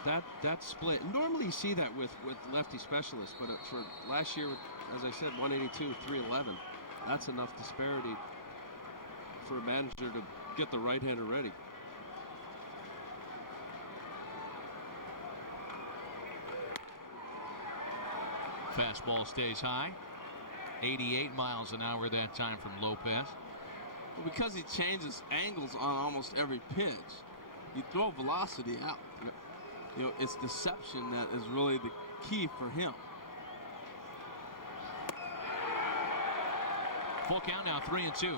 that split. Normally you see that with lefty specialists, but for last year, as I said, 182, 311. That's enough disparity for a manager to get the right-hander ready. Fastball stays high. 88 miles an hour that time from Lopez. Well, because he changes angles on almost every pitch, you throw velocity out. It's deception that is really the key for him. Full count now, 3-2.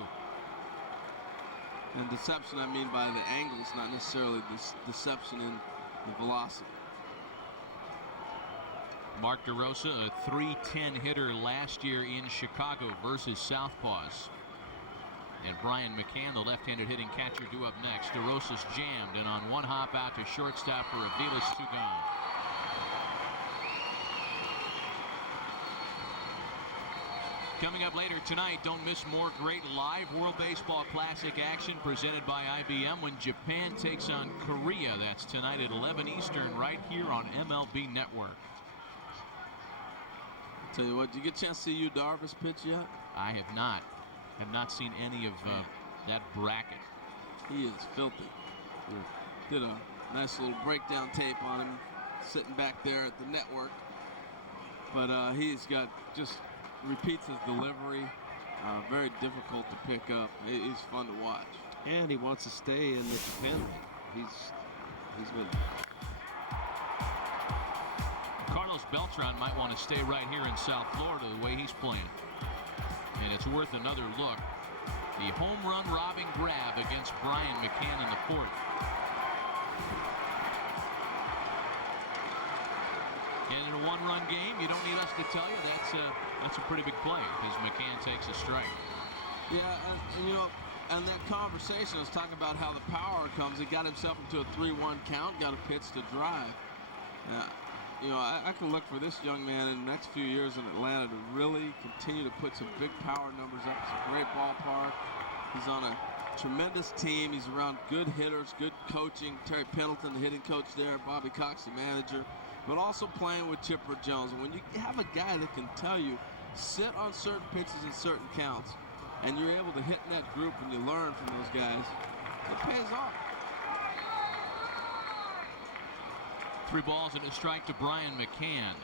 And deception, I mean by the angles, not necessarily deception in the velocity. Mark DeRosa, a .310 hitter last year in Chicago versus Southpaws. And Brian McCann, the left-handed hitting catcher, due up next. DeRosa's jammed and on one hop out to shortstop for Aviles, 2 gone. Coming up later tonight, don't miss more great live World Baseball Classic action presented by IBM when Japan takes on Korea. That's tonight at 11 Eastern right here on MLB Network. Tell you what, did you get a chance to see Yu Darvish pitch yet? I have not. Have not seen any of that bracket. He is filthy. Did a nice little breakdown tape on him sitting back there at the network. But he's got just repeats his delivery. Very difficult to pick up. He's fun to watch. And he wants to stay in the Japan league. He's been. Carlos Beltran might want to stay right here in South Florida the way he's playing. And it's worth another look. The home run robbing grab against Brian McCann in the 4th. And in a one-run game, you don't need us to tell you that's a pretty big play because McCann takes a strike. Yeah, and that conversation was talking about how the power comes. He got himself into a 3-1 count, got a pitch to drive. I can look for this young man in the next few years in Atlanta to really continue to put some big power numbers up. It's a great ballpark. He's on a tremendous team. He's around good hitters, good coaching. Terry Pendleton, the hitting coach there, Bobby Cox, the manager, but also playing with Chipper Jones. And when you have a guy that can tell you, sit on certain pitches and certain counts, and you're able to hit in that group and you learn from those guys, it pays off. 3 balls and a strike to Brian McCann.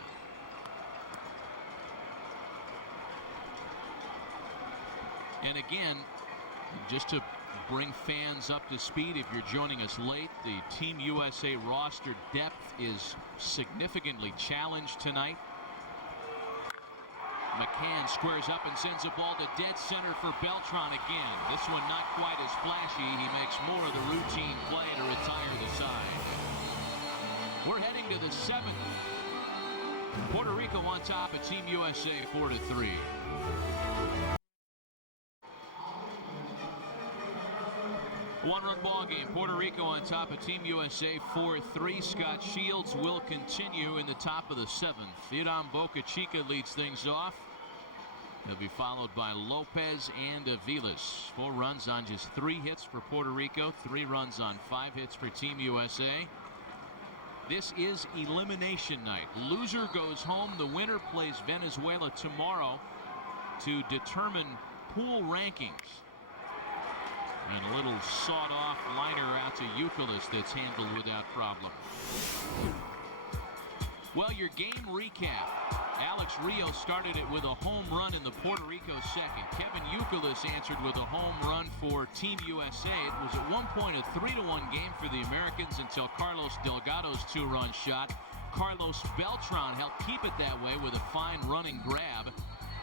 And again, just to bring fans up to speed, if you're joining us late, the Team USA roster depth is significantly challenged tonight. McCann squares up and sends a ball to dead center for Beltran again. This one not quite as flashy. He makes more of the routine play to retire the side. We're heading to the 7th. Puerto Rico on top of Team USA 4-3. One-run ball game. Puerto Rico on top of Team USA 4-3. Scott Shields will continue in the top of the 7th. Iram Boca Chica leads things off. He'll be followed by Lopez and Aviles. 4 runs on just 3 hits for Puerto Rico. 3 runs on 5 hits for Team USA. This is elimination night. Loser goes home. The winner plays Venezuela tomorrow to determine pool rankings. And a little sawed-off liner out to Euclid that's handled without problem. Well, your game recap. Alex Rios started it with a home run in the Puerto Rico second. Kevin Euclid answered with a home run for Team USA. It was at one point a 3-1 game for the Americans until Carlos Delgado's 2-run shot. Carlos Beltran helped keep it that way with a fine running grab.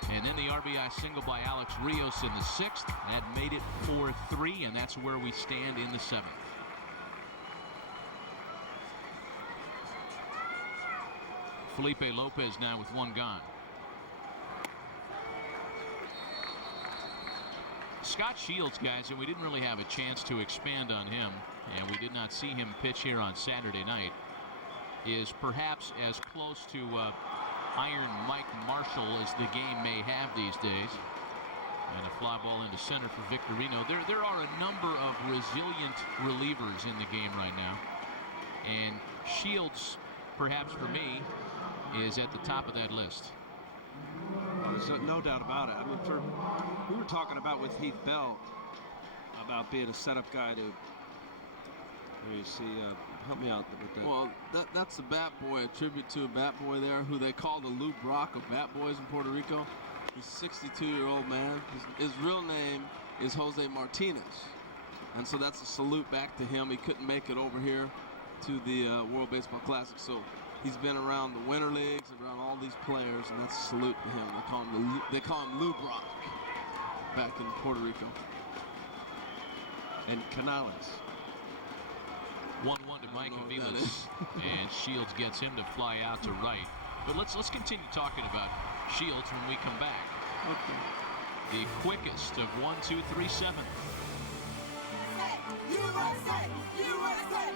And then the RBI single by Alex Rios in the 6th. That made it 4-3, and that's where we stand in the 7th. Felipe Lopez now with 1 gone. Scott Shields, guys, and we didn't really have a chance to expand on him, and we did not see him pitch here on Saturday night, is perhaps as close to Iron Mike Marshall as the game may have these days. And a fly ball into center for Victorino. There are a number of resilient relievers in the game right now. And Shields, perhaps for me, is at the top of that list. Well, there's no doubt about it. I mean, we were talking about with Heath Bell about being a setup guy to. Let me see. Help me out with that. Well, that's the Bat Boy, a tribute to a Bat Boy there, who they call the Lou Brock of Bat Boys in Puerto Rico. He's a 62-year-old man. His real name is Jose Martinez, and so that's a salute back to him. He couldn't make it over here to the World Baseball Classic, so he's been around the Winter Leagues, around all these players, and that's a salute to him. They call him Lou Brock back in Puerto Rico. And Canales. 1-1 to Mike Aviles, and Shields gets him to fly out to right. But let's continue talking about Shields when we come back. Okay. The quickest of 1, 2, 3, 7. USA! USA!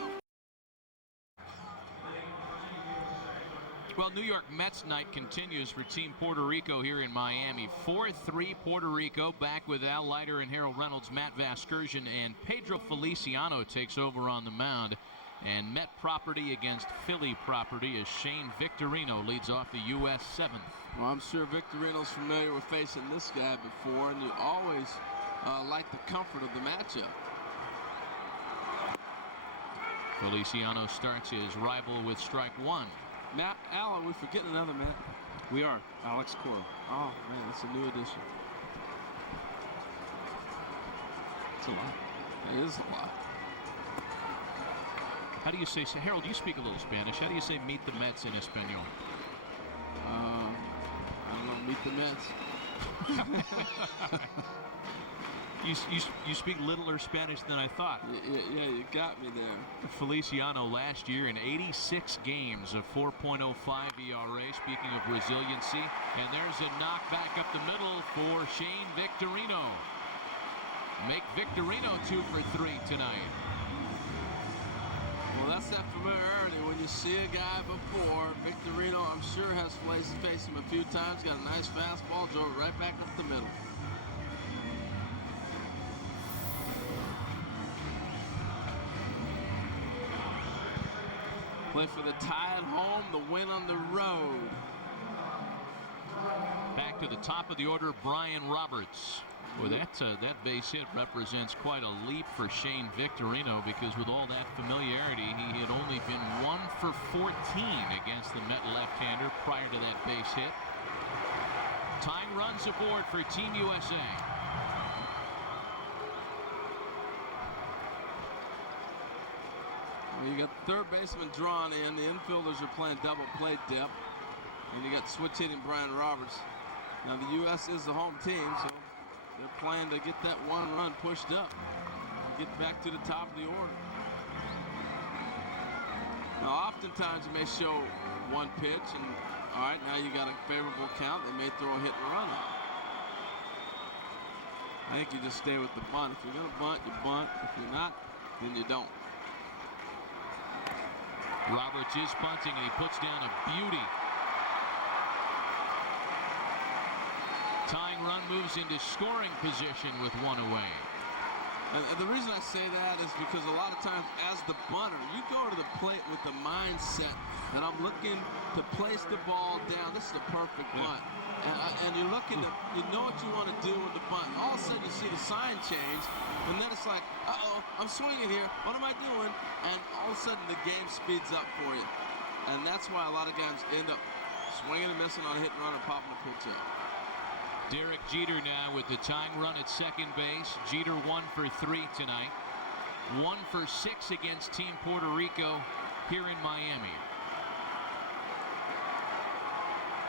Well, New York Mets night continues for Team Puerto Rico here in Miami. 4-3 Puerto Rico, back with Al Leiter and Harold Reynolds, Matt Vasgersian, and Pedro Feliciano takes over on the mound. And Met property against Philly property as Shane Victorino leads off the U.S. 7th. Well, I'm sure Victorino's familiar with facing this guy before, and you always like the comfort of the matchup. Feliciano starts his rival with strike 1. Matt, Al, are we forgetting another Matt? We are. Alex Cora. Oh, man, that's a new addition. It's a lot. It is a lot. How do you say, Harold, you speak a little Spanish. How do you say meet the Mets in Espanol? I don't know, meet the Mets. You speak littler Spanish than I thought. Yeah, you got me there. Feliciano last year in 86 games of 4.05 ERA, speaking of resiliency. And there's a knock back up the middle for Shane Victorino. Make Victorino 2 for 3 tonight. Well, that's that familiarity. When you see a guy before, Victorino, I'm sure, has faced him a few times. Got a nice fastball, drove it right back up the middle. Play for the tie at home, the win on the road. Back to the top of the order, Brian Roberts. Well, that base hit represents quite a leap for Shane Victorino, because with all that familiarity, he had only been 1 for 14 against the Met left-hander prior to that base hit. Tying runs aboard for Team USA. Well, you got the third baseman drawn in. The infielders are playing double play depth. And you got switch hitting Brian Roberts. Now, the U.S. is the home team, so they're playing to get that 1 run pushed up and get back to the top of the order. Now, oftentimes you may show one pitch, and All right, now you got a favorable count. They may throw a hit and run. I think you just stay with the bunt. If you're going to bunt, you bunt. If you're not, then you don't. Roberts is punting, and he puts down a beauty. Tying run moves into scoring position with one away. And the reason I say that is because a lot of times as the bunter, you go to the plate with the mindset that I'm looking to place the ball down. This is the perfect bunt. And you're looking to, you know what you want to do with the bunt. All of a sudden you see the sign change, and then it's like, uh-oh, I'm swinging here. What am I doing? And all of a sudden the game speeds up for you. And that's why a lot of guys end up swinging and missing on a hit and run and popping a pitch up. Derek Jeter now with the tying run at second base. Jeter 1 for 3 tonight. 1 for 6 against Team Puerto Rico here in Miami.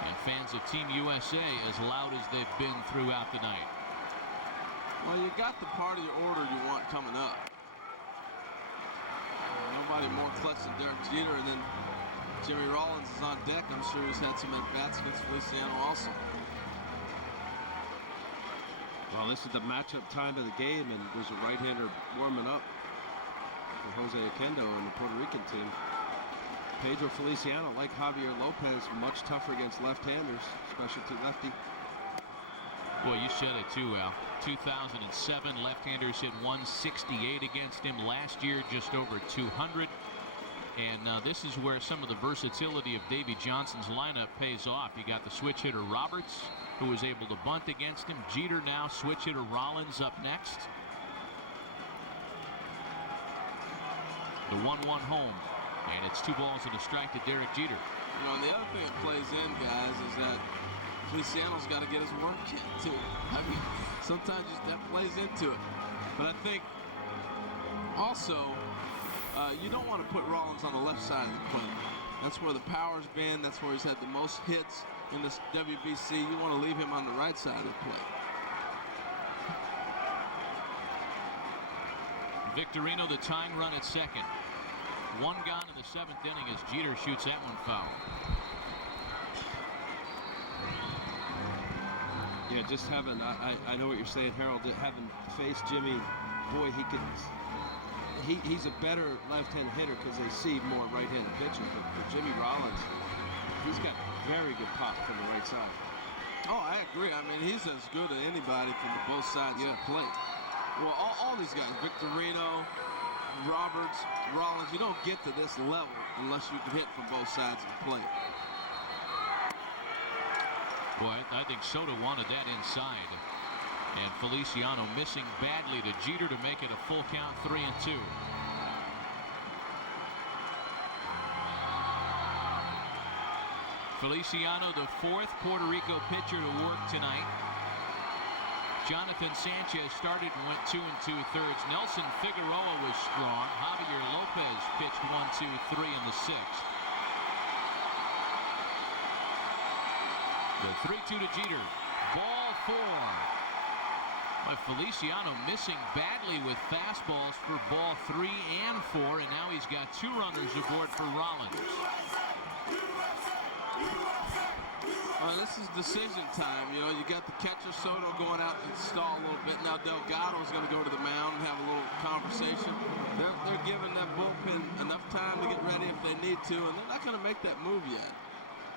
And fans of Team USA as loud as they've been throughout the night. Well, you got the part of your order you want coming up. Nobody more clutch than Derek Jeter, and then Jimmy Rollins is on deck. I'm sure he's had some at-bats against Feliciano also. Well, this is the matchup time of the game, and there's a right-hander warming up for Jose Oquendo and the Puerto Rican team. Pedro Feliciano, like Javier Lopez, much tougher against left-handers, specialty lefty. Boy, you said it too, Al. 2007, left-handers hit 168 against him. Last year, just over 200. And this is where some of the versatility of Davey Johnson's lineup pays off. You got the switch hitter Roberts, who was able to bunt against him. Jeter now, switch hitter Rollins up next. The 1-1 home. And it's 2 balls and a strike to Derek Jeter. You know, and the other thing that plays in, guys, is that Feliciano's got to get his work in, too. I mean, sometimes that plays into it. But I think also, you don't want to put Rollins on the left side of the plate. That's where the power's been. That's where he's had the most hits in this WBC. You want to leave him on the right side of the plate. Victorino, the tying run at second. 1 gone in the 7th inning as Jeter shoots that one foul. Yeah, just having, I know what you're saying, Harold, having faced Jimmy, boy, he's a better left-hand hitter because they see more right-handed pitchers. But for Jimmy Rollins, he's got very good pop from the right side. Oh, I agree. I mean, he's as good as anybody from both sides of the plate. Well, all these guys, Victorino, Roberts, Rollins, you don't get to this level unless you can hit from both sides of the plate. Boy, I think Soto wanted that inside. And Feliciano missing badly to Jeter to make it a full count, 3-2. Feliciano, the 4th Puerto Rico pitcher to work tonight. Jonathan Sanchez started and went 2 2/3. Nelson Figueroa was strong. Javier Lopez pitched 1, 2, 3 in the 6th. The 3-2 to Jeter. Ball 4. But Feliciano missing badly with fastballs for ball 3 and 4, and now he's got 2 runners aboard for Rollins. This is decision time. You know, you got the catcher Soto going out and stall a little bit. Now Delgado's going to go to the mound and have a little conversation. They're giving that bullpen enough time to get ready if they need to, and they're not going to make that move yet.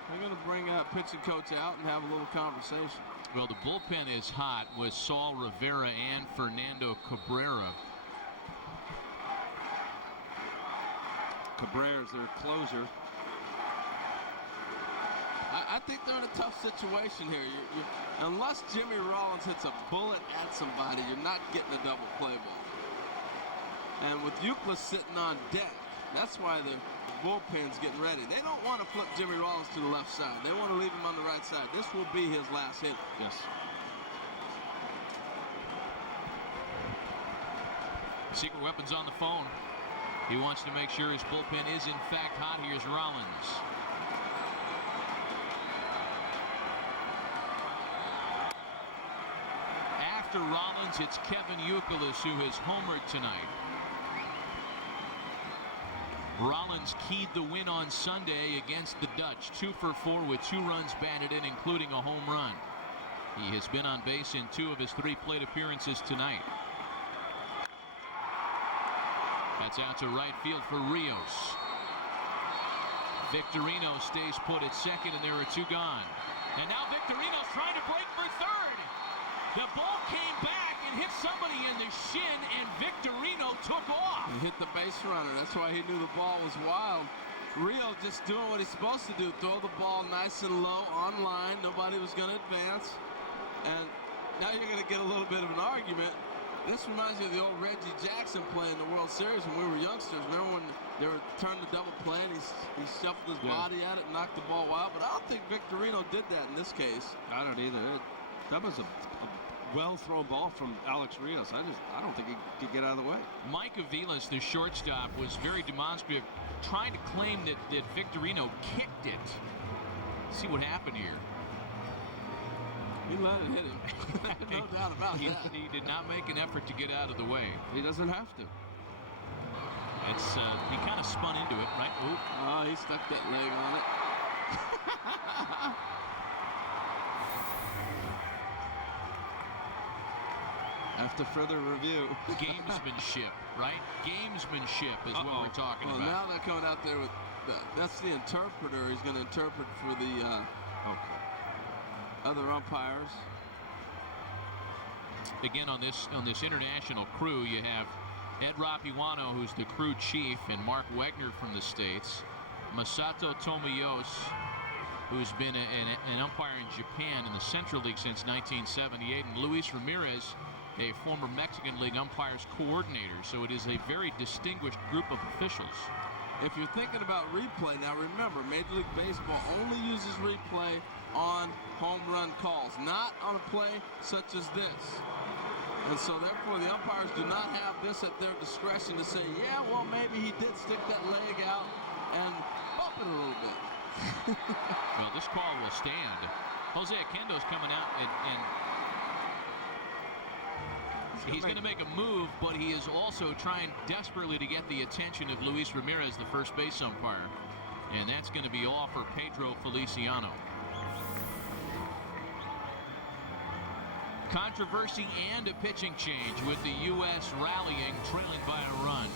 They're going to bring pitching coach out and have a little conversation. Well, the bullpen is hot with Saul Rivera and Fernando Cabrera. Cabrera's their closer. I think they're in a tough situation here. Unless Jimmy Rollins hits a bullet at somebody, you're not getting a double play ball. And with Euclid sitting on deck, that's why the bullpen's getting ready. They don't want to flip Jimmy Rollins to the left side. They want to leave him on the right side. This will be his last hit. Yes. Secret weapons on the phone. He wants to make sure his bullpen is in fact hot. Here's Rollins. After Rollins, it's Kevin Youkilis who has homered tonight. Rollins keyed the win on Sunday against the Dutch. 2 for 4 with 2 runs batted in, including a home run. He has been on base in 2 of his 3 plate appearances tonight. That's out to right field for Rios. Victorino stays put at second, and there are 2 gone. And now Victorino's trying to break for third. The ball came back and hit somebody in the shin, and Victorino took off. He hit the base runner. That's why he knew the ball was wild. Rio just doing what he's supposed to do. Throw the ball nice and low on line. Nobody was going to advance. And now you're going to get a little bit of an argument. This reminds me of the old Reggie Jackson play in the World Series when we were youngsters. Remember when they were turned to double play and he shuffled his body at it and knocked the ball wild? But I don't think Victorino did that in this case. I don't either. That was a well-thrown ball from Alex Rios. I don't think he could get out of the way. Mike Aviles, the shortstop, was very demonstrative, trying to claim that Victorino kicked it. See what happened here. He let it hit him. No doubt about that. He did not make an effort to get out of the way. He doesn't have to. It's he kind of spun into it, right? Oop. Oh, he stuck that leg on it. After further review. Gamesmanship, right? Gamesmanship is what we're talking well, about. now they're coming out there with that's the interpreter. He's going to interpret for the other umpires. Again, on this international crew, you have Ed Rapiwano, who's the crew chief, and Mark Wegner from the States. Masato Tomiyos, who's been an umpire in Japan in the Central League since 1978, and Luis Ramirez, a former Mexican League umpires coordinator. So it is a very distinguished group of officials. If you're thinking about replay, now remember, Major League Baseball only uses replay on home run calls, not on a play such as this. And so therefore the umpires do not have this at their discretion to say, yeah, well, maybe he did stick that leg out and bump it a little bit. Well, this call will stand. Jose Akendo's coming out and he's going to make a move, but he is also trying desperately to get the attention of Luis Ramirez, the first base umpire. And that's going to be all for Pedro Feliciano. Controversy and a pitching change with the U.S. rallying, trailing by a run.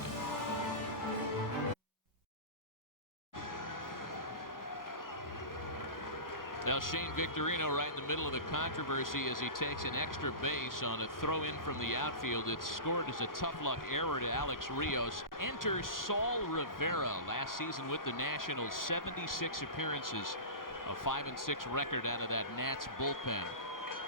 Now Shane Victorino right in the middle of the controversy as he takes an extra base on a throw in from the outfield. It's scored as a tough luck error to Alex Rios. Enter Saul Rivera, last season with the Nationals, 76 appearances, a 5-6 record out of that Nats bullpen.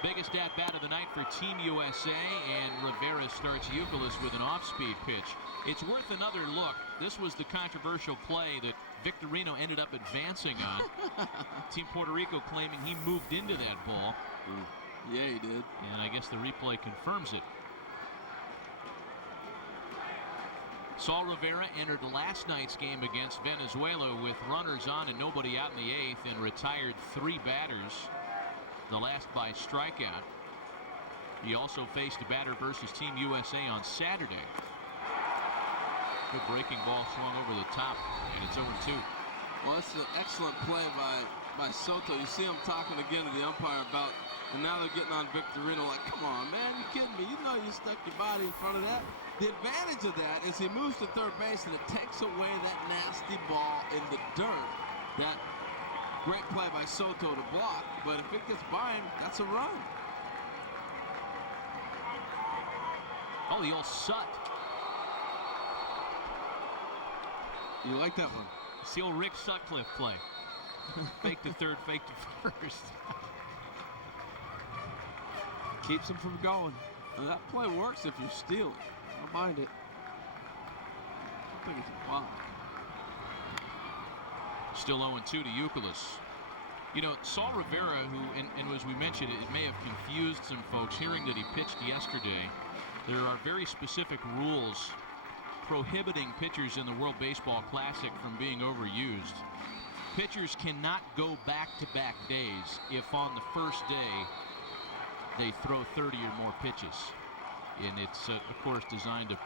Biggest at-bat of the night for Team USA, and Rivera starts Youkilis with an off-speed pitch. It's worth another look. This was the controversial play that Victorino ended up advancing on. Team Puerto Rico claiming he moved into that ball. Yeah, he did. And I guess the replay confirms it. Saul Rivera entered last night's game against Venezuela with runners on and nobody out in the 8th and retired 3 batters. The last by strikeout. He also faced a batter versus Team USA on Saturday. Good breaking ball swung over the top, and it's 0-2. Well, that's an excellent play by Soto. You see him talking again to the umpire about, and now they're getting on Victorino like, come on, man, you kidding me? You know you stuck your body in front of that. The advantage of that is he moves to third base, and it takes away that nasty ball in the dirt. That great play by Soto to block, but if it gets by him, that's a run. Oh, the old Sut. You like that one? It's the old Rick Sutcliffe play. Fake to third, fake to first. Keeps him from going. And that play works if you steal it. I don't mind it. I think it's a block. Still 0-2 to Youkilis. You know, Saul Rivera, who, and as we mentioned, it may have confused some folks hearing that he pitched yesterday. There are very specific rules prohibiting pitchers in the World Baseball Classic from being overused. Pitchers cannot go back-to-back days if on the first day they throw 30 or more pitches. And it's, of course, designed to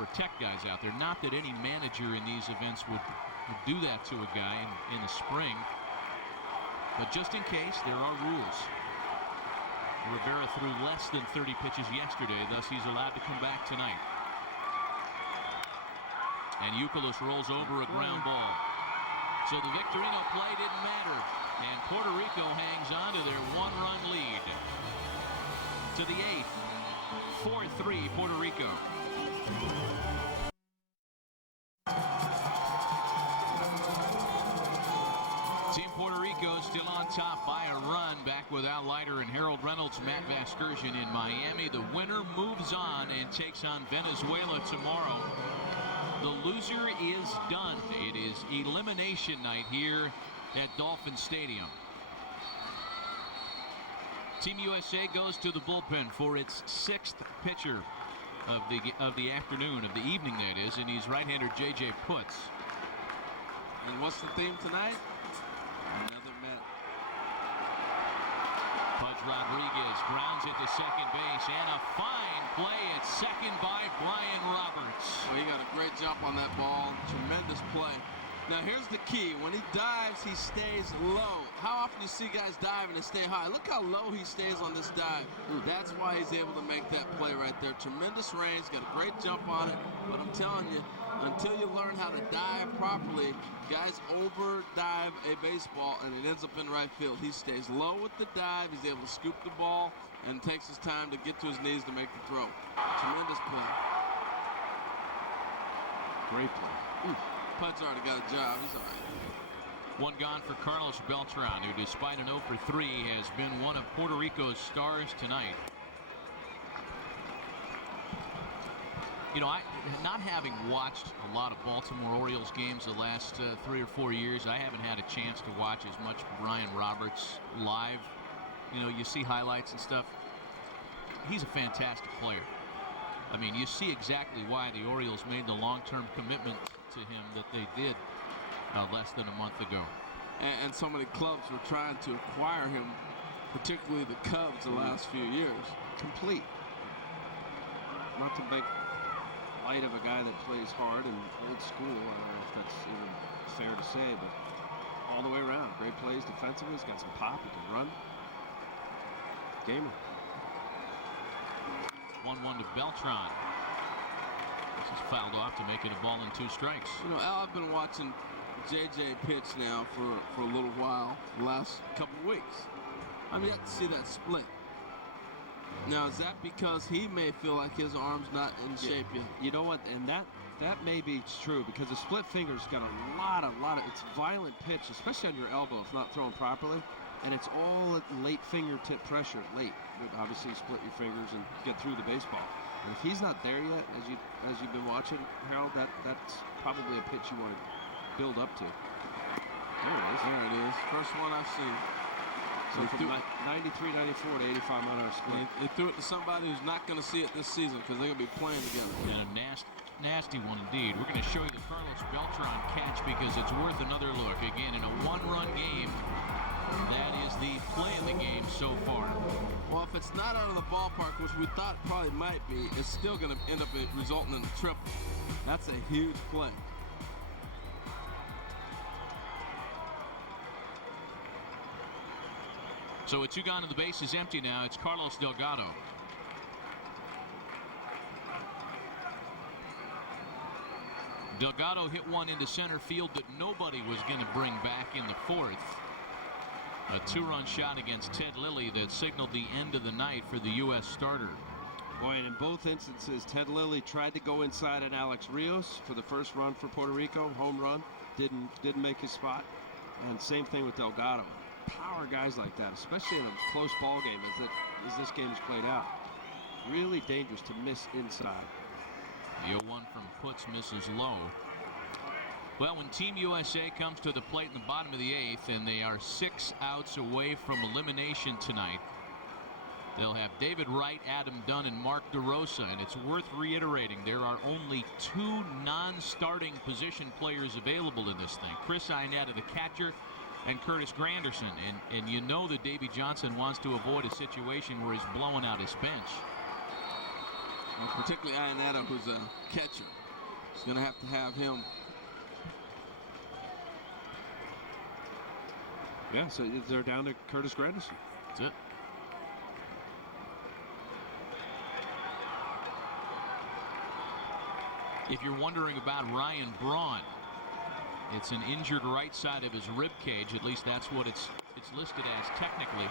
protect guys out there. Not that any manager in these events would do that to a guy in the spring, but just in case, there are rules. Rivera threw less than 30 pitches yesterday, thus he's allowed to come back tonight. And Youkilis rolls over a ground ball. So the Victorino play didn't matter. And Puerto Rico hangs on to their one-run lead. To the 8th, 4-3 Puerto Rico. Team Puerto Rico still on top by a run, back without Leiter and Harold Reynolds. Matt Vasgersian in Miami. The winner moves on and takes on Venezuela tomorrow. The loser is done. It is elimination night here at Dolphin Stadium. Team USA goes to the bullpen for its 6th pitcher of the afternoon, of the evening that is, and he's right-hander J.J. Putz. And what's the theme tonight? Another Met. Pudge Rodriguez grounds it to second base, and a fine play at second by Brian Roberts. Well, he got a great jump on that ball. Tremendous play. Now here's the key. When he dives, he stays low. How often do you see guys dive and they stay high? Look how low he stays on this dive. That's why he's able to make that play right there. Tremendous range, got a great jump on it. But I'm telling you, until you learn how to dive properly, guys over dive a baseball and it ends up in right field. He stays low with the dive. He's able to scoop the ball and takes his time to get to his knees to make the throw. Tremendous play. Great play. Pudge already got a job. He's all right. One gone for Carlos Beltran, who despite an 0 for 3 has been one of Puerto Rico's stars tonight. You know, not having watched a lot of Baltimore Orioles games the last 3 or 4 years, I haven't had a chance to watch as much Brian Roberts live. You know, you see highlights and stuff. He's a fantastic player. I mean, you see exactly why the Orioles made the long-term commitment to him that they did less than a month ago. And so many clubs were trying to acquire him, particularly the Cubs the last few years. Complete. Not to make light of a guy that plays hard and old school. I don't know if that's even fair to say, but all the way around. Great plays defensively. He's got some pop. He can run. Gamer. 1-1 to Beltran. This is fouled off to make it a ball and 2 strikes. You know, Al, I've been watching JJ pitch now for a little while, the last couple of weeks. I mean, I can see that split. Now, is that because he may feel like his arm's not in shape yet? You know what? And that may be true because the split finger's got a lot of it's violent pitch, especially on your elbow if not thrown properly. And it's all at late fingertip pressure, late. Obviously, split your fingers and get through the baseball. And if he's not there yet, as you've been watching, Harold, that's probably a pitch you want to build up to. There it is. There it is. First one I've seen. So from 93, 94 to 85 mile an hour split. They threw it to somebody who's not going to see it this season because they're going to be playing together. And a nasty one indeed. We're going to show you the Carlos Beltran catch because it's worth another look. Again, in a one-run game, that is the play of the game so far. Well, if it's not out of the ballpark, which we thought probably might be, it's still going to end up resulting in a triple. That's a huge play. So with 2 gone and the base is empty now. It's Carlos Delgado. Delgado hit one into center field that nobody was going to bring back in the 4th. A 2-run shot against Ted Lilly that signaled the end of the night for the U.S. starter. Boy, and in both instances, Ted Lilly tried to go inside on Alex Rios for the first run for Puerto Rico, home run. Didn't make his spot. And same thing with Delgado. Power guys like that, especially in a close ball game as this game is played out. Really dangerous to miss inside. The 0-1 from Putz misses low. Well, when Team USA comes to the plate in the bottom of the 8th, and they are 6 outs away from elimination tonight, they'll have David Wright, Adam Dunn, and Mark DeRosa. And it's worth reiterating, there are only 2 non-starting position players available in this thing. Chris Iannetta, the catcher, and Curtis Granderson. And you know that Davey Johnson wants to avoid a situation where he's blowing out his bench. And particularly Iannetta, who's a catcher. He's going to have him. Yeah, so they're down to Curtis Grandison. That's it. If you're wondering about Ryan Braun, it's an injured right side of his rib cage. At least that's what it's listed as technically.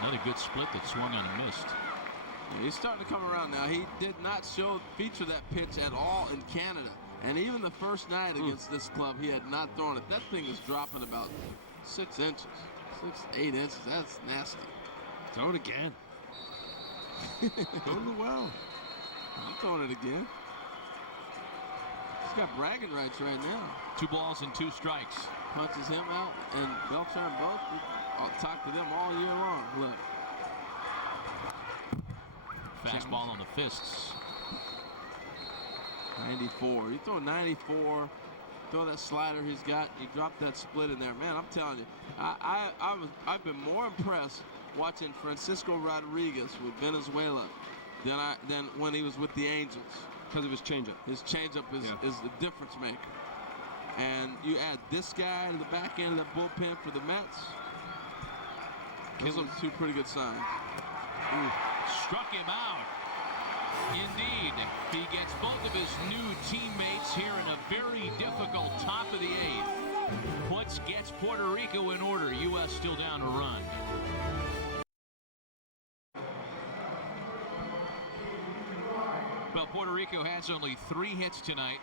Another good split that swung on and missed. Yeah, he's starting to come around now. He did not feature that pitch at all in Canada. And even the first night against this club, he had not thrown it. That thing is dropping about 6 inches, 8 inches. That's nasty. Throw it again. Go to the well. I'm throwing it again. He's got bragging rights right now. 2 balls and 2 strikes. Punches him out, and Beltran both. I'll talk to them all year long. Look. Fastball on the fists. 94. You throw 94. Throw that slider he's got. He dropped that split in there. Man, I'm telling you, I've been more impressed watching Francisco Rodriguez with Venezuela than when he was with the Angels. Because of his changeup. His changeup is the difference maker. And you add this guy to the back end of that bullpen for the Mets. Those are 2 pretty good signs. Ooh. Struck him out. Indeed, he gets both of his new teammates here in a very difficult top of the 8th. Gets Puerto Rico in order. U.S. still down a run. Well, Puerto Rico has only 3 hits tonight,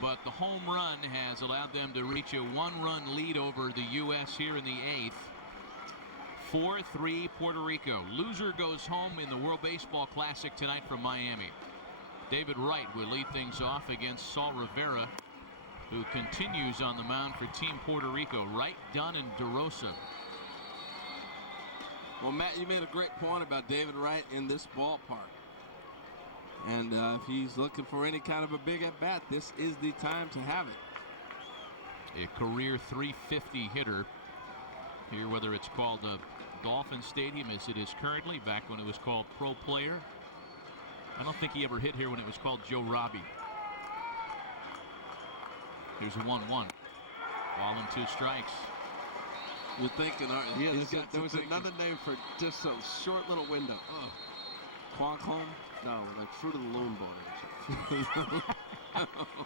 but the home run has allowed them to reach a 1-run lead over the U.S. here in the 8th. 4-3 Puerto Rico. Loser goes home in the World Baseball Classic tonight from Miami. David Wright will lead things off against Saul Rivera, who continues on the mound for Team Puerto Rico. Wright, Dunn, and DeRosa. Well, Matt, you made a great point about David Wright in this ballpark. And if he's looking for any kind of a big at-bat, this is the time to have it. A career 350 hitter here, whether it's called Dolphin Stadium as it is currently, back when it was called Pro Player. I don't think he ever hit here when it was called Joe Robbie. Here's a 1-1. Ball and 2 strikes. You're thinking, aren't you? Yeah, there was another name for just a short little window. Quanquom? No, like Fruit of the Loom Bone.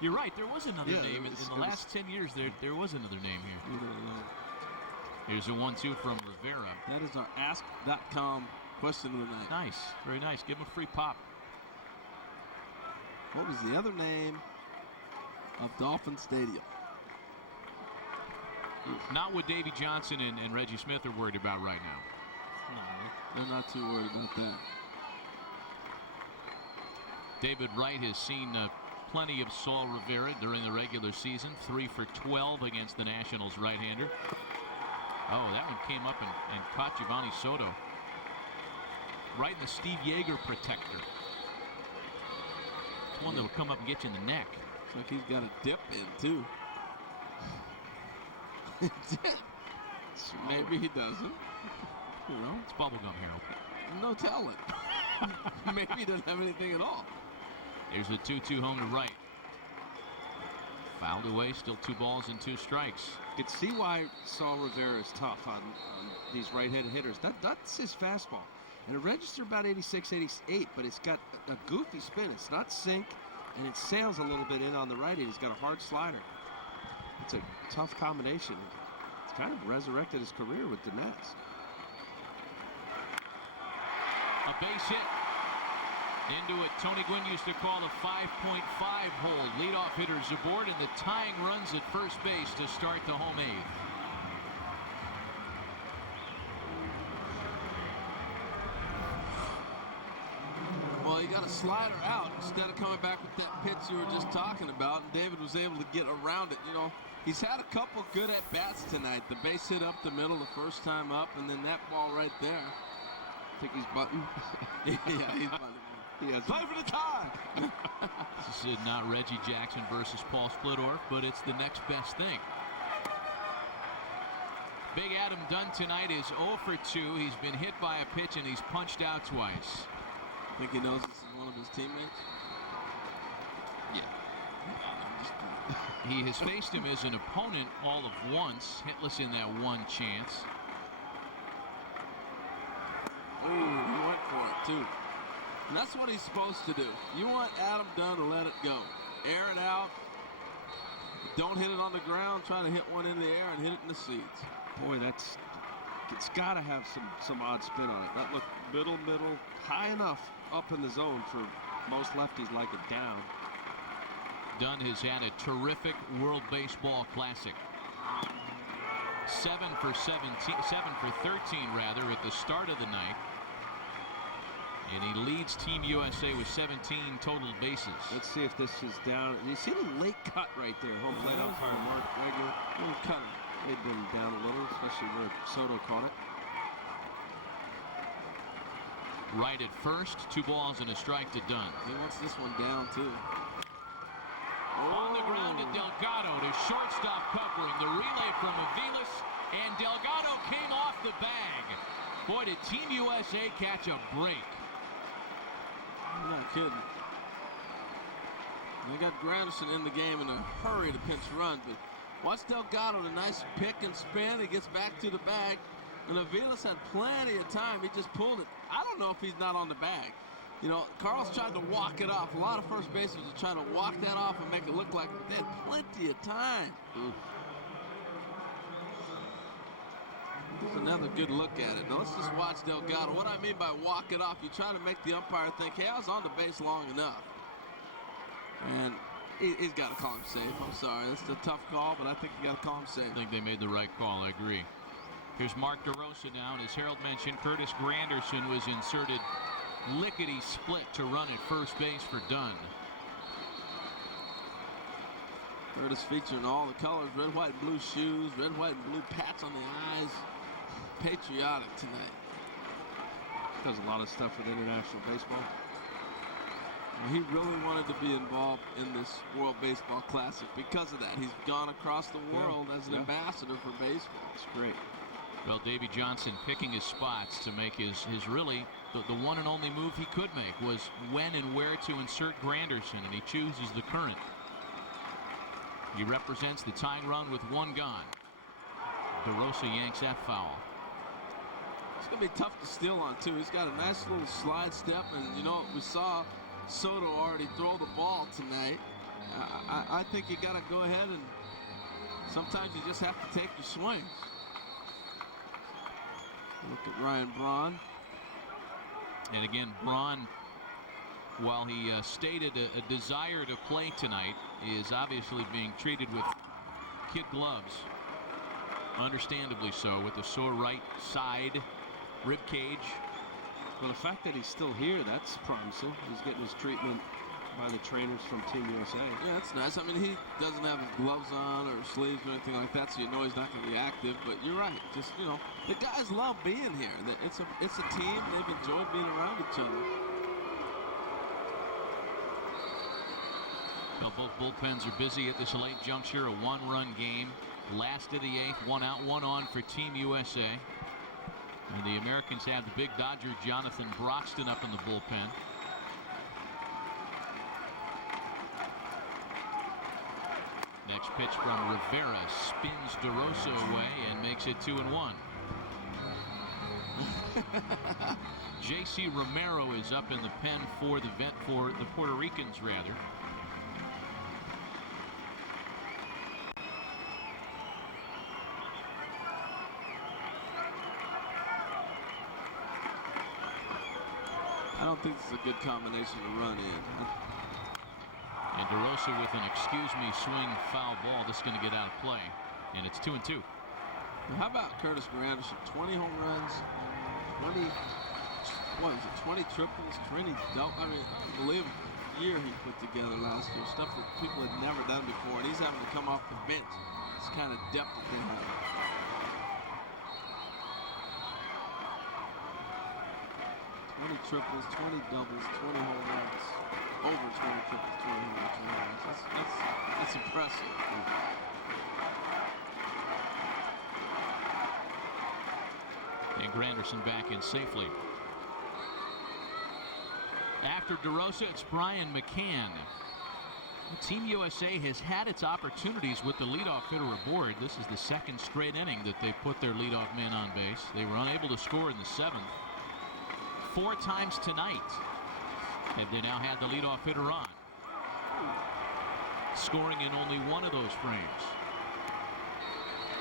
You're right. There was another name. In the last 10 years, there was another name here. Here's a 1-2 from Rivera. That is our Ask.com question of the night. Nice. Very nice. Give him a free pop. What was the other name of Dolphin Stadium? Not what Davey Johnson and Reggie Smith are worried about right now. No, they're not too worried about that. David Wright has seen plenty of Saul Rivera during the regular season. 3 for 12 against the Nationals right-hander. Oh, that one came up and caught Giovanni Soto. Right in the Steve Yeager protector. It's one that'll come up and get you in the neck. Looks like he's got a dip in, too. Maybe he doesn't. You know, it's bubblegum, Harold. No telling. Maybe he doesn't have anything at all. There's a 2-2 home to Wright. Fouled away, still 2 balls and 2 strikes. You can see why Saul Rivera is tough on these right-handed hitters. That's his fastball. And it registered about 86, 88, but it's got a goofy spin. It's not sink, and it sails a little bit in on the righty. He's got a hard slider. It's a tough combination. It's kind of resurrected his career with the Nets. A base hit. Into it, Tony Gwynn used to call the 5.5 hole. Leadoff hitters aboard, and the tying runs at first base to start the home 8th. Well, he got a slider out instead of coming back with that pitch you were just talking about, and David was able to get around it. You know, he's had a couple good at-bats tonight. The base hit up the middle the first time up, and then that ball right there. I think he's buttoned. Yeah, he's buttoned. Yeah, play for the tie. This is not Reggie Jackson versus Paul Splittorff, but it's the next best thing. Big Adam Dunn tonight is 0 for 2. He's been hit by a pitch and he's punched out twice. Think he knows this is one of his teammates? Yeah. He has faced him as an opponent all of once, hitless in that one chance. Ooh, he went for it too. And that's what he's supposed to do. You want Adam Dunn to let it go. Air it out. Don't hit it on the ground. Try to hit one in the air and hit it in the seats. Boy, it's got to have some odd spin on it. That looked middle, high enough up in the zone for most lefties like it down. Dunn has had a terrific World Baseball Classic. 7 for 13 rather at the start of the night. And he leads Team USA with 17 total bases. Let's see if this is down. You see the late cut right there. Home plate umpire Mark Regular. Little cut. They've been down a little, especially where Soto caught it. Right at first, 2 balls and a strike to Dunn. He wants this one down too. On the ground to Delgado to shortstop covering. The relay from Aviles, and Delgado came off the bag. Boy, did Team USA catch a break. I'm not kidding. They got Granderson in the game in a hurry to pinch run, but watch Delgado, a nice pick and spin. He gets back to the bag, and Aviles had plenty of time. He just pulled it. I don't know if he's not on the bag. You know, Carl's tried to walk it off. A lot of first basemen are trying to walk that off and make it look like they had plenty of time. There's another good look at it. Now let's just watch Delgado. What I mean by walk it off, you try to make the umpire think, hey, I was on the base long enough. And he's got to call him safe. I'm sorry, that's a tough call, but I think you got to call him safe. I think they made the right call. I agree. Here's Mark DeRosa now, and as Harold mentioned, Curtis Granderson was inserted lickety split to run at first base for Dunn. Curtis featuring all the colors, red, white, and blue shoes, red, white, and blue patch on the eyes. Patriotic tonight. Does a lot of stuff with international baseball. He really wanted to be involved in this World Baseball Classic because of that. He's gone across the world as an ambassador for baseball. It's great. Well, Davey Johnson picking his spots to make his really the one and only move he could make was when and where to insert Granderson, and he chooses the current. He represents the tying run with 1 gone. DeRosa yanks that foul. It's going to be tough to steal on, too. He's got a nice little slide step, and, you know, we saw Soto already throw the ball tonight. I think you got to go ahead and sometimes you just have to take your swings. Look at Ryan Braun. And again, Braun, while he stated a desire to play tonight, is obviously being treated with kid gloves. Understandably so, with the sore right side rib cage. Well, the fact that he's still here, that's promising. He's getting his treatment by the trainers from Team USA. Yeah, that's nice. I mean, he doesn't have his gloves on or sleeves or anything like that, so you know he's not going to be active. But you're right. Just, you know, the guys love being here. It's a team. They've enjoyed being around each other. Well, both bullpens are busy at this late juncture. A 1-run game. Last of the 8th, 1 out, 1 on for Team USA. And the Americans have the big Dodger Jonathan Broxton up in the bullpen. Next pitch from Rivera spins DeRosa away and makes it 2-1. J.C. Romero is up in the pen for the Puerto Ricans, rather. I don't think this is a good combination to run in. And DeRosa with an excuse me swing foul ball. This is going to get out of play. And it's 2-2. How about Curtis Granderson? 20 home runs, 20 triples, 20 doubles. I mean, unbelievable year he put together last year. Stuff that people had never done before. And he's having to come off the bench. It's kind of depth that they have. Triples, 20 doubles, 20 home runs, over 20 triples, 20 home runs. That's impressive. And Granderson back in safely. After DeRosa, it's Brian McCann. Team USA has had its opportunities with the leadoff hitter aboard. This is the second straight inning that they put their leadoff man on base. They were unable to score in the 7th. 4 times tonight have they now had the leadoff hitter on, scoring in only one of those frames.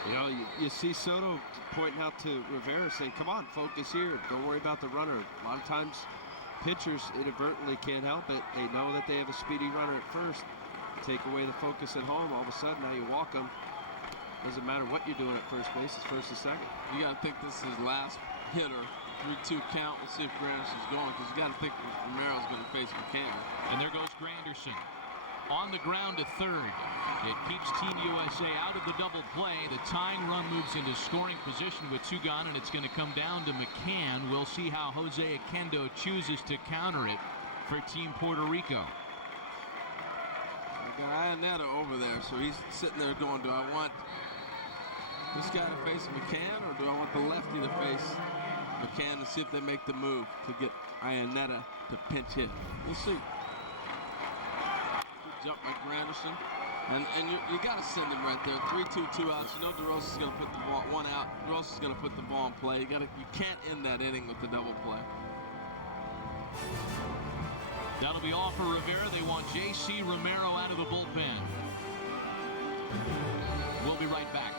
You know, you see Soto pointing out to Rivera saying, come on, focus here. Don't worry about the runner. A lot of times pitchers inadvertently can't help it. They know that they have a speedy runner at first. Take away the focus at home, all of a sudden now you walk them. Doesn't matter what you're doing at first base, it's first or second. You got to think this is his last hitter. 3-2 count. We'll see if Granderson's going, because you got to think Romero's going to face McCann. And there goes Granderson on the ground to third. It keeps Team USA out of the double play. The tying run moves into scoring position with 2 gone, and it's going to come down to McCann. We'll see how Jose Oquendo chooses to counter it for Team Puerto Rico. I got Ionetta over there, so he's sitting there going, do I want this guy to face McCann, or do I want the lefty to face McCann, and see if they make the move to get Ionetta to pinch hit? We'll see. Good jump by Granderson. And you got to send him right there. 3-2, 2 outs. You know DeRosa's going to put the ball 1 out. DeRosa's going to put the ball in play. You can't end that inning with the double play. That'll be all for Rivera. They want J.C. Romero out of the bullpen. We'll be right back.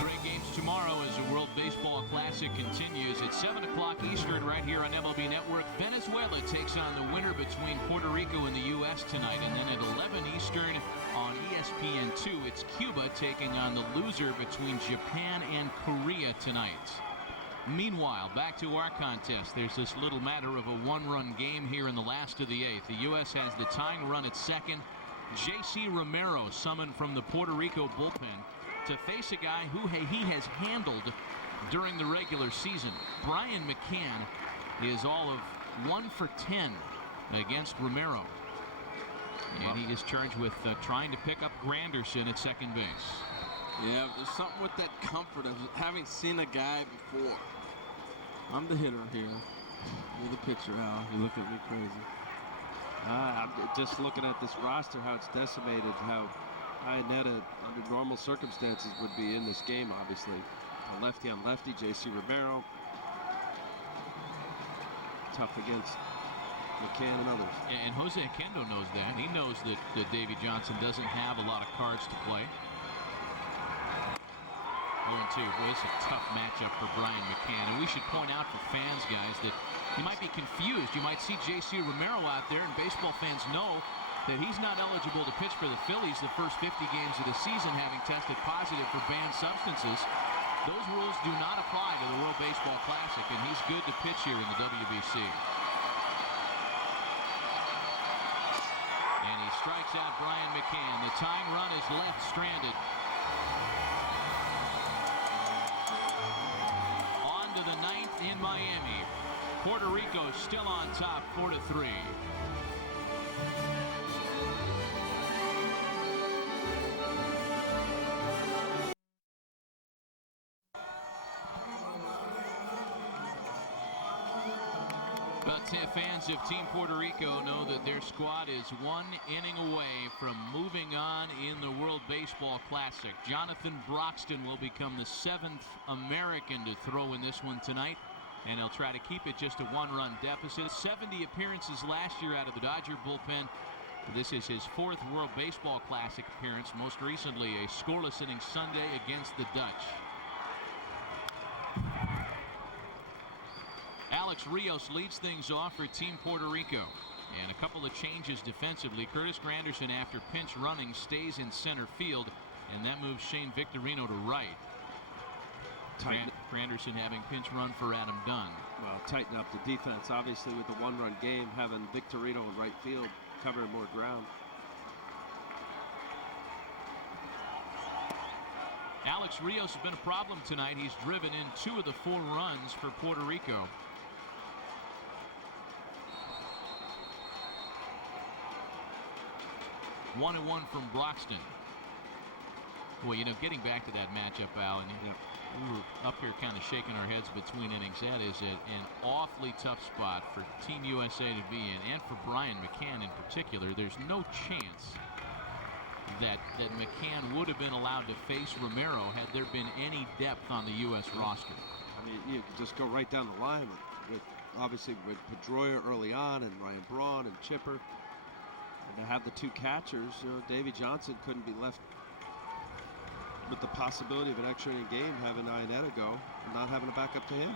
Great games tomorrow as the World Baseball Classic continues. It's 7 o'clock Eastern right here on MLB Network. Venezuela takes on the winner between Puerto Rico and the U.S. tonight. And then at 11 Eastern on ESPN2, it's Cuba taking on the loser between Japan and Korea tonight. Meanwhile, back to our contest. There's this little matter of a 1-run game here in the last of the 8th. The U.S. has the tying run at second. J.C. Romero summoned from the Puerto Rico bullpen to face a guy who he has handled during the regular season. Brian McCann is all of 1 for 10 against Romero. And he is charged with trying to pick up Granderson at second base. Yeah, there's something with that comfort of having seen a guy before. I'm the hitter here. You're the pitcher, Al. You look at me crazy. I'm just looking at this roster, how it's decimated, how Ionetta, under normal circumstances, would be in this game, obviously. A lefty on lefty, J.C. Romero. Tough against McCann and others. And Jose Oquendo knows that. He knows that Davey Johnson doesn't have a lot of cards to play. 0-2. Boy, it's a tough matchup for Brian McCann. And we should point out for fans, guys, that you might be confused. You might see J.C. Romero out there, and baseball fans know that he's not eligible to pitch for the Phillies the first 50 games of the season, having tested positive for banned substances. Those rules do not apply to the World Baseball Classic, and he's good to pitch here in the WBC. And he strikes out Brian McCann. The tying run is left stranded. On to the 9th in Miami. Puerto Rico still on top, 4-3. But fans of Team Puerto Rico know that their squad is 1 inning away from moving on in the World Baseball Classic. Jonathan Broxton will become the 7th American to throw in this one tonight, and he'll try to keep it just a 1-run deficit. 70 appearances last year out of the Dodger bullpen. This is his 4th World Baseball Classic appearance, most recently a scoreless inning Sunday against the Dutch. Alex Rios leads things off for Team Puerto Rico. And a couple of changes defensively. Curtis Granderson, after pinch running, stays in center field, and that moves Shane Victorino to right. Granderson having pinch run for Adam Dunn. Well, tighten up the defense, obviously, with the 1-run game, having Victorino in right field, covering more ground. Alex Rios has been a problem tonight. He's driven in 2 of the 4 runs for Puerto Rico. One from Broxton. Well, you know, getting back to that matchup, Al, and we were up here kind of shaking our heads between innings. That is an awfully tough spot for Team USA to be in, and for Brian McCann in particular. There's no chance that McCann would have been allowed to face Romero had there been any depth on the U.S. roster. I mean, you could just go right down the line with obviously with Pedroia early on, and Ryan Braun and Chipper. And to have the two catchers, Davey Johnson couldn't be left with the possibility of an extra inning game, having Ionetta go and not having a backup to him.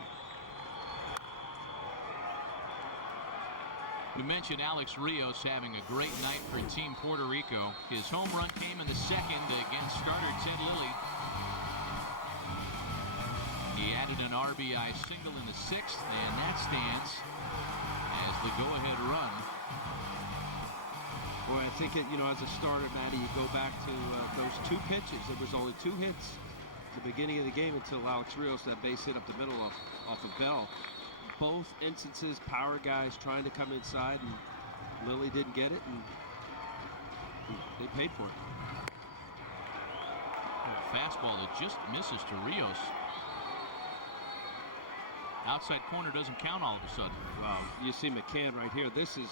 We mentioned Alex Rios having a great night for Team Puerto Rico. His home run came in the second against starter Ted Lilly. He added an RBI single in the sixth, and that stands as the go-ahead run. Boy, I think as a starter, Matty, you go back to those two pitches. There was only two hits at the beginning of the game until Alex Rios, that base hit up the middle off of Bell. Both instances, power guys trying to come inside, and Lilly didn't get it, and they paid for it. Fastball that just misses to Rios. Outside corner doesn't count all of a sudden. Well, you see McCann right here. This is...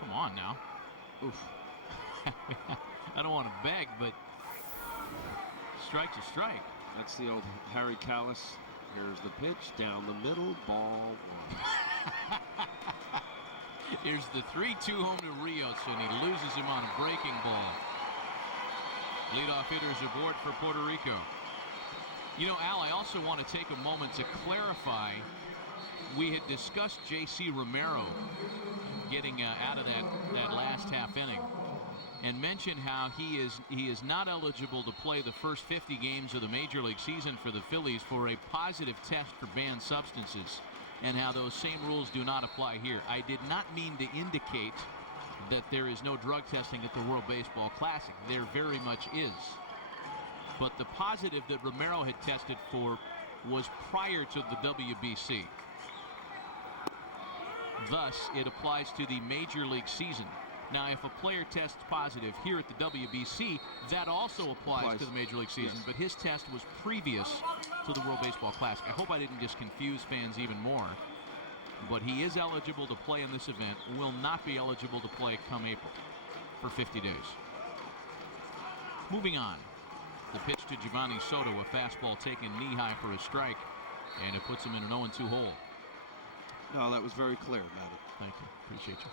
Come on now. Oof. I don't want to beg, but strike's a strike. That's the old Harry Callis. Here's the pitch down the middle, ball one. Here's the 3-2 home to Rios, and he loses him on a breaking ball. Leadoff hitters aboard for Puerto Rico. Al, I also want to take a moment to clarify. We had discussed J.C. Romero getting out of that last half inning, and mentioned how he is not eligible to play the first 50 games of the Major League season for the Phillies for a positive test for banned substances, and how those same rules do not apply here. I did not mean to indicate that there is no drug testing at the World Baseball Classic. There very much is. But the positive that Romero had tested for was prior to the WBC. Thus, it applies to the Major League season. Now, if a player tests positive here at the WBC, that also applies to the Major League season, yes. But his test was previous to the World Baseball Classic. I hope I didn't just confuse fans even more. But he is eligible to play in this event, will not be eligible to play come April for 50 days. Moving on. The pitch to Giovanni Soto, a fastball taken knee-high for a strike, and it puts him in an 0-2 hole. No, that was very clear, Matty. Thank you. Appreciate you.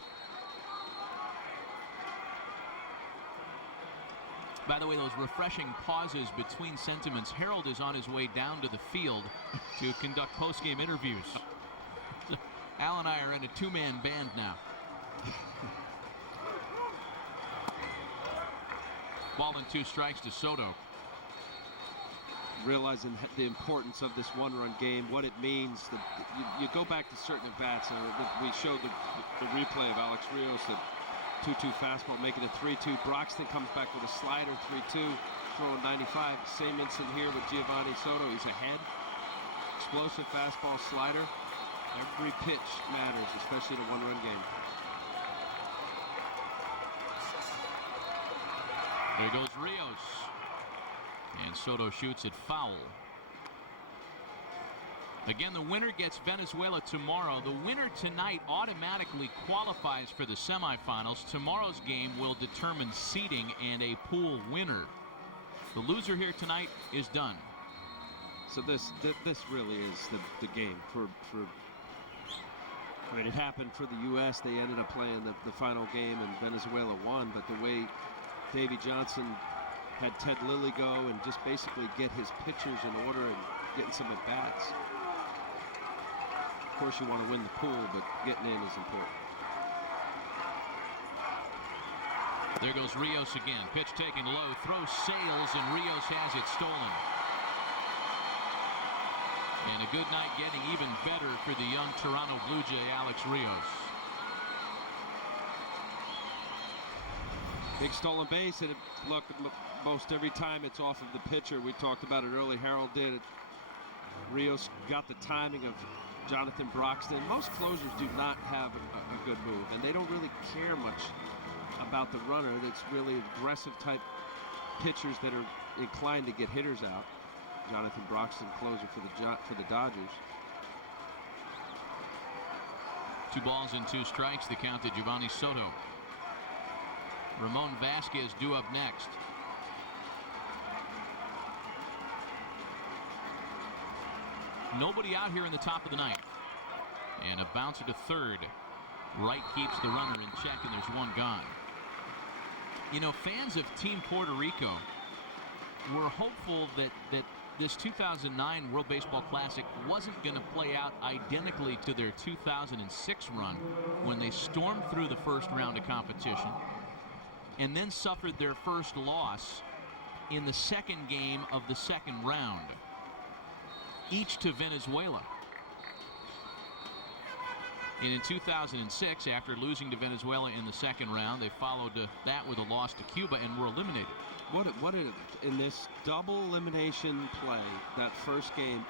By the way, those refreshing pauses between sentiments. Harold is on his way down to the field to conduct post-game interviews. Al and I are in a two-man band now. Ball and 2 strikes to Soto. Realizing the importance of this one-run game, what it means. You go back to certain at-bats. We showed the replay of Alex Rios, the 2-2 fastball, making it 3-2. Broxton comes back with a slider, 3-2, throwing 95. Same instant here with Giovanni Soto. He's ahead. Explosive fastball, slider. Every pitch matters, especially in a one-run game. There goes Rios. And Soto shoots it foul. Again, the winner gets Venezuela tomorrow. The winner tonight automatically qualifies for the semifinals. Tomorrow's game will determine seeding and a pool winner. The loser here tonight is done. So this really is the game for I mean, it happened for the U.S. They ended up playing the final game, and Venezuela won. But the way Davey Johnson had Ted Lilly go and just basically get his pitchers in order and getting some at-bats. Of course, you want to win the pool, but getting in is important. There goes Rios again. Pitch taken low, throw sails, and Rios has it stolen. And a good night getting even better for the young Toronto Blue Jay, Alex Rios. Big stolen base, and look, most every time it's off of the pitcher. We talked about it early. Harold did it. Rios got the timing of Jonathan Broxton. Most closers do not have a good move, and they don't really care much about the runner. That's really aggressive type pitchers that are inclined to get hitters out. Jonathan Broxton, closer for the Dodgers. 2 balls and 2 strikes, the count to Giovanni Soto. Ramon Vasquez due up next. Nobody out here in the top of the 9th. And a bouncer to third. Wright keeps the runner in check, and there's 1 gone. You know, fans of Team Puerto Rico were hopeful that this 2009 World Baseball Classic wasn't going to play out identically to their 2006 run when they stormed through the first round of competition and then suffered their first loss in the second game of the second round, each to Venezuela. And in 2006, after losing to Venezuela in the second round, they followed that with a loss to Cuba and were eliminated. In this double elimination play, that first game,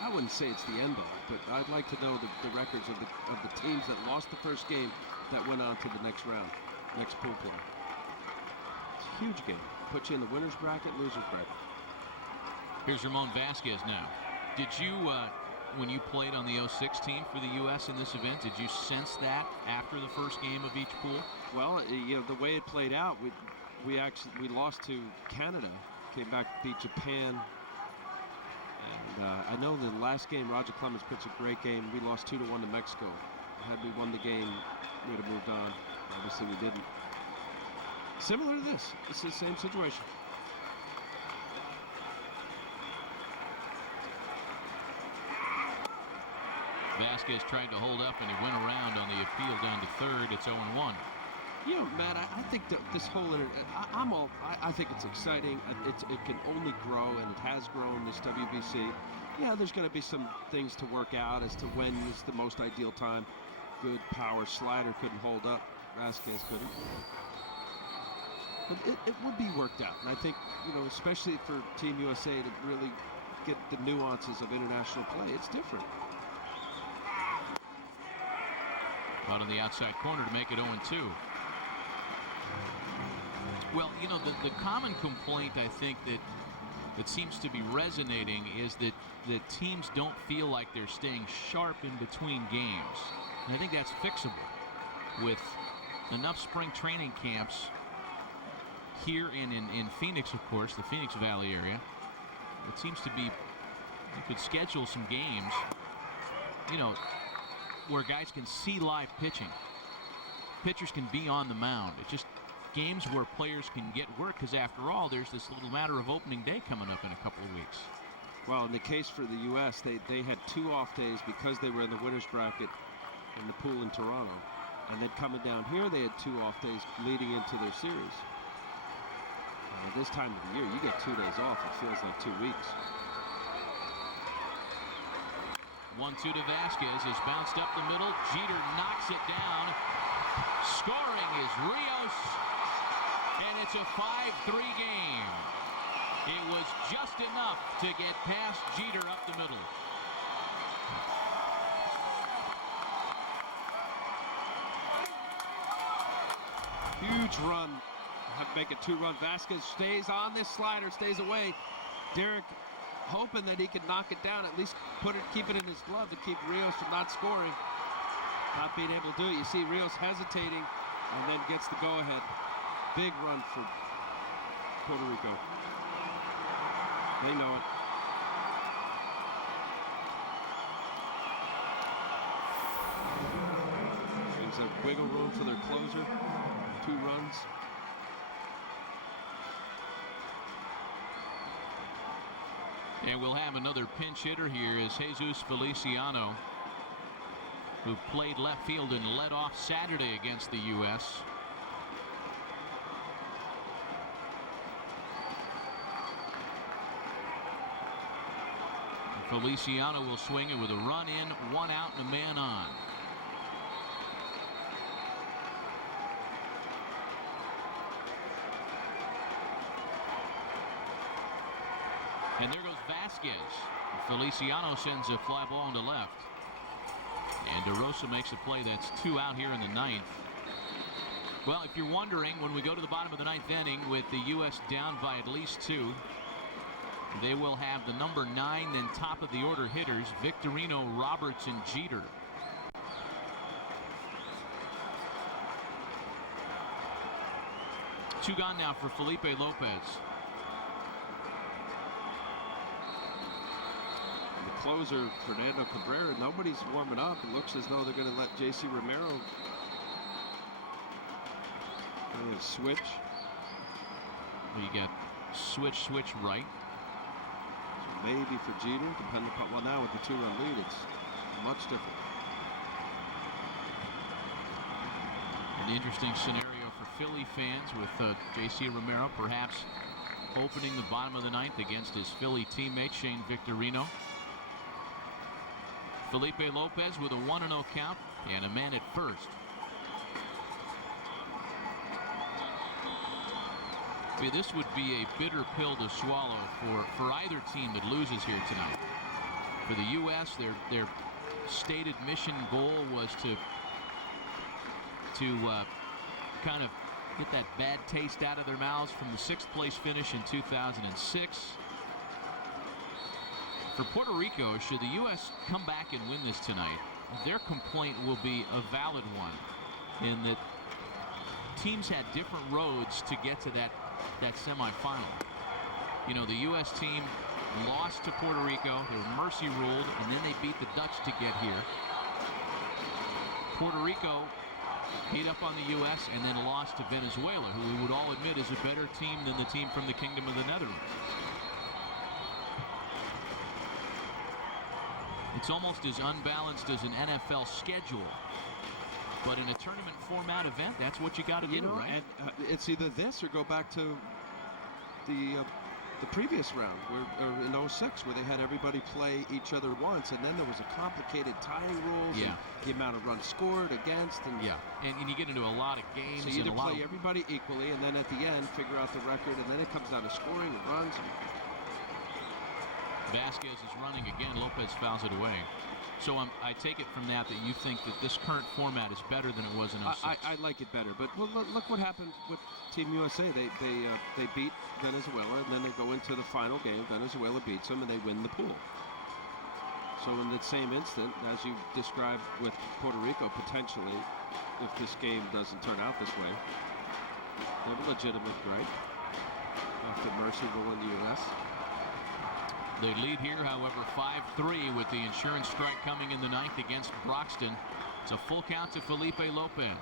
I wouldn't say it's the end of it, but I'd like to know the records of the teams that lost the first game that went on to the next round, next pool play. It's a huge game. Put you in the winner's bracket, loser's bracket. Here's Ramon Vasquez now. Did you, when you played on the 06 team for the U.S. in this event, did you sense that after the first game of each pool? Well, you know, the way it played out, we lost to Canada, came back, beat Japan, and I know the last game Roger Clemens pitched a great game. We lost 2-1 to Mexico. Had we won the game, we would have moved on. Obviously, we didn't. Similar to this, it's the same situation. Vasquez tried to hold up, and he went around on the appeal down to third. It's 0-1. You know, Matt, I think that this whole I think it's exciting. It can only grow, and it has grown, this WBC. Yeah, there's going to be some things to work out as to when is the most ideal time. Good power slider couldn't hold up. Vasquez couldn't. But it would be worked out. And I think, you know, especially for Team USA to really get the nuances of international play, it's different. Out on the outside corner to make it 0-2. Well, you know, the common complaint I think that seems to be resonating is that teams don't feel like they're staying sharp in between games. And I think that's fixable with enough spring training camps here in Phoenix, of course, the Phoenix Valley area. It seems to be, you could schedule some games, you know, where guys can see live pitching. Pitchers can be on the mound. It's just games where players can get work, because after all, there's this little matter of opening day coming up in a couple of weeks. Well, in the case for the U.S., they had 2 off days because they were in the winner's bracket in the pool in Toronto. And then coming down here, they had 2 off days leading into their series. And at this time of the year, you get 2 days off. It feels like 2 weeks. 1-2 to Vasquez is bounced up the middle. Jeter knocks it down. Scoring is Rios, and it's a 5-3 game. It was just enough to get past Jeter up the middle. Huge run. Have to make a 2-run. Vasquez stays on this slider, stays away. Derek hoping that he could knock it down, at least keep it in his glove to keep Rios from not scoring. Not being able to do it. You see Rios hesitating and then gets the go-ahead. Big run for Puerto Rico. They know it. Seems like wiggle room for their closer. 2 runs. And we'll have another pinch hitter here is Jesus Feliciano, who played left field and led off Saturday against the U.S. Feliciano will swing it with a run in, 1 out, and a man on. And there goes Vasquez. Feliciano sends a fly ball into left. And DeRosa makes a play. That's 2 out here in the 9th. Well, if you're wondering, when we go to the bottom of the 9th inning with the U.S. down by at least 2, They will have the number 9, then top of the order hitters, Victorino, Roberts, and Jeter. Two gone now for Felipe Lopez. The closer, Fernando Cabrera, nobody's warming up. It looks as though they're going to let J.C. Romero switch. You get switch right. So maybe for Jeter, depending upon, well, now with the 2-run lead, it's much different. An interesting scenario for Philly fans with J.C. Romero perhaps opening the bottom of the 9th against his Philly teammate Shane Victorino. Felipe Lopez with a 1-0 count and a man at first. This would be a bitter pill to swallow for either team that loses here tonight. For the U.S., their stated mission goal was to kind of get that bad taste out of their mouths from the 6th place finish in 2006. For Puerto Rico, should the U.S. come back and win this tonight, their complaint will be a valid one in that teams had different roads to get to that semifinal. You know, the U.S. team lost to Puerto Rico. They were mercy ruled, and then they beat the Dutch to get here. Puerto Rico beat up on the U.S. and then lost to Venezuela, who we would all admit is a better team than the team from the Kingdom of the Netherlands. It's almost as unbalanced as an NFL schedule. But in a tournament format event, that's what you got to do, right? And, it's either this or go back to the previous round, where in 06, where they had everybody play each other once, and then there was a complicated tying rules, and the amount of runs scored against, and and you get into a lot of games. So you either play everybody equally, and then at the end figure out the record, and then it comes down to scoring and runs. Vasquez is running again. Lopez fouls it away. So I take it from that you think that this current format is better than it was in 06. I like it better, but look what happened with Team USA. They beat Venezuela, and then they go into the final game. Venezuela beats them, and they win the pool. So in the same instant, as you described with Puerto Rico, potentially, if this game doesn't turn out this way, they have a legitimate gripe after mercy ruling the U.S. They lead here, however, 5-3 with the insurance strike coming in the 9th against Broxton. It's a full count to Felipe Lopez.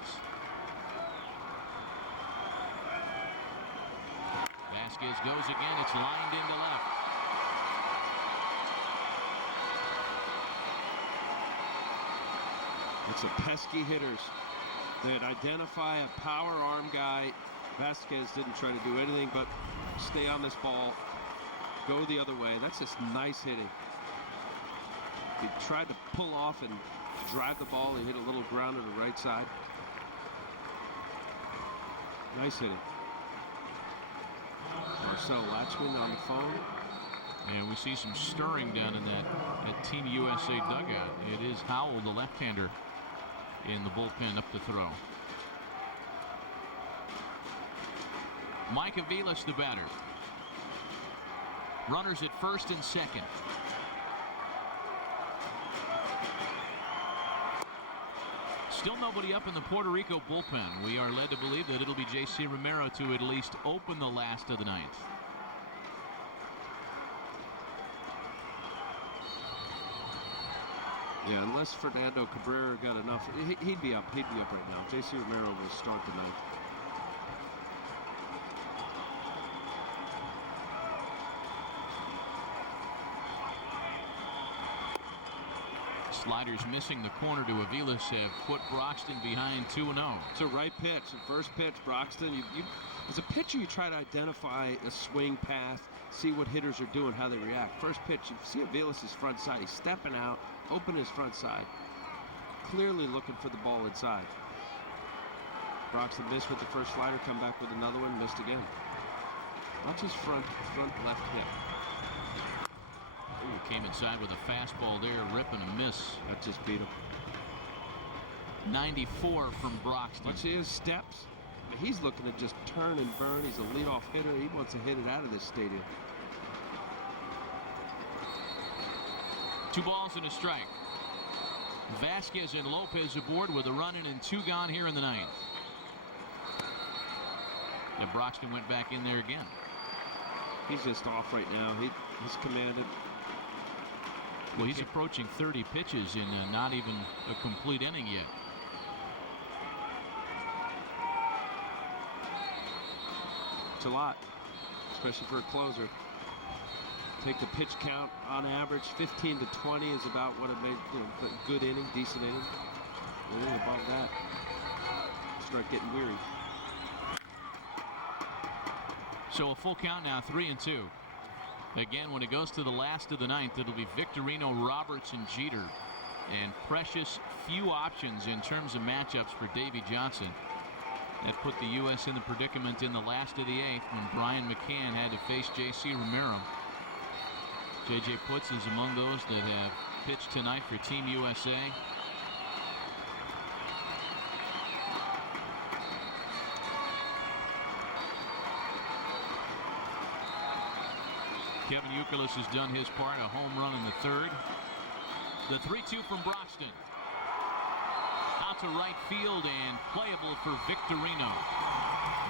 Vasquez goes again. It's lined into left. It's a pesky hitters that identify a power arm guy. Vasquez didn't try to do anything but stay on this ball. Go the other way. That's just nice hitting. He tried to pull off and drive the ball. He hit a little ground to the right side. Nice hitting. Marcel Latchman on the phone. And we see some stirring down in that Team USA dugout. It is Howell, the left-hander, in the bullpen up to throw. Mike Aviles, the batter. Runners at first and second. Still nobody up in the Puerto Rico bullpen. We are led to believe that it'll be J.C. Romero to at least open the last of the 9th. Yeah, unless Fernando Cabrera got enough, he'd be up. He'd be up right now. J.C. Romero will start the 9th. Sliders missing the corner to Aviles have put Broxton behind 2-0. It's a right pitch. The first pitch, Broxton. As a pitcher, you try to identify a swing path, see what hitters are doing, how they react. First pitch, you see Aviles' front side. He's stepping out, open his front side. Clearly looking for the ball inside. Broxton missed with the first slider, come back with another one, missed again. Not just front left hip. Ooh, came inside with a fastball there, rip and a miss. That just beat him. 94 from Broxton. Let's see his steps. I mean, he's looking to just turn and burn. He's a leadoff hitter. He wants to hit it out of this stadium. 2 balls and a strike. Vasquez and Lopez aboard with a run in and 2 gone here in the 9th. And Broxton went back in there again. He's just off right now. He's commanded. Well, he's approaching 30 pitches in not even a complete inning yet. It's a lot, especially for a closer. Take the pitch count on average, 15 to 20 is about what it made, a good inning, decent inning. Anything above that, start getting weary. So a full count now, 3-2. Again, when it goes to the last of the 9th, it'll be Victorino, Roberts, and Jeter. And precious few options in terms of matchups for Davey Johnson. That put the U.S. in the predicament in the last of the 8th when Brian McCann had to face J.C. Romero. J.J. Putz is among those that have pitched tonight for Team USA. Kevin Youkilis has done his part, a home run in the 3rd. The 3-2 from Broxton. Out to right field and playable for Victorino.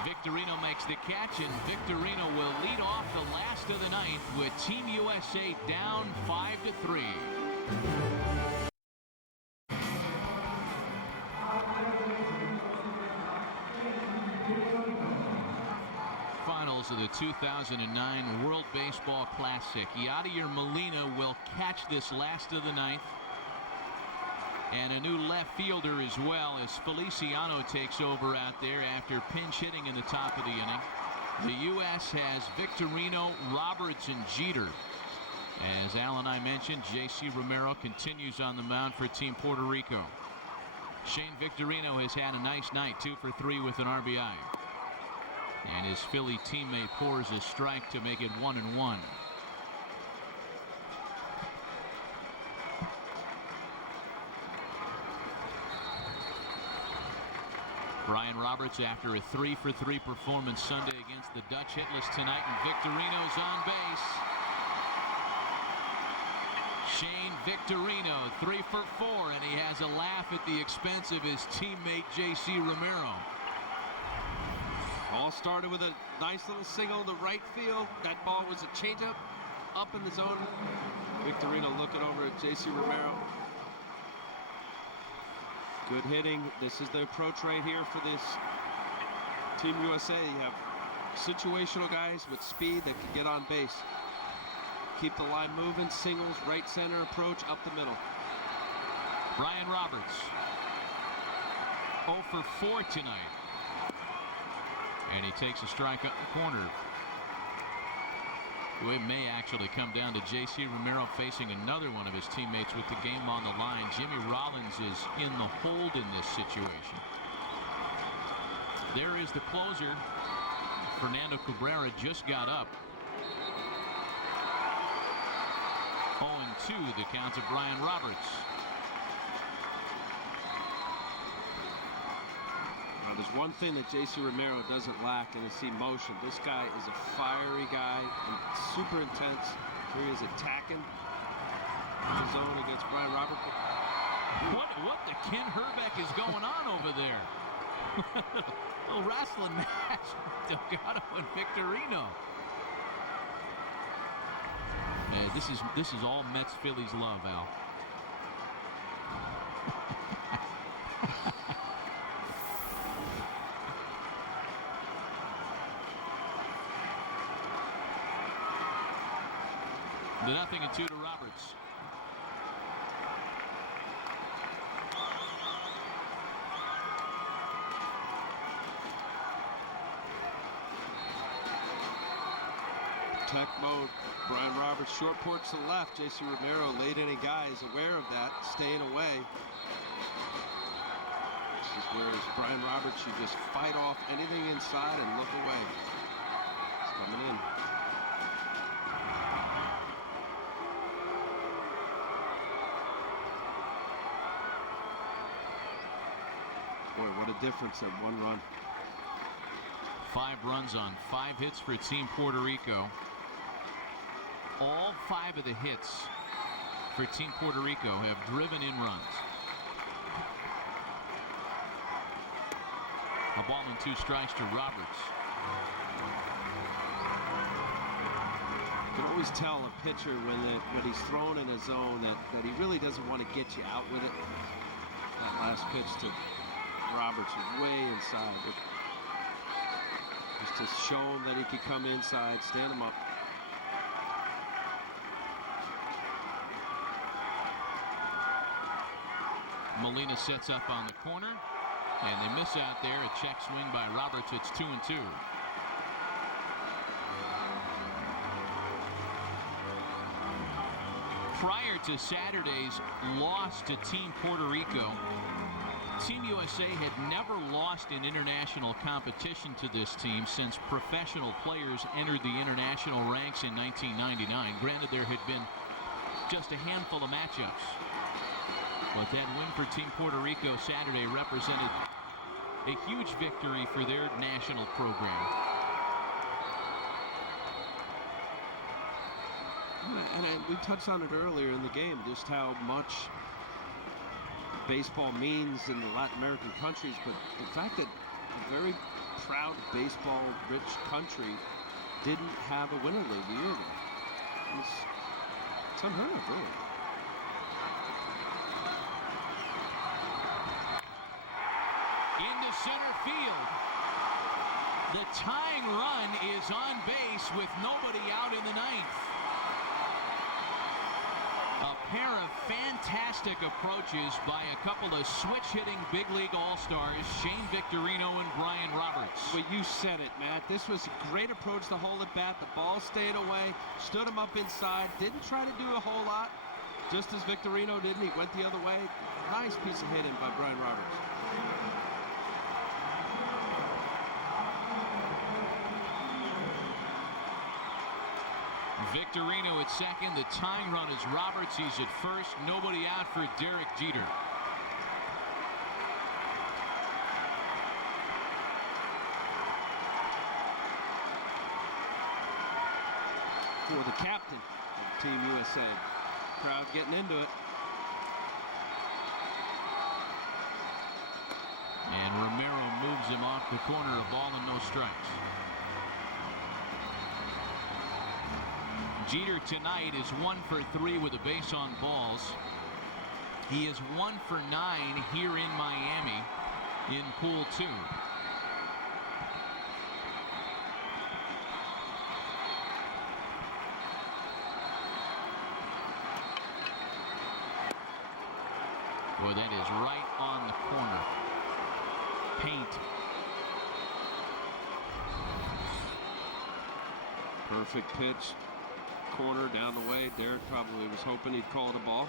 Victorino makes the catch, and Victorino will lead off the last of the 9th with Team USA down 5-3. Finals of the 2009 World Baseball Classic. Yadier Molina will catch this last of the 9th. And a new left fielder as well as Feliciano takes over out there after pinch hitting in the top of the inning. The U.S. has Victorino, Roberts, and Jeter. As Al and I mentioned, J.C. Romero continues on the mound for Team Puerto Rico. Shane Victorino has had a nice night, 2 for 3 with an RBI. And his Philly teammate pours a strike to make it 1-1. Brian Roberts after a 3 for 3 performance Sunday against the Dutch hitless tonight, and Victorino's on base. Shane Victorino 3 for 4, and he has a laugh at the expense of his teammate J.C. Romero. All started with a nice little single to right field. That ball was a changeup up in the zone. Victorino looking over at J.C. Romero. Good hitting. This is the approach right here for this Team USA. You have situational guys with speed that can get on base. Keep the line moving. Singles, right center approach, up the middle. Brian Roberts 0 for 4 tonight. And he takes a strike up the corner. It may actually come down to J.C. Romero facing another one of his teammates with the game on the line. Jimmy Rollins is in the hold in this situation. There is the closer. Fernando Cabrera just got up. 0-2 the count of Brian Roberts. There's one thing that J.C. Romero doesn't lack, and it's emotion. This guy is a fiery guy and super intense. Here he is attacking the zone against Brian Roberts. What the Ken Herbeck is going on over there? A little wrestling match with Delgado and Victorino. This is all Mets Phillies love, Al. The 0-2 to Roberts. Protect mode. Brian Roberts short porch to the left. J.C. Romero, late inning guy, is aware of that, staying away. This is where Brian Roberts should just fight off anything inside and look away. It's coming in. Boy, what a difference at 1 run. 5 runs on 5 hits for Team Puerto Rico. All 5 of the hits for Team Puerto Rico have driven in runs. A ball and 2 strikes to Roberts. You can always tell a pitcher when he's thrown in a zone that he really doesn't want to get you out with it. That last pitch to Roberts was way inside. Just to show him that he could come inside, stand him up. Molina sets up on the corner, and they miss out there. A check swing by Roberts. It's 2-2. Prior to Saturday's loss to Team Puerto Rico, Team USA had never lost in international competition to this team since professional players entered the international ranks in 1999. Granted, there had been just a handful of matchups, but that win for Team Puerto Rico Saturday represented a huge victory for their national program. And we touched on it earlier in the game, just how much baseball means in the Latin American countries, but the fact that a very proud baseball-rich country didn't have a Winter League a year ago. It's unheard of, really. Into center field. The tying run is on base with nobody out in the ninth. A pair of fantastic approaches by a couple of switch-hitting big league all-stars, Shane Victorino and Brian Roberts. Well, you said it, Matt. This was a great approach to hold it back. The ball stayed away, stood him up inside, didn't try to do a whole lot, just as Victorino did. He went the other way. Nice piece of hitting by Brian Roberts. Victorino at second. The tying run is Roberts. He's at first. Nobody out for Derek Jeter. For the captain of Team USA. Crowd getting into it. And Romero moves him off the corner. A ball and no strikes. Jeter tonight is 1 for 3 with a base on balls. He is 1 for 9 here in Miami in Pool 2. Boy, that is right on the corner. Paint. Perfect pitch. Corner down the way. Derek probably was hoping he'd call it a ball.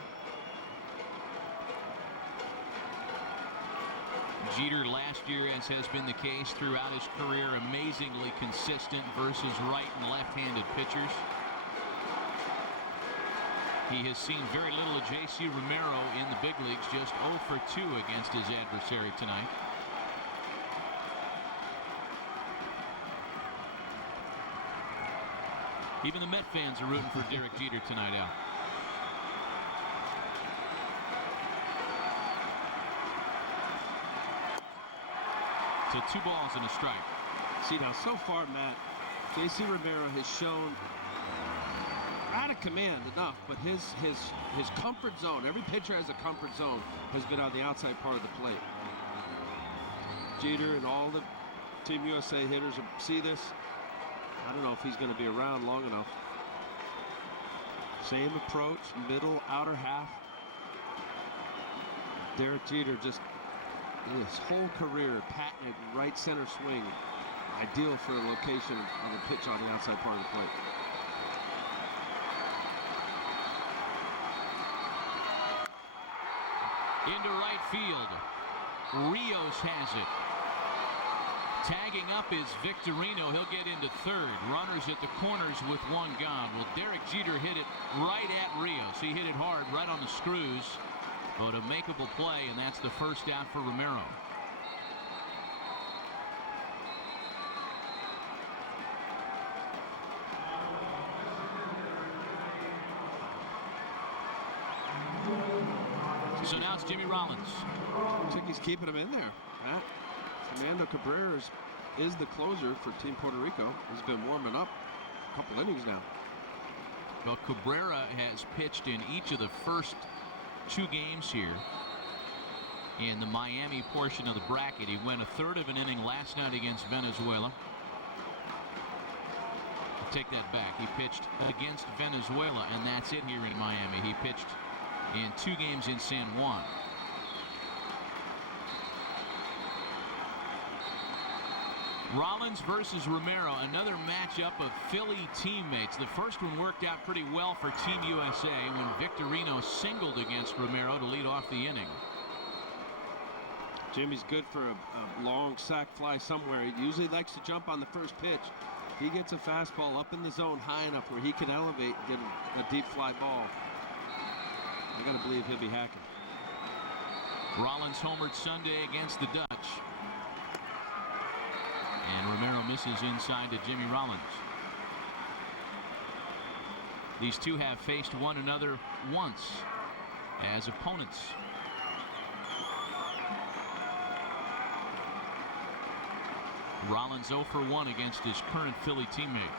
Jeter last year, as has been the case throughout his career, amazingly consistent versus right and left-handed pitchers. He has seen very little of J.C. Romero in the big leagues, just 0 for 2 against his adversary tonight. Even the Met fans are rooting for Derek Jeter tonight, Al. So 2 balls and a strike. See, now so far, Matt, J.C. Romero has shown out of command enough, but his comfort zone, every pitcher has a comfort zone, has been on the outside part of the plate. Jeter and all the Team USA hitters see this. I don't know if he's going to be around long enough. Same approach, middle, outer half. Derek Jeter just, in his whole career, patented right center swing. Ideal for a location of a pitch on the outside part of the plate. Into right field. Rios has it. Tagging up is Victorino. He'll get into third. Runners at the corners with 1 gone. Well, Derek Jeter hit it right at Rios. He hit it hard, right on the screws. But a makeable play, and that's the first out for Romero. So now it's Jimmy Rollins. I think he's keeping him in there. Fernando Cabrera is the closer for Team Puerto Rico. He's been warming up a couple innings now. Well, Cabrera has pitched in each of the first 2 games here in the Miami portion of the bracket. He went a third of an inning last night against Venezuela. I'll take that back. He pitched against Venezuela, and that's it here in Miami. He pitched in 2 games in San Juan. Rollins versus Romero, another matchup of Philly teammates. The first one worked out pretty well for Team USA when Victorino singled against Romero to lead off the inning. Jimmy's good for a long sac fly somewhere. He usually likes to jump on the first pitch. He gets a fastball up in the zone high enough where he can elevate and get a deep fly ball. I gotta believe he'll be hacking. Rollins homered Sunday against the Dutch. And Romero misses inside to Jimmy Rollins. These two have faced one another once as opponents. Rollins 0 for 1 against his current Philly teammate.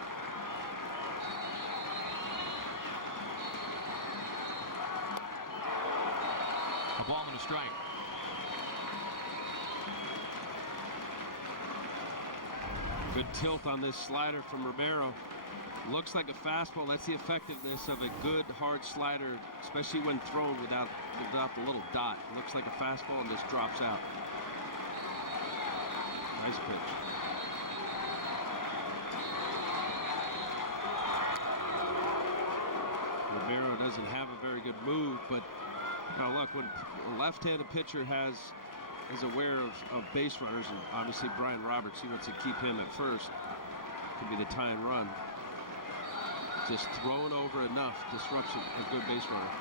A ball and a strike. Good tilt on this slider from Romero. Looks like a fastball. That's the effectiveness of a good hard slider, especially when thrown without the little dot. It looks like a fastball and just drops out. Nice pitch. Romero doesn't have a very good move, but now look, when a left-handed pitcher is aware of base runners, and obviously Brian Roberts, he wants to keep him at first. Could be the tie and run. Just throwing over enough disrupts a good base runner.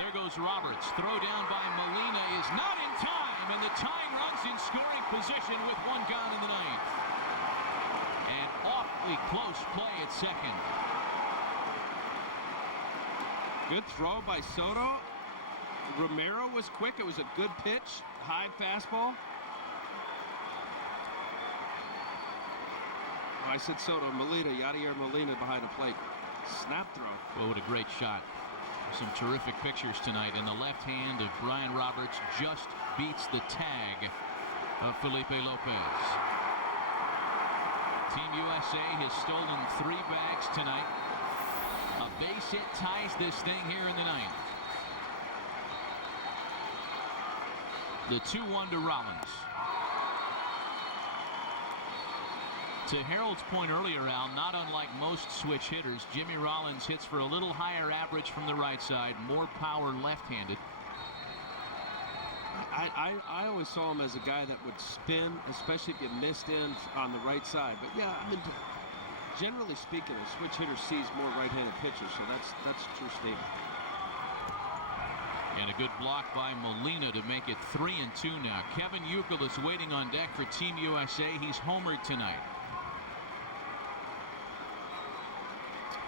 There goes Roberts. Throw down by Molina is not in time, and the tying run's in scoring position with 1 gone in the 9th. And awfully close play at second. Good throw by Soto. Romero was quick. It was a good pitch. High fastball. Oh, I said Soto. Molina. Yadier Molina behind the plate. Snap throw. Well, what a great shot. Some terrific pictures tonight. And the left hand of Brian Roberts just beats the tag of Felipe Lopez. Team USA has stolen 3 bags tonight. A base hit ties this thing here in the 9th. The 2-1 to Rollins. To Harold's point earlier, Al, not unlike most switch hitters, Jimmy Rollins hits for a little higher average from the right side, more power left-handed. I always saw him as a guy that would spin, especially if you missed in on the right side. But yeah, I mean, generally speaking, a switch hitter sees more right-handed pitchers, so that's a true statement. And a good block by Molina to make it 3-2 now. Kevin Youkiel is waiting on deck for Team USA. He's homered tonight.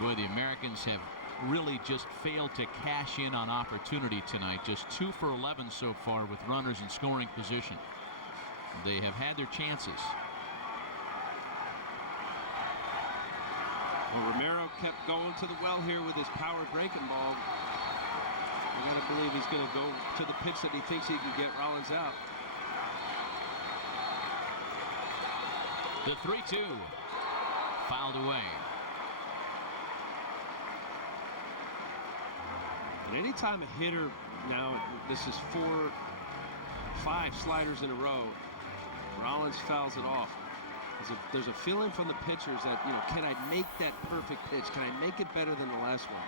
Boy, the Americans have really just failed to cash in on opportunity tonight. Just 2 for 11 so far with runners in scoring position. They have had their chances. Well, Romero kept going to the well here with his power breaking ball. I gotta believe he's gonna go to the pitch that he thinks he can get Rollins out. The 3-2 fouled away. And anytime a hitter, now this is 4-5 sliders in a row, Rollins fouls it off. There's a feeling from the pitchers that, you know, can I make that perfect pitch? Can I make it better than the last one?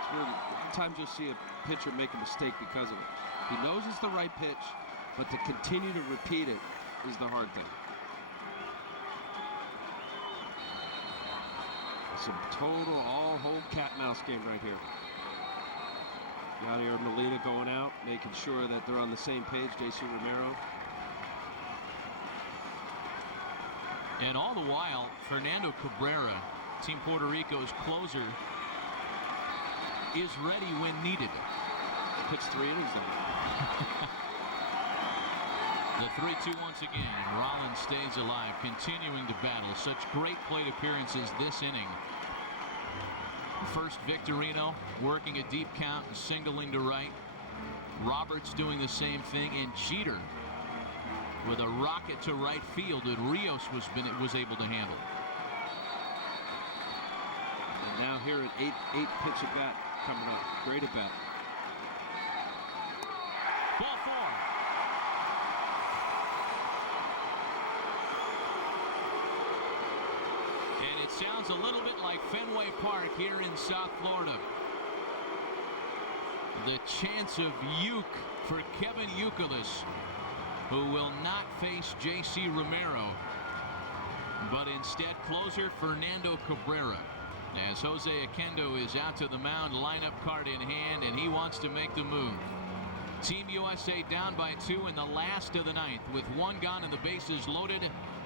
It's really, sometimes you'll see a pitcher make a mistake because of it. He knows it's the right pitch, but to continue to repeat it is the hard thing. It's a total all-whole cat-mouse game right here. Yadier Molina going out, making sure that they're on the same page. JC Romero. And all the while, Fernando Cabrera, Team Puerto Rico's closer, is ready when needed. pitched 3 innings there. The 3-2 once again. Rollins stays alive, continuing to battle. Such great plate appearances this inning. First, Victorino working a deep count and singling to right. Roberts doing the same thing, and Jeter with a rocket to right field that Rios was able to handle. And now here an 8 pitch at bat coming up. Great at bat. Ball 4. And it sounds a little bit like Fenway Park here in South Florida. The chance of Uke for Kevin Youkilis, who will not face J.C. Romero, but instead closer Fernando Cabrera. As Jose Oquendo is out to the mound, lineup card in hand, and he wants to make the move. Team USA down by 2 in the last of the 9th, with 1 gone and the bases loaded.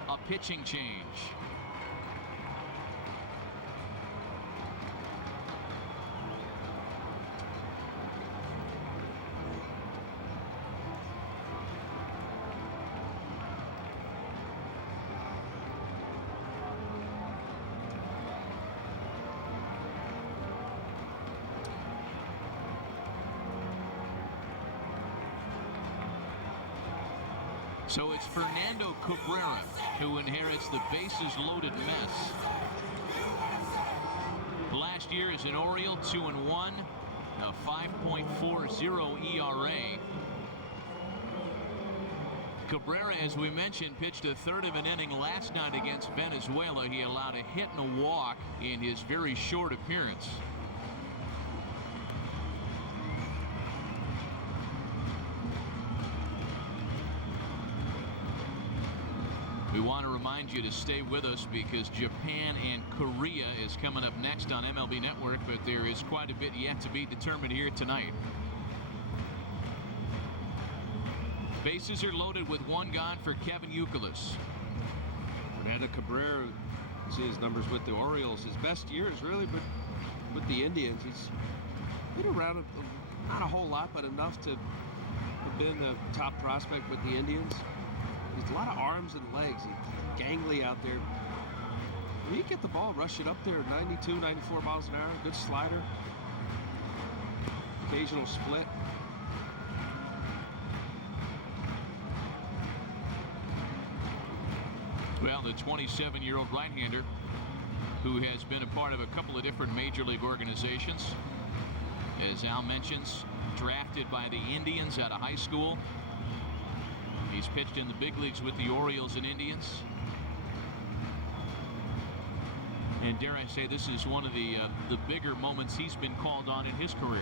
A pitching change. So it's Fernando Cabrera who inherits the bases loaded mess. Last year as an Oriole, 2-1, a 5.40 ERA. Cabrera, as we mentioned, pitched a third of an inning last night against Venezuela. He allowed a hit and a walk in his very short appearance. We want to remind you to stay with us because Japan and Korea is coming up next on MLB Network, but there is quite a bit yet to be determined here tonight. Bases are loaded with 1 gone for Kevin Youkilis. Fernando Cabrera, see his numbers with the Orioles. His best years really, but with the Indians, he's been around not a whole lot, but enough to have been a top prospect with the Indians. He's a lot of arms and legs. He's gangly out there. When you get the ball, rush it up there, 92, 94 miles an hour. Good slider. Occasional split. Well, the 27-year-old right-hander who has been a part of a couple of different major league organizations. As Al mentions, drafted by the Indians out of high school. He's pitched in the big leagues with the Orioles and Indians. And dare I say, this is one of the bigger moments he's been called on in his career.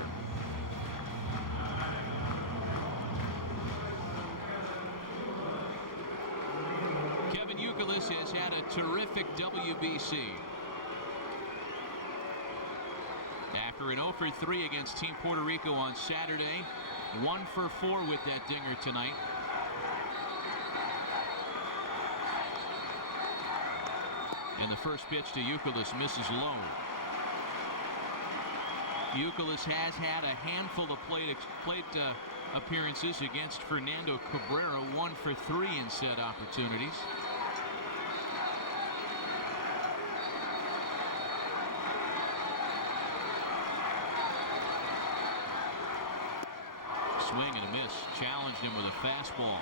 Kevin Youkilis has had a terrific WBC. After an 0 for 3 against Team Puerto Rico on Saturday, 1 for 4 with that dinger tonight. And the first pitch to Youkilis misses low. Youkilis has had a handful of plate appearances against Fernando Cabrera, 1 for 3 in said opportunities. Swing and a miss. Challenged him with a fastball.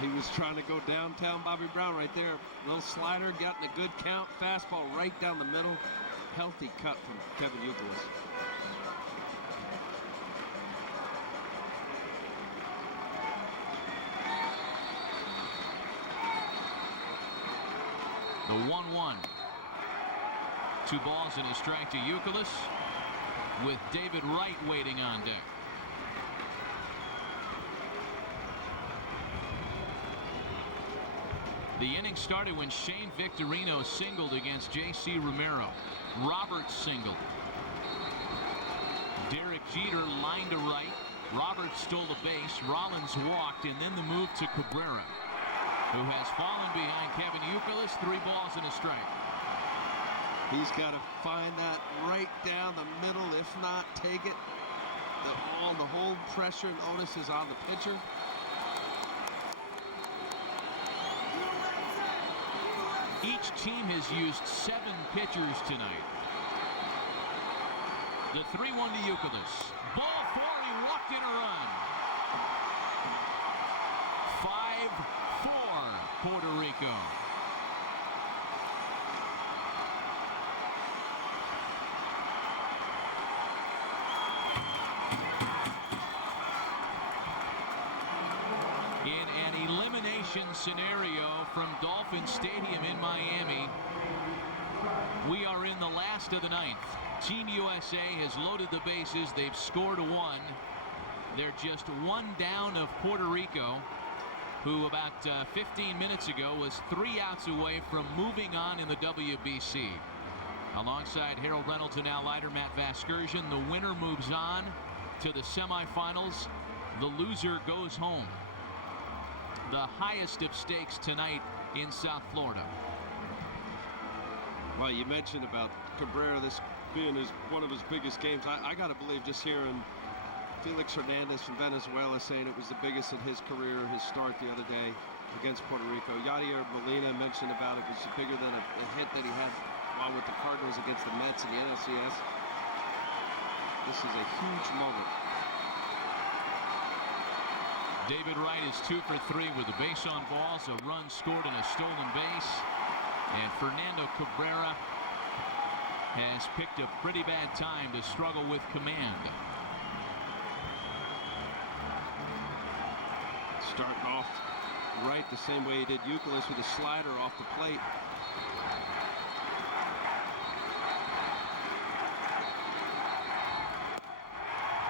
He was trying to go downtown Bobby Brown right there. Little slider, got in a good count. Fastball right down the middle. Healthy cut from Kevin Youkilis. The 1-1. 2 balls and a strike to Youkilis with David Wright waiting on deck. The inning started when Shane Victorino singled against J.C. Romero. Roberts singled. Derek Jeter lined to right. Roberts stole the base. Rollins walked, and then the move to Cabrera, who has fallen behind Kevin Youkilis. 3 balls and a strike. He's got to find that right down the middle. If not, take it. the whole pressure and onus is on the pitcher. Each team has used 7 pitchers tonight. The 3-1 to Youkilis. Ball 4, he walked in a run. 5-4 Puerto Rico. In an elimination scenario from Dolphin Stadium in Miami, we are in the last of the 9th. Team USA has loaded the bases. They've scored 1. They're just 1 down of Puerto Rico, who about 15 minutes ago was 3 outs away from moving on in the WBC. Alongside Harold Reynolds and Al Leiter, Matt Vasgersian, the winner moves on to the semifinals. The loser goes home. The highest of stakes tonight in South Florida. Well, you mentioned about Cabrera, this being one of his biggest games. I got to believe, just hearing Felix Hernandez from Venezuela saying it was the biggest in his career, his start the other day against Puerto Rico. Yadier Molina mentioned about it was bigger than a hit that he had while with the Cardinals against the Mets in the NLCS. This is a huge moment. David Wright is 2 for 3 with a base on balls, a run scored, and a stolen base. And Fernando Cabrera has picked a pretty bad time to struggle with command. Starting off right the same way he did Youkilis, with a slider off the plate.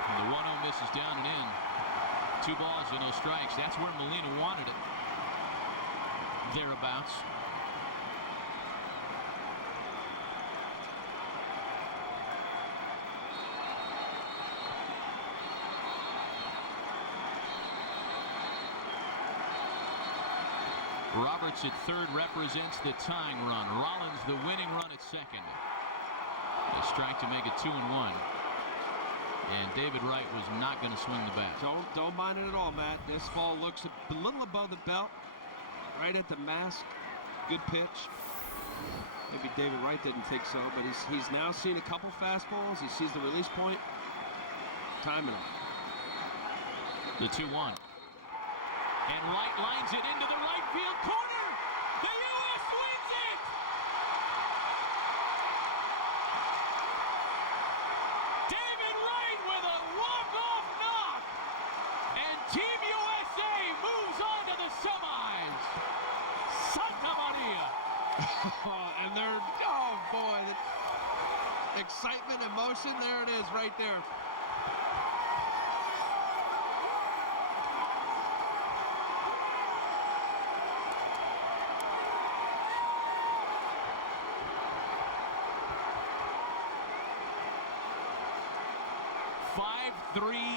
And the 1-0 misses down and in. 2 balls and no strikes. That's where Molina wanted it. Thereabouts. Roberts at third represents the tying run. Rollins the winning run at second. A strike to make it 2-1. And David Wright was not going to swing the bat. Don't mind it at all, Matt. This ball looks a little above the belt, right at the mask. Good pitch. Maybe David Wright didn't think so, but he's now seen a couple fastballs. He sees the release point. Timing him. The 2-1. And Wright lines it into the right field corner. The U.S. wins it! David Wright with a walk-off knock. And Team USA moves on to the semis. Santa Maria. And they're, oh boy, the excitement, emotion, there it is right there.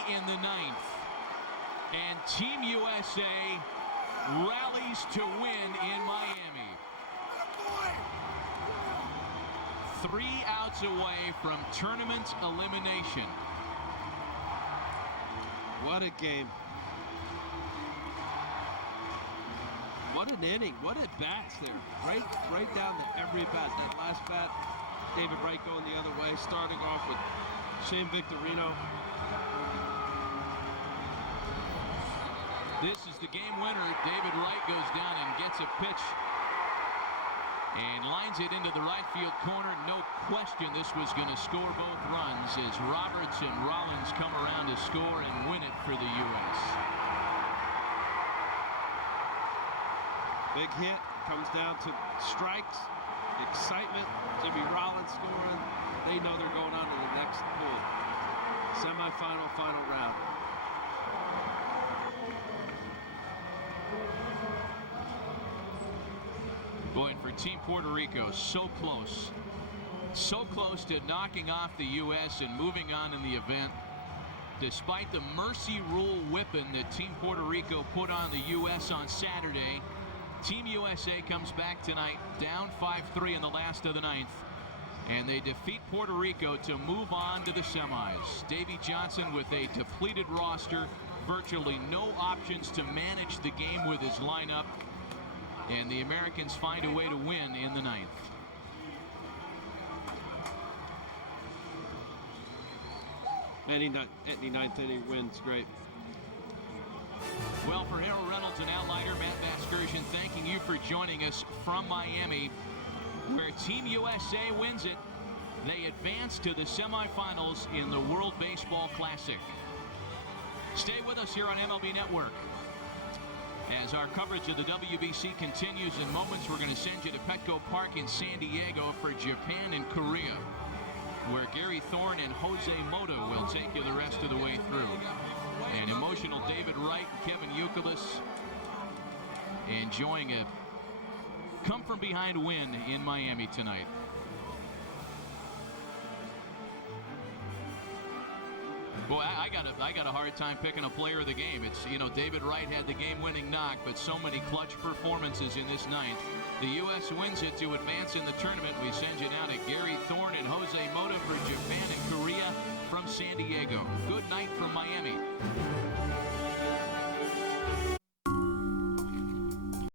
In the 9th, and Team USA rallies to win in Miami. 3 outs away from tournament elimination. What a game. What an inning. What at bats there. Right down to every bat. That last bat, David Wright going the other way, starting off with Shane Victorino. This is the game winner. David Wright goes down and gets a pitch and lines it into the right field corner. No question this was going to score both runs as Roberts and Rollins come around to score and win it for the U.S. Big hit. Comes down to strikes. Excitement. Jimmy Rollins scoring. They know they're going on to the next pool. Semi-final, final round. Boy, for Team Puerto Rico, so close to knocking off the U.S. and moving on in the event. Despite the mercy rule whipping that Team Puerto Rico put on the U.S. on Saturday, Team USA comes back tonight down 5-3 in the last of the 9th And they defeat Puerto Rico to move on to the semis. Davey Johnson with a depleted roster, virtually no options to manage the game with his lineup. And the Americans find a way to win in the ninth. Any ninth inning win's great. Well, for Harold Reynolds and Outlier, Matt Vasgersian, thanking you for joining us from Miami, where Team USA wins it. They advance to the semifinals in the World Baseball Classic. Stay with us here on MLB Network. As our coverage of the WBC continues, in moments we're going to send you to Petco Park in San Diego for Japan and Korea, where Gary Thorne and Jose Mota will take you the rest of the way through. And emotional David Wright and Kevin Youkilis enjoying a come-from-behind win in Miami tonight. Boy, I got a hard time picking a player of the game. It's, you know, David Wright had the game-winning knock, but so many clutch performances in this ninth. The U.S. wins it to advance in the tournament. We send you now to Gary Thorne and Jose Mota for Japan and Korea from San Diego. Good night from Miami.